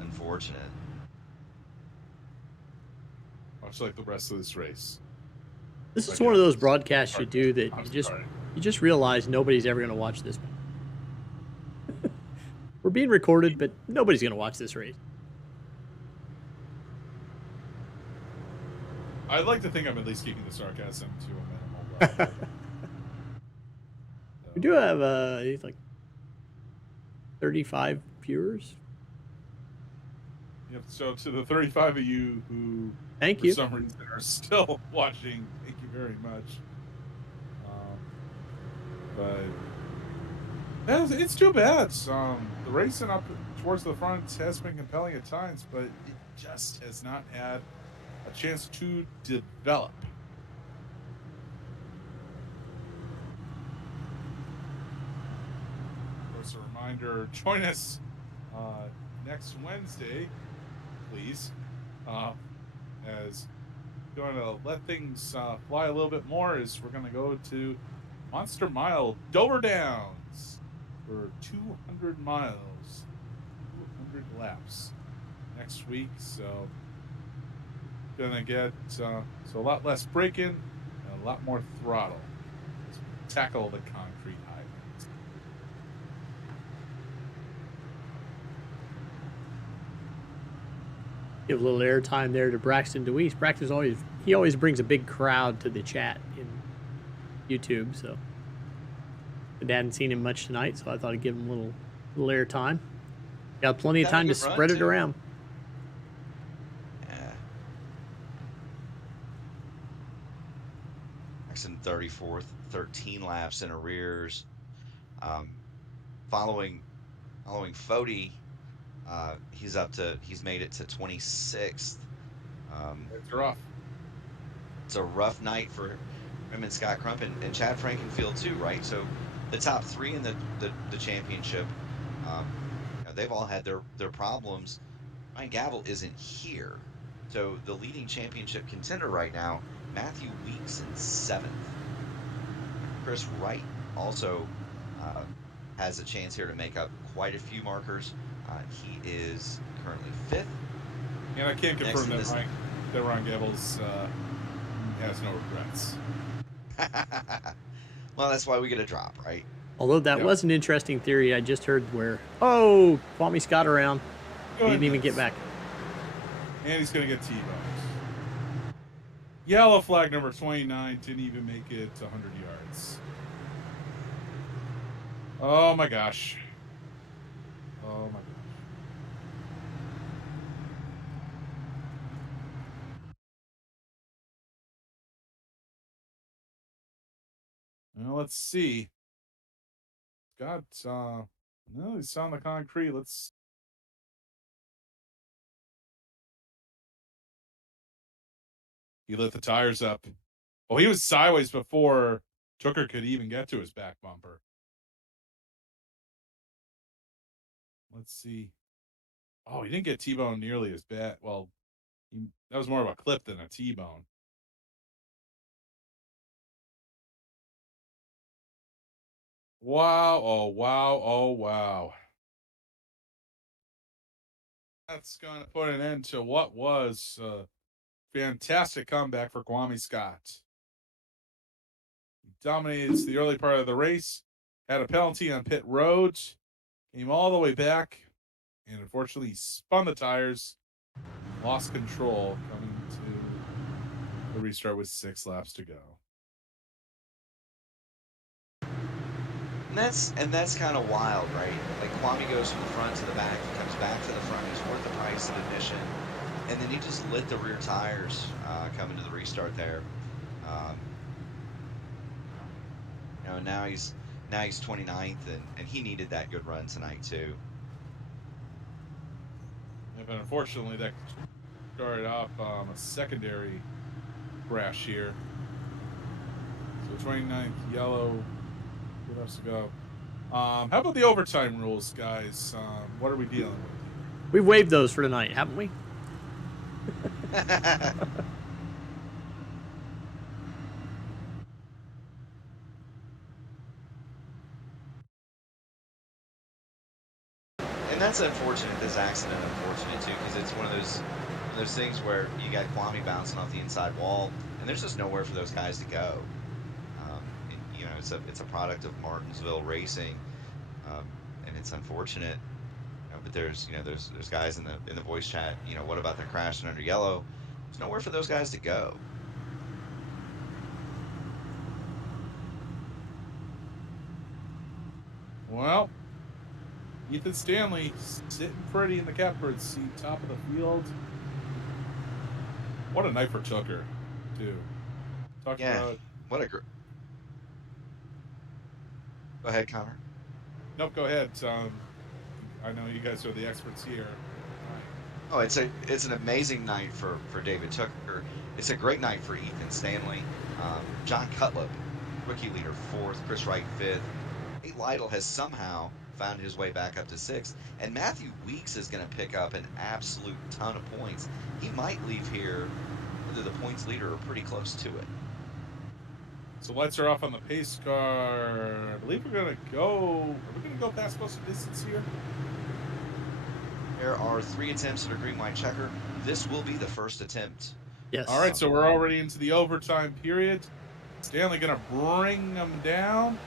unfortunate. Much like the rest of this race. This is one of those broadcasts you do that you just realize nobody's ever going to watch this. We're being recorded, but nobody's going to watch this race. I'd like to think I'm at least keeping the sarcasm to a minimal level. We do have like 35 viewers. Yep. So to the 35 of you who, thank you, for some reason are still watching, thank you very much. But it's too bad. The racing up towards the front has been compelling at times, but it just has not had a chance to develop. Of course, a reminder, join us next Wednesday, please, as going to let things fly a little bit more, as we're going to go to Monster Mile Dover Downs for 200 miles, 200 laps next week. So gonna get so a lot less braking and a lot more throttle as we tackle the concrete islands. Give a little airtime there to Braxton DeWeese. Braxton's always brings a big crowd to the chat in YouTube, so I hadn't seen him much tonight, so I thought I'd give him a little airtime. Got plenty of time to spread it around. Yeah. Braxton 34th, 13 laps in arrears. Following Fode, He's made it to 26th. It's rough. It's a rough night for him and Scott Crump and Chad Frankenfield too, right? So the top three in the championship, they've all had their problems. Ryan Gavel isn't here. So the leading championship contender right now, Matthew Weeks in 7th. Chris Wright also has a chance here to make up quite a few markers. He is currently 5th. And I can't Next confirm in that this- Ryan Gables has no regrets. Well, that's why we get a drop, right? Although that Yep. was an interesting theory I just heard where, Kwame Scott around. He didn't even get back. And he's going to get T-boned. Yellow flag number 29 didn't even make it 100 yards. Oh my gosh. Oh my gosh. Well, let's see. Got no, he's on the concrete. He lit the tires up. Oh, he was sideways before Tooker could even get to his back bumper. Let's see. Oh, he didn't get T-bone nearly as bad. Well, that was more of a clip than a T-bone. Wow. Oh, wow. Oh, wow. That's going to put an end to what was a fantastic comeback for Kwame Scott. He dominated the early part of the race, had a penalty on pit road, came all the way back, and unfortunately he spun the tires, lost control coming to the restart with 6 laps to go. And that's kind of wild, right? Like Kwame goes from the front to the back, he comes back to the front, he's worth the price of admission, and then he just lit the rear tires coming to the restart there. Now he's 29th, and he needed that good run tonight too. Yeah, but unfortunately that started off a secondary crash here. So 29th, yellow. What else to go? How about the overtime rules, guys? What are we dealing with? We've waived those for tonight, haven't we? And that's unfortunate. This accident unfortunate too, because it's one of those things where you got Kwame bouncing off the inside wall, and there's just nowhere for those guys to go. It's a product of Martinsville racing, and it's unfortunate. But there's guys in the voice chat. What about them crashing under yellow? There's nowhere for those guys to go. Well, Ethan Stanley sitting pretty in the catbird seat, top of the field. What a night for Tooker, too. Talking about. What a Go ahead, Connor. Nope, go ahead. I know you guys are the experts here. Oh, it's an amazing night for David Tooker. It's a great night for Ethan Stanley. John Cutlip, rookie leader, 4th. Chris Wright, 5th. Nate Lytle has somehow found his way back up to 6th. And Matthew Weeks is going to pick up an absolute ton of points. He might leave here either the points leader or pretty close to it. So lights are off on the pace car. I believe we're going to go. Are we going to go past most of the distance here? There are 3 attempts at a green-white checker. This will be the first attempt. Yes. All right, so we're already into the overtime period. Stanley going to bring them down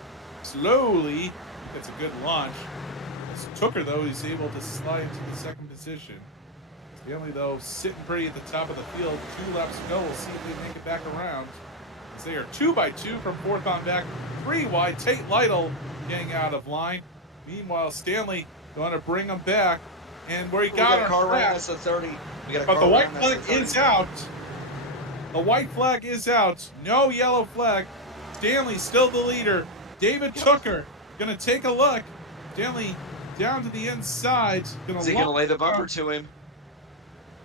slowly. That's a good launch. As Tooker, though, he's able to slide into the 2nd position. Stanley, though, sitting pretty at the top of the field. 2 laps to go. We'll see if they make it back around. As they are 2 by 2 from 4th on back. 3 wide. Tate Lytle getting out of line. Meanwhile, Stanley going to bring them back. And where he got a car right next to 30. But the white flag is out. The white flag is out. No yellow flag. Stanley still the leader. David Tooker going to take a look. Stanley down to the inside. Is he going to lay the bumper to him?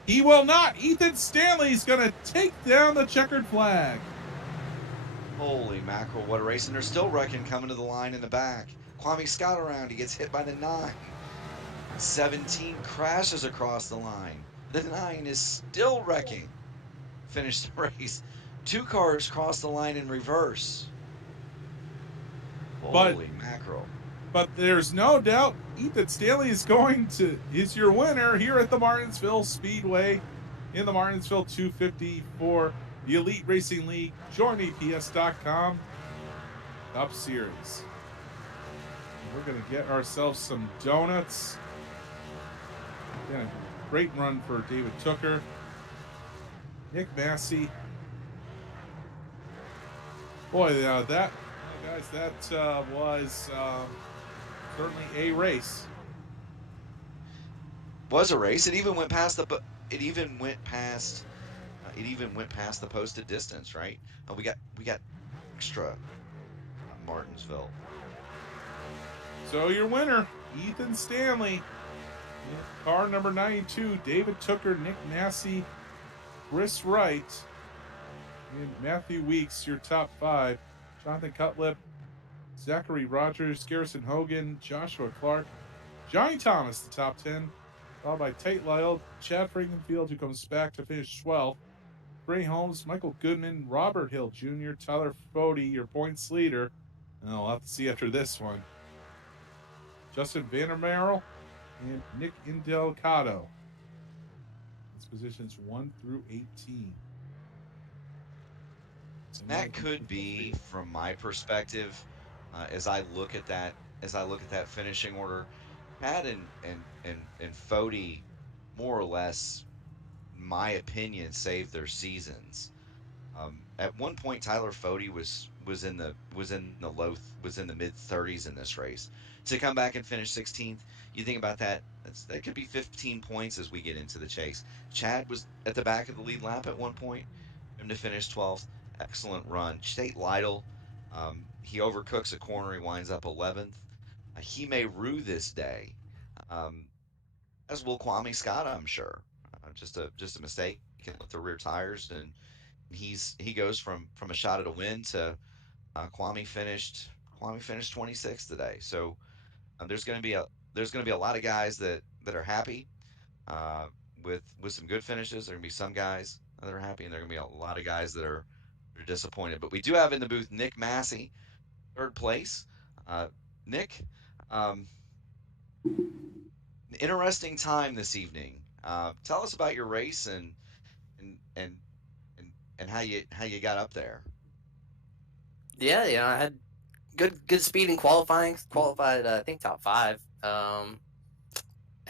He will not. Ethan Stanley's going to take down the checkered flag. Holy mackerel, what a race. And they're still wrecking coming to the line in the back. Kwame Scott around. He gets hit by the 9. 17 crashes across the line. The 9 is still wrecking. Finished the race. 2 cars cross the line in reverse. Holy mackerel. But there's no doubt Ethan Stanley is your winner here at the Martinsville Speedway in the Martinsville 250 for the Elite Racing League JoinAPS.com Cup Series. We're going to get ourselves some donuts. Yeah, great run for David Tooker. Nick Massey. Boy, that was certainly a race. Was a race. It even went past the. It even went past the posted distance, right? We got extra Martinsville. So your winner, Ethan Stanley. Car number 92, David Tooker, Nick Massey, Chris Wright, and Matthew Weeks, your top 5. Jonathan Cutlip, Zachary Rogers, Garrison Hogan, Joshua Clark, Johnny Thomas, the top 10, followed by Tate Lyle, Chad Frankenfield, who comes back to finish 12th, Ray Holmes, Michael Goodman, Robert Hill Jr., Tyler Fody, your points leader. And I'll have to see after this one. Justin Vandermeerl and Nick Indelicado. It's positions 1 through 18. That could be, from my perspective, as I look at that finishing order, Pat and Fody, more or less, in my opinion, saved their seasons. At one point, Tyler Fody was in the mid 30s in this race. To come back and finish 16th, you think about that. That could be 15 points as we get into the chase. Chad was at the back of the lead lap at one point, him to finish 12th. Excellent run. Tate Lytle, he overcooks a corner. He winds up 11th. He may rue this day, as will Kwame Scott, I'm sure. Just a mistake with the rear tires, and he goes from a shot at a win to Kwame finished 26th today. So there's going to be a lot of guys that are happy uh, with some good finishes. There are going to be some guys that are happy, and there are going to be a lot of guys that are disappointed. But we do have in the booth Nick Massey, 3rd place. Nick, interesting time this evening. Tell us about your race and and and how you got up there. Yeah, I had good speed in qualifying. Qualified, I think, top 5.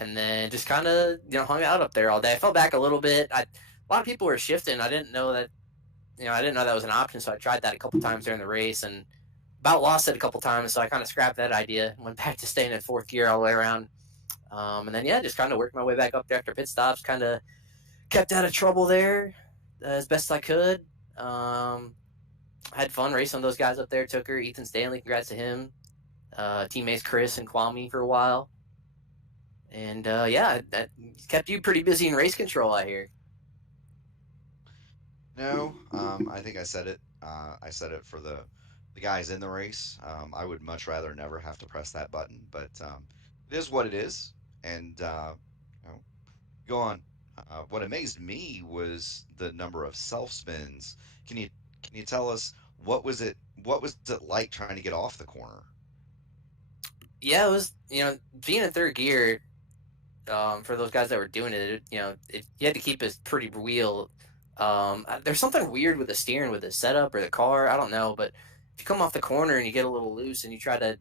And then just kind of hung out up there all day. I fell back a little bit. A lot of people were shifting. I didn't know that was an option, so I tried that a couple times during the race and about lost it a couple times. So I kind of scrapped that idea. Went back to staying in 4th gear all the way around. And then just kind of worked my way back up there after pit stops. Kind of kept out of trouble there as best I could. Had fun racing those guys up there. Tooker, Ethan Stanley, congrats to him. Teammates Chris and Kwame for a while. And that kept you pretty busy in race control, I hear. No, I think I said it. I said it for the guys in the race. I would much rather never have to press that button, but it is what it is. And go on. What amazed me was the number of self spins. Can you tell us what was it like trying to get off the corner? Yeah, it was being in 3rd gear. For those guys that were doing it, you had to keep a pretty wheel. There's something weird with the steering, with the setup or the car. I don't know, but if you come off the corner and you get a little loose and you try to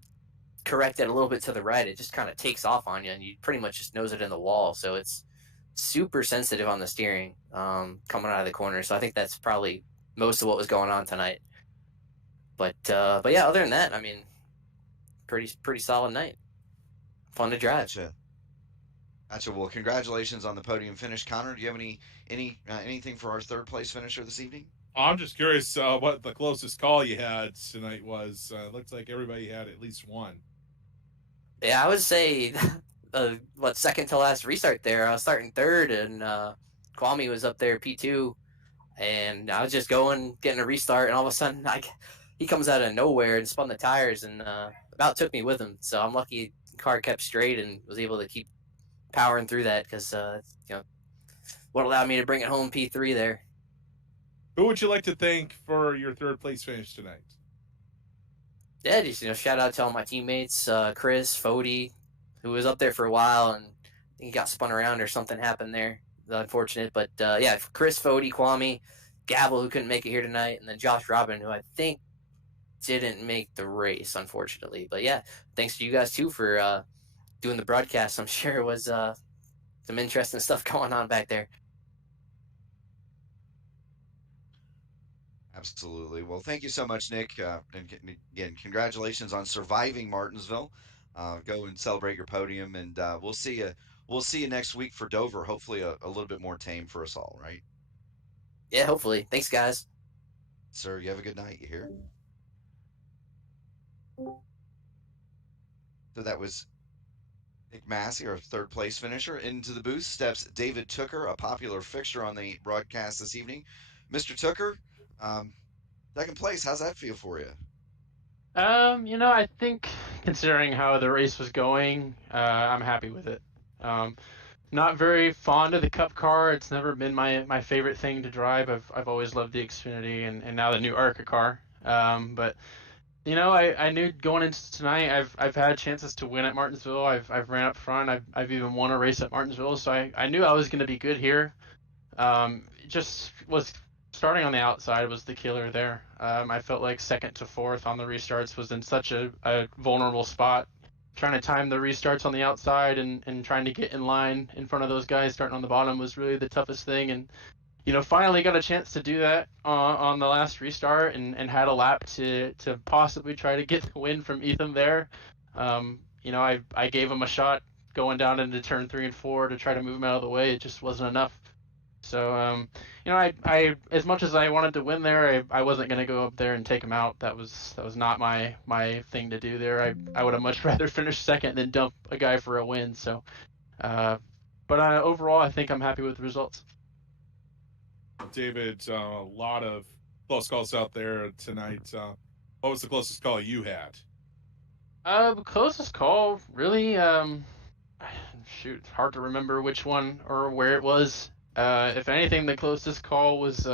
correct it a little bit to the right, it just kind of takes off on you, and you pretty much just nose it in the wall. So it's super sensitive on the steering coming out of the corner. So I think that's probably most of what was going on tonight. But yeah, other than that, I mean, pretty solid night. Fun to drive. Gotcha. Well, congratulations on the podium finish, Connor. Do you have anything for our 3rd place finisher this evening? I'm just curious what the closest call you had tonight was. Looks like everybody had at least one. Yeah, I would say, second to last restart there. I was starting third, and Kwame was up there P2, and I was just going, getting a restart, and all of a sudden, he comes out of nowhere and spun the tires, and about took me with him. So I'm lucky the car kept straight and was able to keep powering through that because what allowed me to bring it home P3 there. Who would you like to thank for your third place finish tonight? Yeah, just shout out to all my teammates, Chris, Fody, who was up there for a while and he got spun around or something happened there. Unfortunate, but yeah, Chris, Fody, Kwame, Gavel, who couldn't make it here tonight, and then Josh Robin, who I think didn't make the race, unfortunately. But yeah, thanks to you guys too for doing the broadcast. I'm sure it was some interesting stuff going on back there. Absolutely. Well, thank you so much, Nick. Again, congratulations on surviving Martinsville. Go and celebrate your podium, and we'll see you. We'll see you next week for Dover. Hopefully, a little bit more tame for us all, right? Yeah, hopefully. Thanks, guys. Sir, you have a good night. You hear? So that was Nick Massey, our third place finisher. Into the booth steps David Tooker, a popular fixture on the broadcast this evening. Mr. Tooker, um, second place. How's that feel for you? I think considering how the race was going, I'm happy with it. Not very fond of the Cup car. It's never been my favorite thing to drive. I've always loved the Xfinity and now the new ARCA car. But I knew going into tonight, I've had chances to win at Martinsville. I've ran up front. I've even won a race at Martinsville, so I knew I was going to be good here. Just was starting on the outside was the killer there. I felt like second to fourth on the restarts was in such a vulnerable spot. Trying to time the restarts on the outside and trying to get in line in front of those guys starting on the bottom was really the toughest thing. And finally got a chance to do that on the last restart and had a lap to possibly try to get the win from Ethan there. I gave him a shot going down into turn 3 and 4 to try to move him out of the way. It just wasn't enough. So, I as much as I wanted to win there, I wasn't going to go up there and take him out. That was not my thing to do there. I would have much rather finished second than dump a guy for a win. So, but overall, I think I'm happy with the results. David, a lot of close calls out there tonight. What was the closest call you had? The closest call, really, shoot, hard to remember which one or where it was. If anything, the closest call was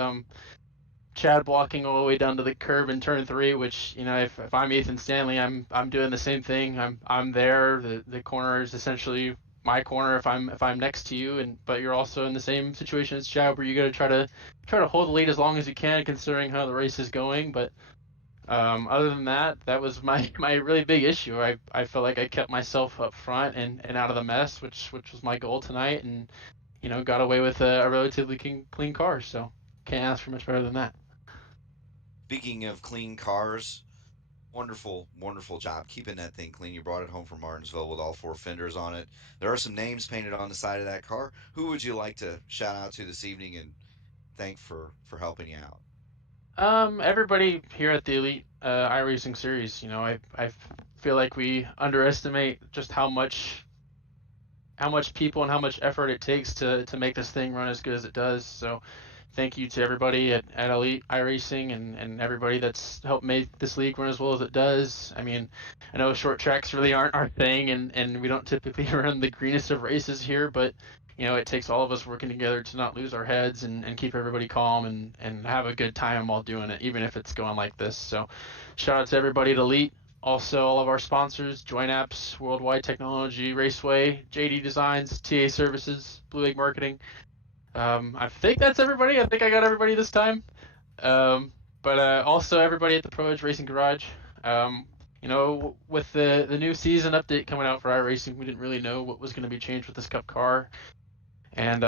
Chad blocking all the way down to the curb in turn 3, which if I'm Ethan Stanley, I'm doing the same thing. I'm there. The corner is essentially my corner if I'm next to you, but you're also in the same situation as Chad, where you got to try to hold the lead as long as you can, considering how the race is going. But other than that, that was my really big issue. I felt like I kept myself up front and out of the mess, which was my goal tonight, and got away with a relatively clean car. So can't ask for much better than that. Speaking of clean cars, wonderful, wonderful job keeping that thing clean. You brought it home from Martinsville with all 4 fenders on it. There are some names painted on the side of that car. Who would you like to shout out to this evening and thank for helping you out? Everybody here at the Elite iRacing Series, I feel like we underestimate just how much people and how much effort it takes to make this thing run as good as it does. So thank you to everybody at Elite iRacing and everybody that's helped make this league run as well as it does. I mean, I know short tracks really aren't our thing, and we don't typically run the greenest of races here, but it takes all of us working together to not lose our heads and keep everybody calm and have a good time while doing it, even if it's going like this. So shout out to everybody at Elite. Also, all of our sponsors: Join Apps, Worldwide Technology, Raceway, JD Designs, TA Services, Blue Egg Marketing. I think that's everybody. I think I got everybody this time. But also everybody at the Pro Edge Racing Garage. With the new season update coming out for iRacing, we didn't really know what was going to be changed with this Cup car. And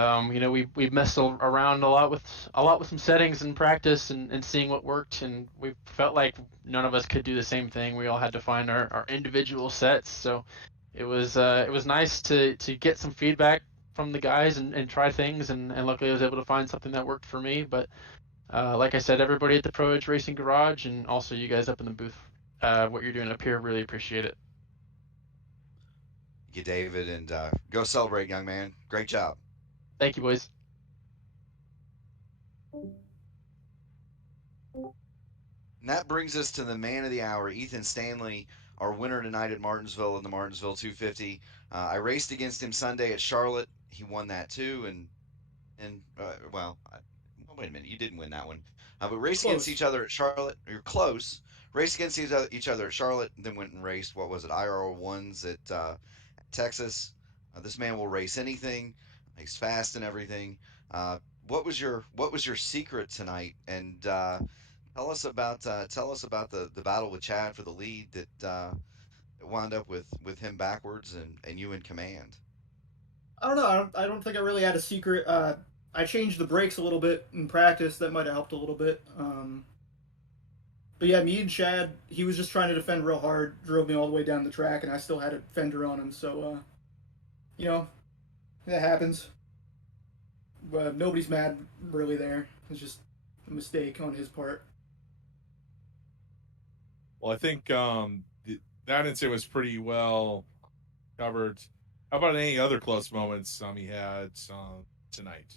we messed around a lot with some settings in practice and seeing what worked, and we felt like none of us could do the same thing. We all had to find our individual sets. So it was nice to get some feedback from the guys and try things, and luckily I was able to find something that worked for me. But like I said, everybody at the Pro Edge Racing Garage and also you guys up in the booth, what you're doing up here, really appreciate it. Thank you, David, and go celebrate, young man. Great job. Thank you, boys. And that brings us to the man of the hour, Ethan Stanley, our winner tonight at Martinsville in the Martinsville 250. I raced against him Sunday at Charlotte. He won that too, well, wait a minute, you didn't win that one. But raced against Close. each other at Charlotte. You're close. Raced against each other at Charlotte, then went and raced. What was it? IRL ones at Texas. This man will race anything. He's fast and everything. Uh, what was your secret tonight? And tell us about the battle with Chad for the lead that wound up with him backwards and you in command. I don't know. I don't think I really had a secret. I changed the brakes a little bit in practice. That might have helped a little bit. But yeah, me and Chad, he was just trying to defend real hard, drove me all the way down the track, and I still had a fender on him. So, you know, that happens. But nobody's mad really there. It's just a mistake on his part. Well, I think that incident was pretty well covered. How about any other close moments he had tonight?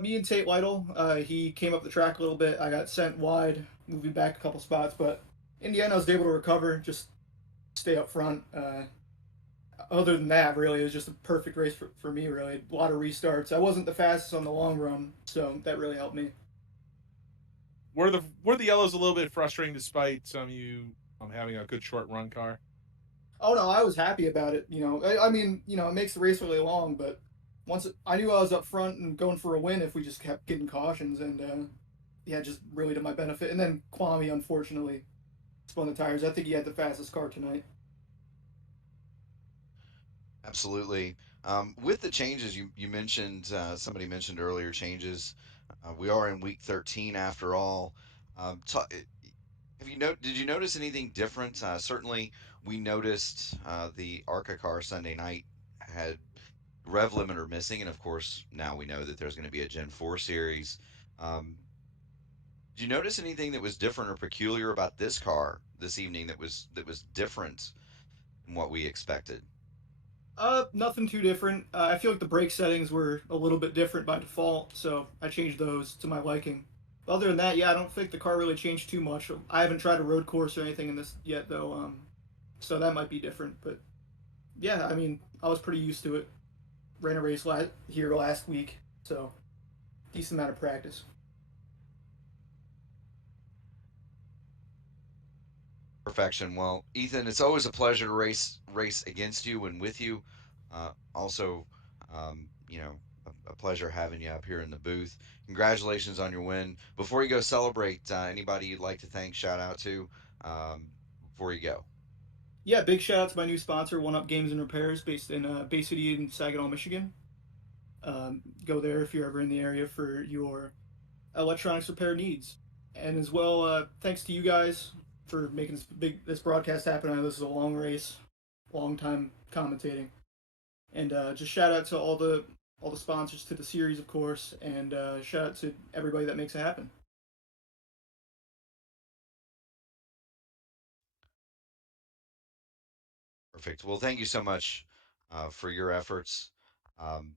Me and Tate Lytle, he came up the track a little bit. I got sent wide, moving back a couple spots, but in the end, I was able to recover, just stay up front. Other than that, really, it was just a perfect race for me, really. A lot of restarts. I wasn't the fastest on the long run, so that really helped me. Were the yellows a little bit frustrating despite you having a good short run car? Oh no, I was happy about it. I mean, it makes the race really long, but I knew I was up front and going for a win if we just kept getting cautions, and yeah, just really to my benefit. And then Kwame, unfortunately, spun the tires. I think he had the fastest car tonight. Absolutely. With the changes you mentioned, somebody mentioned earlier changes. We are in week 13 after all. Did you notice anything different? Certainly, we noticed the ARCA car Sunday night had rev limiter missing, and of course, now we know that there's going to be a Gen 4 series. Um, did you notice anything that was different or peculiar about this car this evening that was different than what we expected? Nothing too different. I feel like the brake settings were a little bit different by default, so I changed those to my liking. Other than that, yeah, I don't think the car really changed too much. I haven't tried a road course or anything in this yet, though, so that might be different. But yeah, I mean, I was pretty used to it. Ran a race here last week, so decent amount of practice. Perfection. Well, Ethan, it's always a pleasure to race against you and with you. Also, a pleasure having you up here in the booth. Congratulations on your win. Before you go celebrate, anybody you'd like to thank, shout out to before you go. Yeah, big shout out to my new sponsor, One Up Games and Repairs, based in Bay City in Saginaw, Michigan. Go there if you're ever in the area for your electronics repair needs. And as well, thanks to you guys for making this broadcast happen. I know this is a long race, long time commentating, and just shout out to all the sponsors to the series, of course, and shout out to everybody that makes it happen. Perfect. Well, thank you so much for your efforts, um,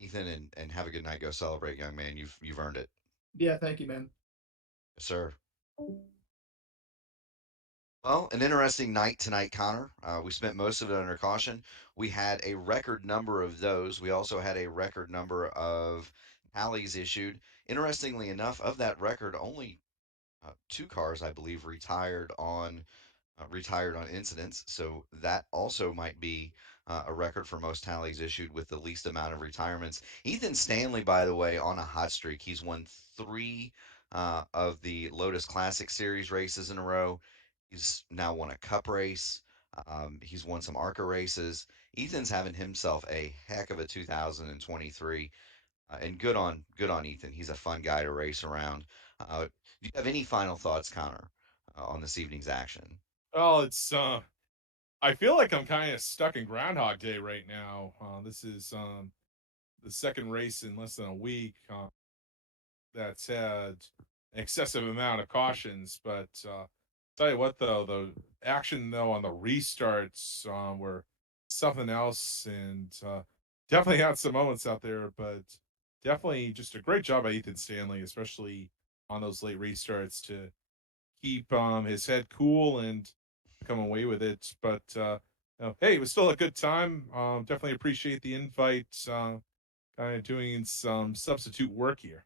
Ethan, and have a good night. Go celebrate, young man. You've earned it. Yeah, thank you, man. Yes, sir. Well, an interesting night tonight, Connor. We spent most of it under caution. We had a record number of those. We also had a record number of tallies issued. Interestingly enough, of that record, only two cars, I believe, retired on incidents. So that also might be a record for most tallies issued with the least amount of retirements. Ethan Stanley, by the way, on a hot streak. He's won three of the Lotus Classic Series races in a row. He's now won a Cup race. He's won some ARCA races. Ethan's having himself a heck of a 2023, and good on Ethan. He's a fun guy to race around. Do you have any final thoughts, Connor, on this evening's action? Well, it's I feel like I'm kind of stuck in Groundhog Day right now. This is the second race in less than a week that's had an excessive amount of cautions. But tell you what, though, the action though on the restarts were something else, and definitely had some moments out there, but definitely just a great job by Ethan Stanley, especially on those late restarts to keep his head cool and come away with it. But hey, it was still a good time. Definitely appreciate the invite. Kind of doing some substitute work here.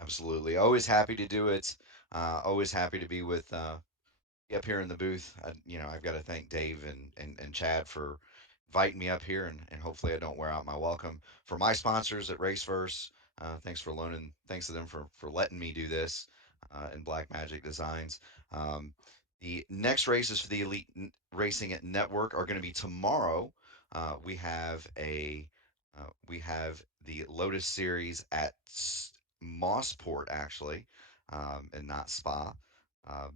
Absolutely. Always happy to do it. Always happy to be with up here in the booth. I've got to thank Dave and Chad for inviting me up here, and hopefully I don't wear out my welcome. For my sponsors at Raceverse, thanks to them for letting me do this, and Black Magic Designs. Um, the next races for the Racing at Network are going to be tomorrow. We have the Lotus Series at Mossport, actually, and not Spa. Uh,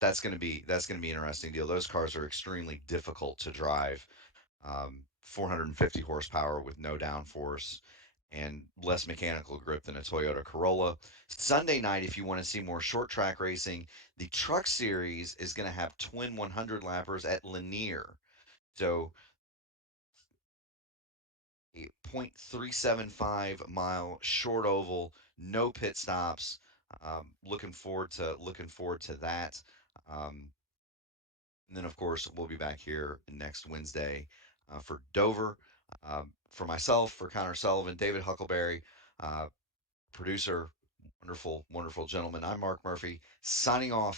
that's gonna be an interesting deal. Those cars are extremely difficult to drive. 450 horsepower with no downforce and less mechanical grip than a Toyota Corolla. Sunday night, if you want to see more short track racing, the Truck Series is going to have twin 100 lappers at Lanier. So a 0.375 mile short oval, no pit stops. Looking forward to that. Um, And then, of course, we'll be back here next Wednesday for Dover. For myself, for Connor Sullivan, David Huckleberry, uh, producer, wonderful, wonderful gentleman. I'm Mark Murphy, signing off